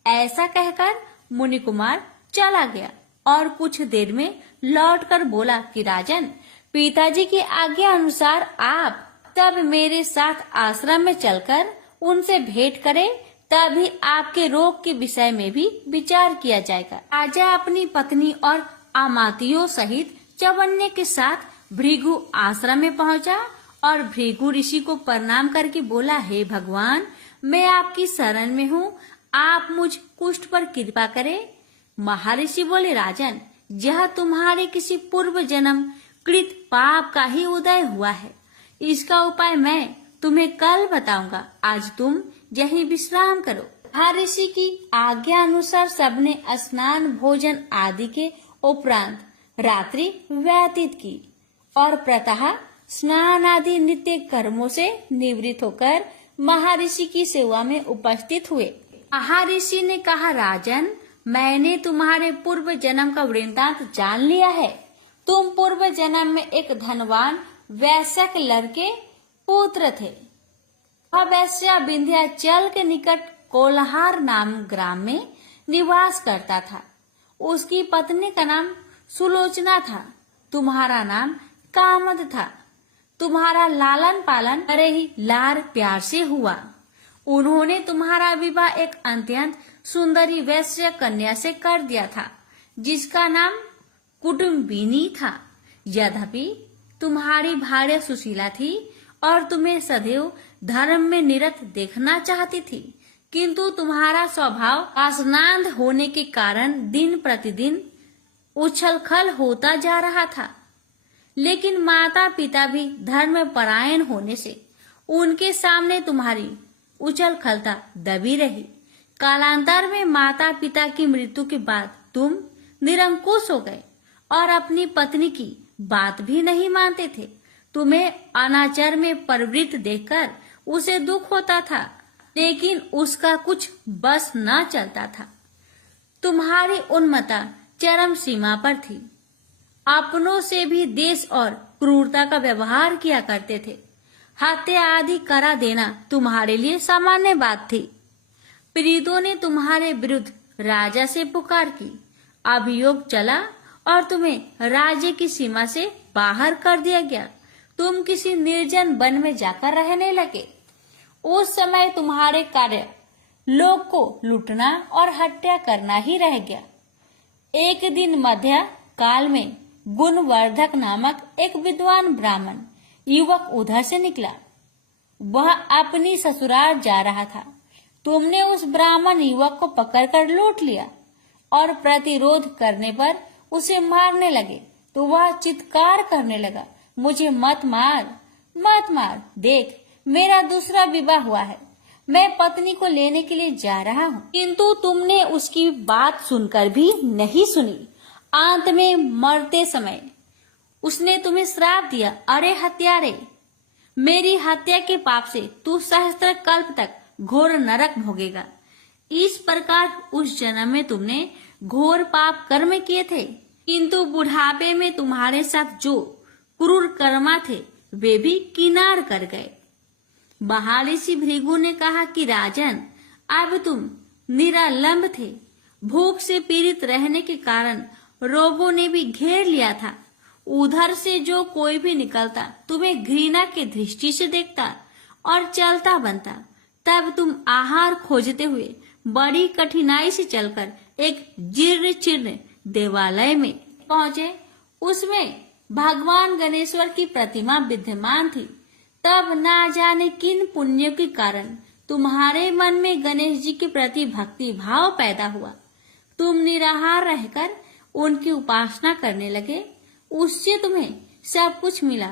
ऐसा कहकर मुनि कुमार चला गया और कुछ देर में लौटकर बोला कि राजन, पिताजी की आज्ञा अनुसार आप तब मेरे साथ आश्रम में चलकर उनसे भेंट करें, तभी आपके रोग के विषय में भी विचार किया जाएगा। राजा अपनी पत्नी और आमातियों सहित चवन्य के साथ भृगु आश्रम में पहुंचा और भृगु ऋषि को प्रणाम करके बोला, हे भगवान, मैं आपकी शरण में हूँ, आप मुझ कुष्ठ पर कृपा करें। महर्षि बोले, राजन, यह तुम्हारे किसी पूर्व जन्म कृत पाप का ही उदय हुआ है। इसका उपाय मैं तुम्हें कल बताऊंगा। आज तुम यहीं विश्राम करो। महर्षि की आज्ञा अनुसार सबने स्नान भोजन आदि के उपरांत रात्रि व्यतीत की और प्रातः स्नान आदि नित्य कर्मों से निवृत्त होकर महर्षि की सेवा में उपस्थित हुए। महर्षि ने कहा, राजन, मैंने तुम्हारे पूर्व जन्म का वृत्तांत जान लिया है। तुम पूर्व जन्म में एक धनवान वैश्य के लड़के पुत्र थे। वह वैश्य विंध्याचल के निकट कोल्हार नाम ग्राम में निवास करता था। उसकी पत्नी का नाम सुलोचना था। तुम्हारा नाम कामद था। तुम्हारा लालन पालन बड़े ही लाड़ प्यार से हुआ। उन्होंने तुम्हारा विवाह एक अत्यंत सुंदरी वैश्य कन्या से कर दिया था, जिसका नाम कुटुम्बिनी था। यद्यपि तुम्हारी भार्या सुशीला थी और तुम्हें सदैव धर्म में निरत देखना चाहती थी, किंतु तुम्हारा स्वभाव असनांद होने के कारण दिन प्रतिदिन उछलखल होता जा रहा था। लेकिन माता पिता भी धर्म परायण होने से उनके सामने तुम्हारी उछलखलता दबी रही। कालांतर में माता पिता की मृत्यु के बाद तुम निरंकुश हो गए और अपनी पत्नी की बात भी नहीं मानते थे। तुम्हें अनाचार में प्रवृत्त देखकर उसे दुख होता था, लेकिन उसका कुछ बस न चलता था। तुम्हारी उन्मत्ता चरम सीमा पर थी। अपनों से भी देश और क्रूरता का व्यवहार किया करते थे। हत्या आदि करा देना तुम्हारे लिए सामान्य बात थी। पीड़ितों ने तुम्हारे विरुद्ध राजा से पुकार की। अभियोग चला और तुम्हें राज्य की सीमा से बाहर कर दिया गया। तुम किसी निर्जन वन में जाकर रहने लगे। उस समय तुम्हारे कार्य लोग को लूटना और हत्या करना ही रह गया। एक दिन मध्य काल में गुणवर्धक नामक एक विद्वान ब्राह्मण युवक उधर से निकला। वह अपनी ससुराल जा रहा था। तुमने उस ब्राह्मण युवक को पकड़कर लूट लिया और प्रतिरोध करने पर उसे मारने लगे। तो वह चित्कार करने लगा, मुझे मत मार, मत मार। देख, मेरा दूसरा विवाह हुआ है, मैं पत्नी को लेने के लिए जा रहा हूँ। किंतु तुमने उसकी बात सुनकर भी नहीं सुनी। अंत में मरते समय उसने तुम्हें श्राप दिया, अरे हत्यारे, मेरी हत्या के पाप से तू सहस्त्र कल्प तक घोर नरक भोगेगा। इस प्रकार उस जन्म में तुमने घोर पाप कर्म किए थे, किंतु बुढ़ापे में तुम्हारे साथ जो क्रूर कर्मा थे वे भी किनार कर गए। महर्षि भृगु ने कहा कि राजन, अब तुम निरालंब थे, भूख से पीड़ित रहने के कारण रोगों ने भी घेर लिया था। उधर से जो कोई भी निकलता तुम्हें घृणा की दृष्टि से देखता और चलता बनता। तब तुम आहार खोजते हुए बड़ी कठिनाई से चलकर एक जीर्ण चीर्ण देवालय में पहुंचे। उसमें भगवान गणेश्वर की प्रतिमा विद्यमान थी। तब ना जाने किन पुण्यों के कारण तुम्हारे मन में गणेश जी के प्रति भक्ति भाव पैदा हुआ। तुम निराहार रहकर उनकी उपासना करने लगे। उससे तुम्हें सब कुछ मिला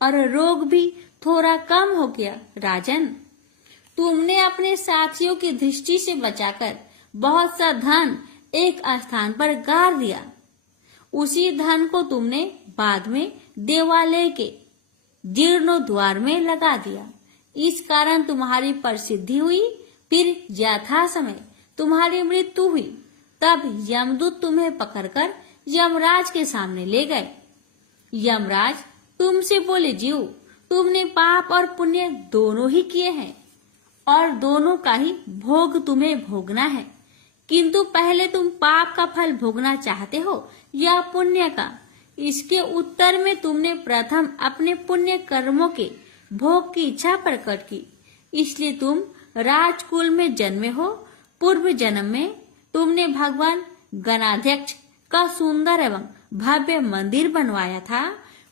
और रोग भी थोड़ा कम हो गया। राजन, तुमने अपने साथियों की दृष्टि से बचाकर बहुत सा धन एक स्थान पर गाड़ दिया। उसी धन को तुमने बाद में देवालय के जीर्णोद्वार में लगा दिया। इस कारण तुम्हारी प्रसिद्धि हुई। फिर यथा समय तुम्हारी मृत्यु हुई। तब यमदूत तुम्हें पकड़कर यमराज के सामने ले गए। यमराज तुमसे बोले, जीव, तुमने पाप और पुण्य दोनों ही किए हैं और दोनों का ही भोग तुम्हें भोगना है। किंतु पहले तुम पाप का फल भोगना चाहते हो या पुण्य का? इसके उत्तर में तुमने प्रथम अपने पुण्य कर्मों के भोग की इच्छा प्रकट की, इसलिए तुम राजकुल में जन्मे हो। पूर्व जन्म में तुमने भगवान गणाध्यक्ष का सुंदर एवं भव्य मंदिर बनवाया था।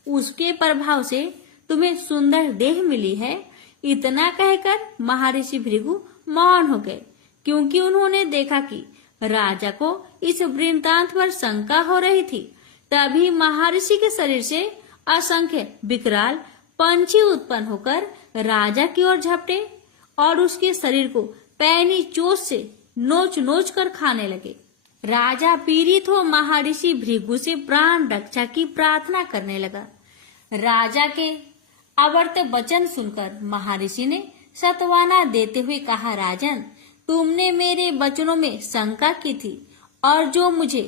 उसके प्रभाव से तुम्हें सुंदर देह मिली है। इतना कहकर महर्षि भृगु मौन हो गए, क्योंकि उन्होंने देखा कि राजा को इस वृत्तांत पर शंका हो रही थी। तभी महर्षि के शरीर से असंख्य विकराल पंछी उत्पन्न होकर राजा की ओर झपटे और उसके शरीर को पैनी चोट से नोच नोच कर खाने लगे। राजा पीड़ित हो महर्षि भृगु से प्राण रक्षा की प्रार्थना करने लगा। राजा के अवर्त वचन सुनकर महर्षि ने सत्वाना देते हुए कहा, राजन, तुमने मेरे वचनों में शंका की थी और जो मुझे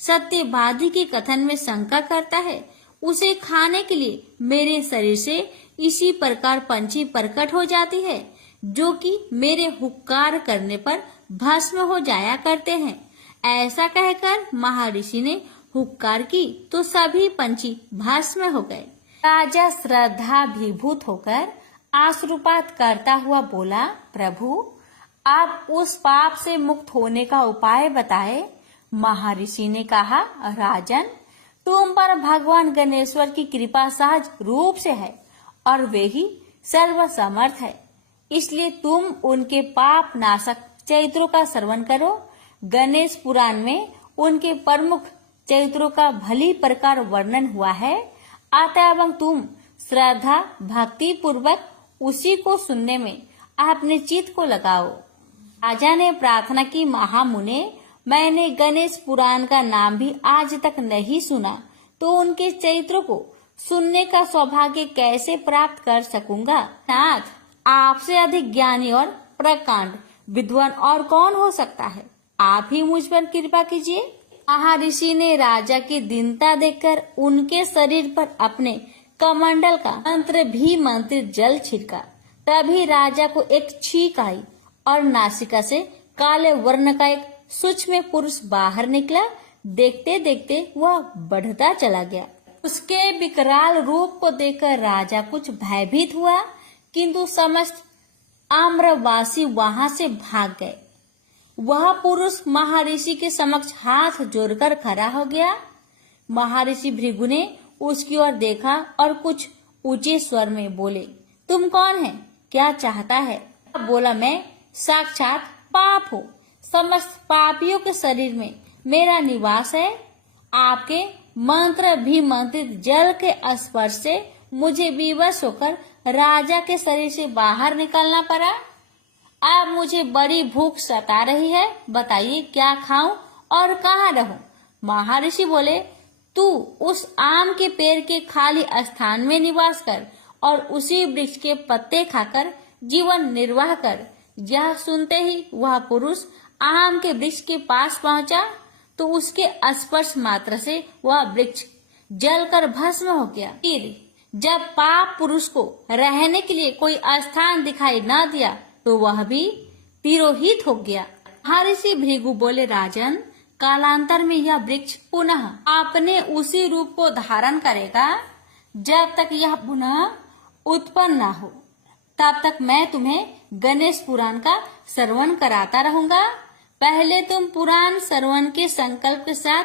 सत्यवादी के कथन में शंका करता है उसे खाने के लिए मेरे शरीर से इसी प्रकार पंछी प्रकट हो जाती है, जो कि मेरे हुक्कार करने पर भस्म हो जाया करते हैं। ऐसा कहकर महर्षि ने हुक्कार की तो सभी पंछी भस्म हो गए। राजा श्रद्धाभिभूत होकर आश्रुपात करता हुआ बोला, प्रभु, आप उस पाप से मुक्त होने का उपाय बताए। महर्षि ने कहा, राजन, तुम पर भगवान गणेश्वर की कृपा सहज रूप से है और वे ही सर्वसमर्थ है, इसलिए तुम उनके पाप नाशक चरित्रों का श्रवण करो। गणेश पुराण में उनके प्रमुख चरित्रों का भली प्रकार वर्णन हुआ है। अतः तुम श्रद्धा भक्ति पूर्वक उसी को सुनने में अपने चित्त को लगाओ। राजा ने प्रार्थना की, महामुने, मैंने गणेश पुराण का नाम भी आज तक नहीं सुना, तो उनके चरित्रों को सुनने का सौभाग्य कैसे प्राप्त कर सकूंगा? नाथ, आपसे अधिक ज्ञानी और प्रकांड विद्वान और कौन हो सकता है? आप ही मुझ पर कृपा कीजिए। महर्षि ने राजा की दीनता देखकर उनके शरीर पर अपने कमंडल का मंत्र भी मंत्रित जल छिड़का। तभी राजा को एक छींक आई और नासिका से काले वर्ण का एक सूक्ष्म पुरुष बाहर निकला। देखते देखते वह बढ़ता चला गया। उसके विकराल रूप को देखकर राजा कुछ भयभीत हुआ, किंतु समस्त आम्रवासी वहां से भाग गए। वह पुरुष महर्षि के समक्ष हाथ जोड़कर खड़ा हो गया। महर्षि भृगु ने उसकी ओर देखा और कुछ ऊंचे स्वर में बोले, तुम कौन है? क्या चाहता है? बोला, मैं साक्षात पाप हूँ। समस्त पापियों के शरीर में मेरा निवास है। आपके मंत्र भी मंत्रित जल के स्पर्श से मुझे विवश होकर राजा के शरीर से बाहर निकलना पड़ा। अब मुझे बड़ी भूख सता रही है, बताइए क्या खाऊं और कहाँ रहूं? महर्षि बोले, तू उस आम के पेड़ के खाली स्थान में निवास कर और उसी वृक्ष के पत्ते खाकर जीवन निर्वाह कर। यह सुनते ही वह पुरुष आम के वृक्ष के पास पहुंचा तो उसके स्पर्श मात्र से वह वृक्ष जलकर भस्म हो गया। फिर जब पाप पुरुष को रहने के लिए कोई स्थान दिखाई न दिया तो वह भी तिरोहित हो गया। महर्षि भृगु बोले, राजन, कालांतर में यह वृक्ष पुनः अपने उसी रूप को धारण करेगा। जब तक यह पुनः उत्पन्न न हो तब तक मैं तुम्हें गणेश पुराण का श्रवण कराता रहूंगा। पहले तुम पुराण श्रवण के संकल्प के साथ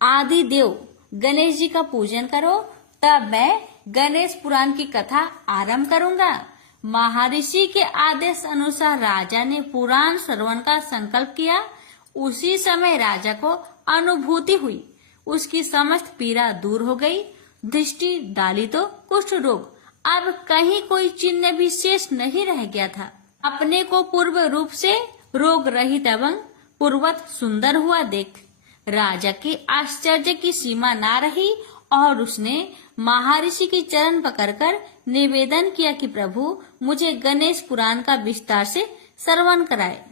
आदि देव गणेश जी का पूजन करो, तब मैं गणेश पुराण की कथा आरंभ करूंगा। महर्षि के आदेश अनुसार राजा ने पुराण श्रवण का संकल्प किया। उसी समय राजा को अनुभूति हुई, उसकी समस्त पीड़ा दूर हो गई। दृष्टि डाली तो कुष्ठ रोग अब कहीं कोई चिन्ह भी शेष नहीं रह गया था। अपने को पूर्व रूप से रोग रहित एवं पूर्वत सुंदर हुआ देख राजा के आश्चर्य की सीमा ना रही और उसने महर्षि के चरण पकड़कर निवेदन किया कि प्रभु, मुझे गणेश पुराण का विस्तार से श्रवण कराए।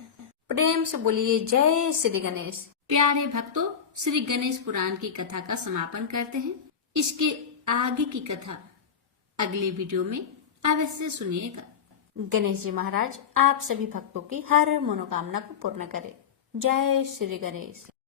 प्रेम से बोलिए जय श्री गणेश। प्यारे भक्तों, श्री गणेश पुराण की कथा का समापन करते हैं। इसके आगे की कथा अगले वीडियो में अवश्य सुनिएगा। गणेश जी महाराज आप सभी भक्तों की हर मनोकामना को पूर्ण करें। जय श्री गणेश।